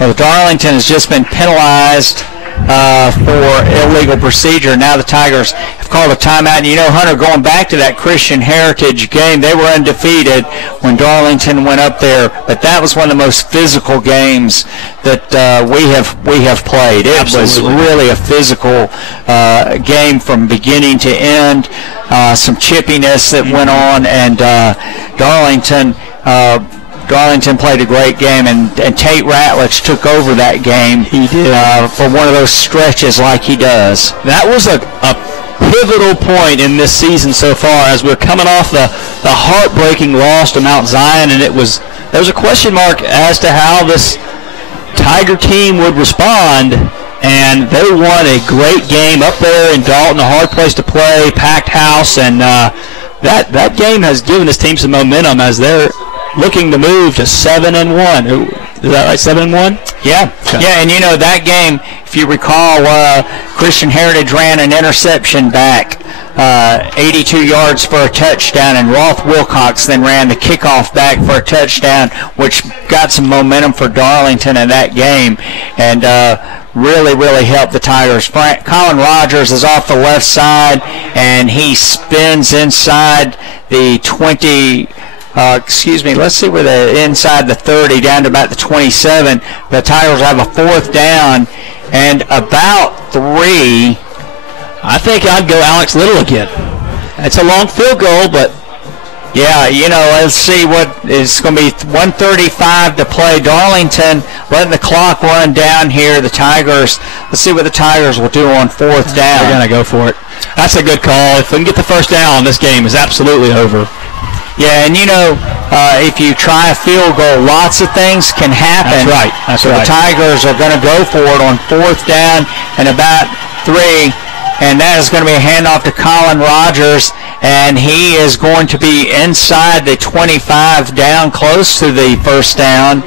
Well, Darlington has just been penalized for illegal procedure. Now the Tigers have called a timeout. And you know, Hunter, going back to that Christian Heritage game, they were undefeated when Darlington went up there, but that was one of the most physical games that we have played. It was really a physical game from beginning to end. Some chippiness that went on, and Darlington played a great game, and Tate Ratledge took over that game. He did. For one of those stretches like he does. That was a pivotal point in this season so far, as we're coming off the heartbreaking loss to Mount Zion, and there was a question mark as to how this Tiger team would respond, and they won a great game up there in Dalton, a hard place to play, packed house, and that game has given this team some momentum as they're looking to move to 7-1. Is that right, 7-1? Yeah. Okay. Yeah, and you know, that game, if you recall, Christian Heritage ran an interception back 82 yards for a touchdown, and Roth Wilcox then ran the kickoff back for a touchdown, which got some momentum for Darlington in that game, and really helped the Tigers. Colin Rodgers is off the left side, and he spins inside the 20. Let's see where the inside the 30 down to about the 27. The Tigers have a fourth down and about 3. I think I'd go Alex Little again. It's a long field goal, but Yeah, let's see what is going to be 1:35 to play. Darlington letting the clock run down here. The Tigers, let's see what the Tigers will do on 4th down. They're going to go for it. That's a good call. If we can get the first down, this game is absolutely over. Yeah, and if you try a field goal, lots of things can happen. That's right. That's so right. The Tigers are going to go for it on 4th down and about 3. And that is going to be a handoff to Colin Rodgers, and he is going to be inside the 25 down, close to the first down.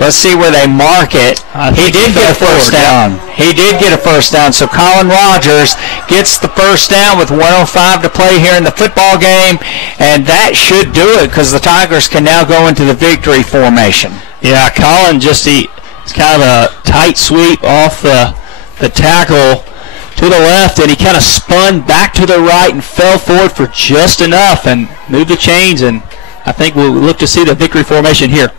Let's see where they mark it. He did get a first down. He did get a first down. So Colin Rodgers gets the first down with 1:05 to play here in the football game, and that should do it because the Tigers can now go into the victory formation. Yeah, Colin it's kind of a tight sweep off the tackle to the left, and he kind of spun back to the right and fell forward for just enough and moved the chains, and I think we'll look to see the victory formation here.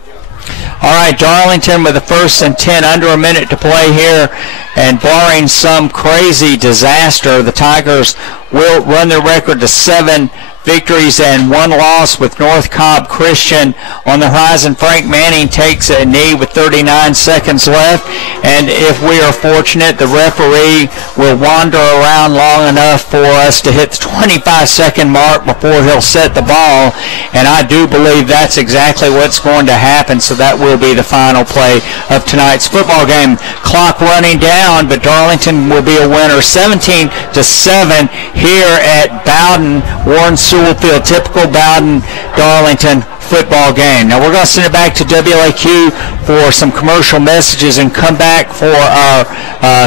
All right, Darlington with the 1st and 10, under a minute to play here, and barring some crazy disaster, the Tigers will run their record to 7 victories and 1 loss with North Cobb Christian on the horizon. Frank Manning takes a knee with 39 seconds left, and if we are fortunate, the referee will wander around long enough for us to hit the 25-second mark before he'll set the ball, and I do believe that's exactly what's going to happen, so that will be the final play of tonight's football game. Clock running down, but Darlington will be a winner 17-7 here at Bowdon, Warren Sewell Field. Typical Bowdon Darlington football game. Now we're going to send it back to WLAQ for some commercial messages and come back for our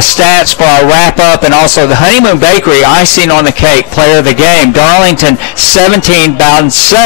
stats for our wrap-up, and also the Honeymoon Bakery icing on the cake player of the game. Darlington 17, Bowdon 7.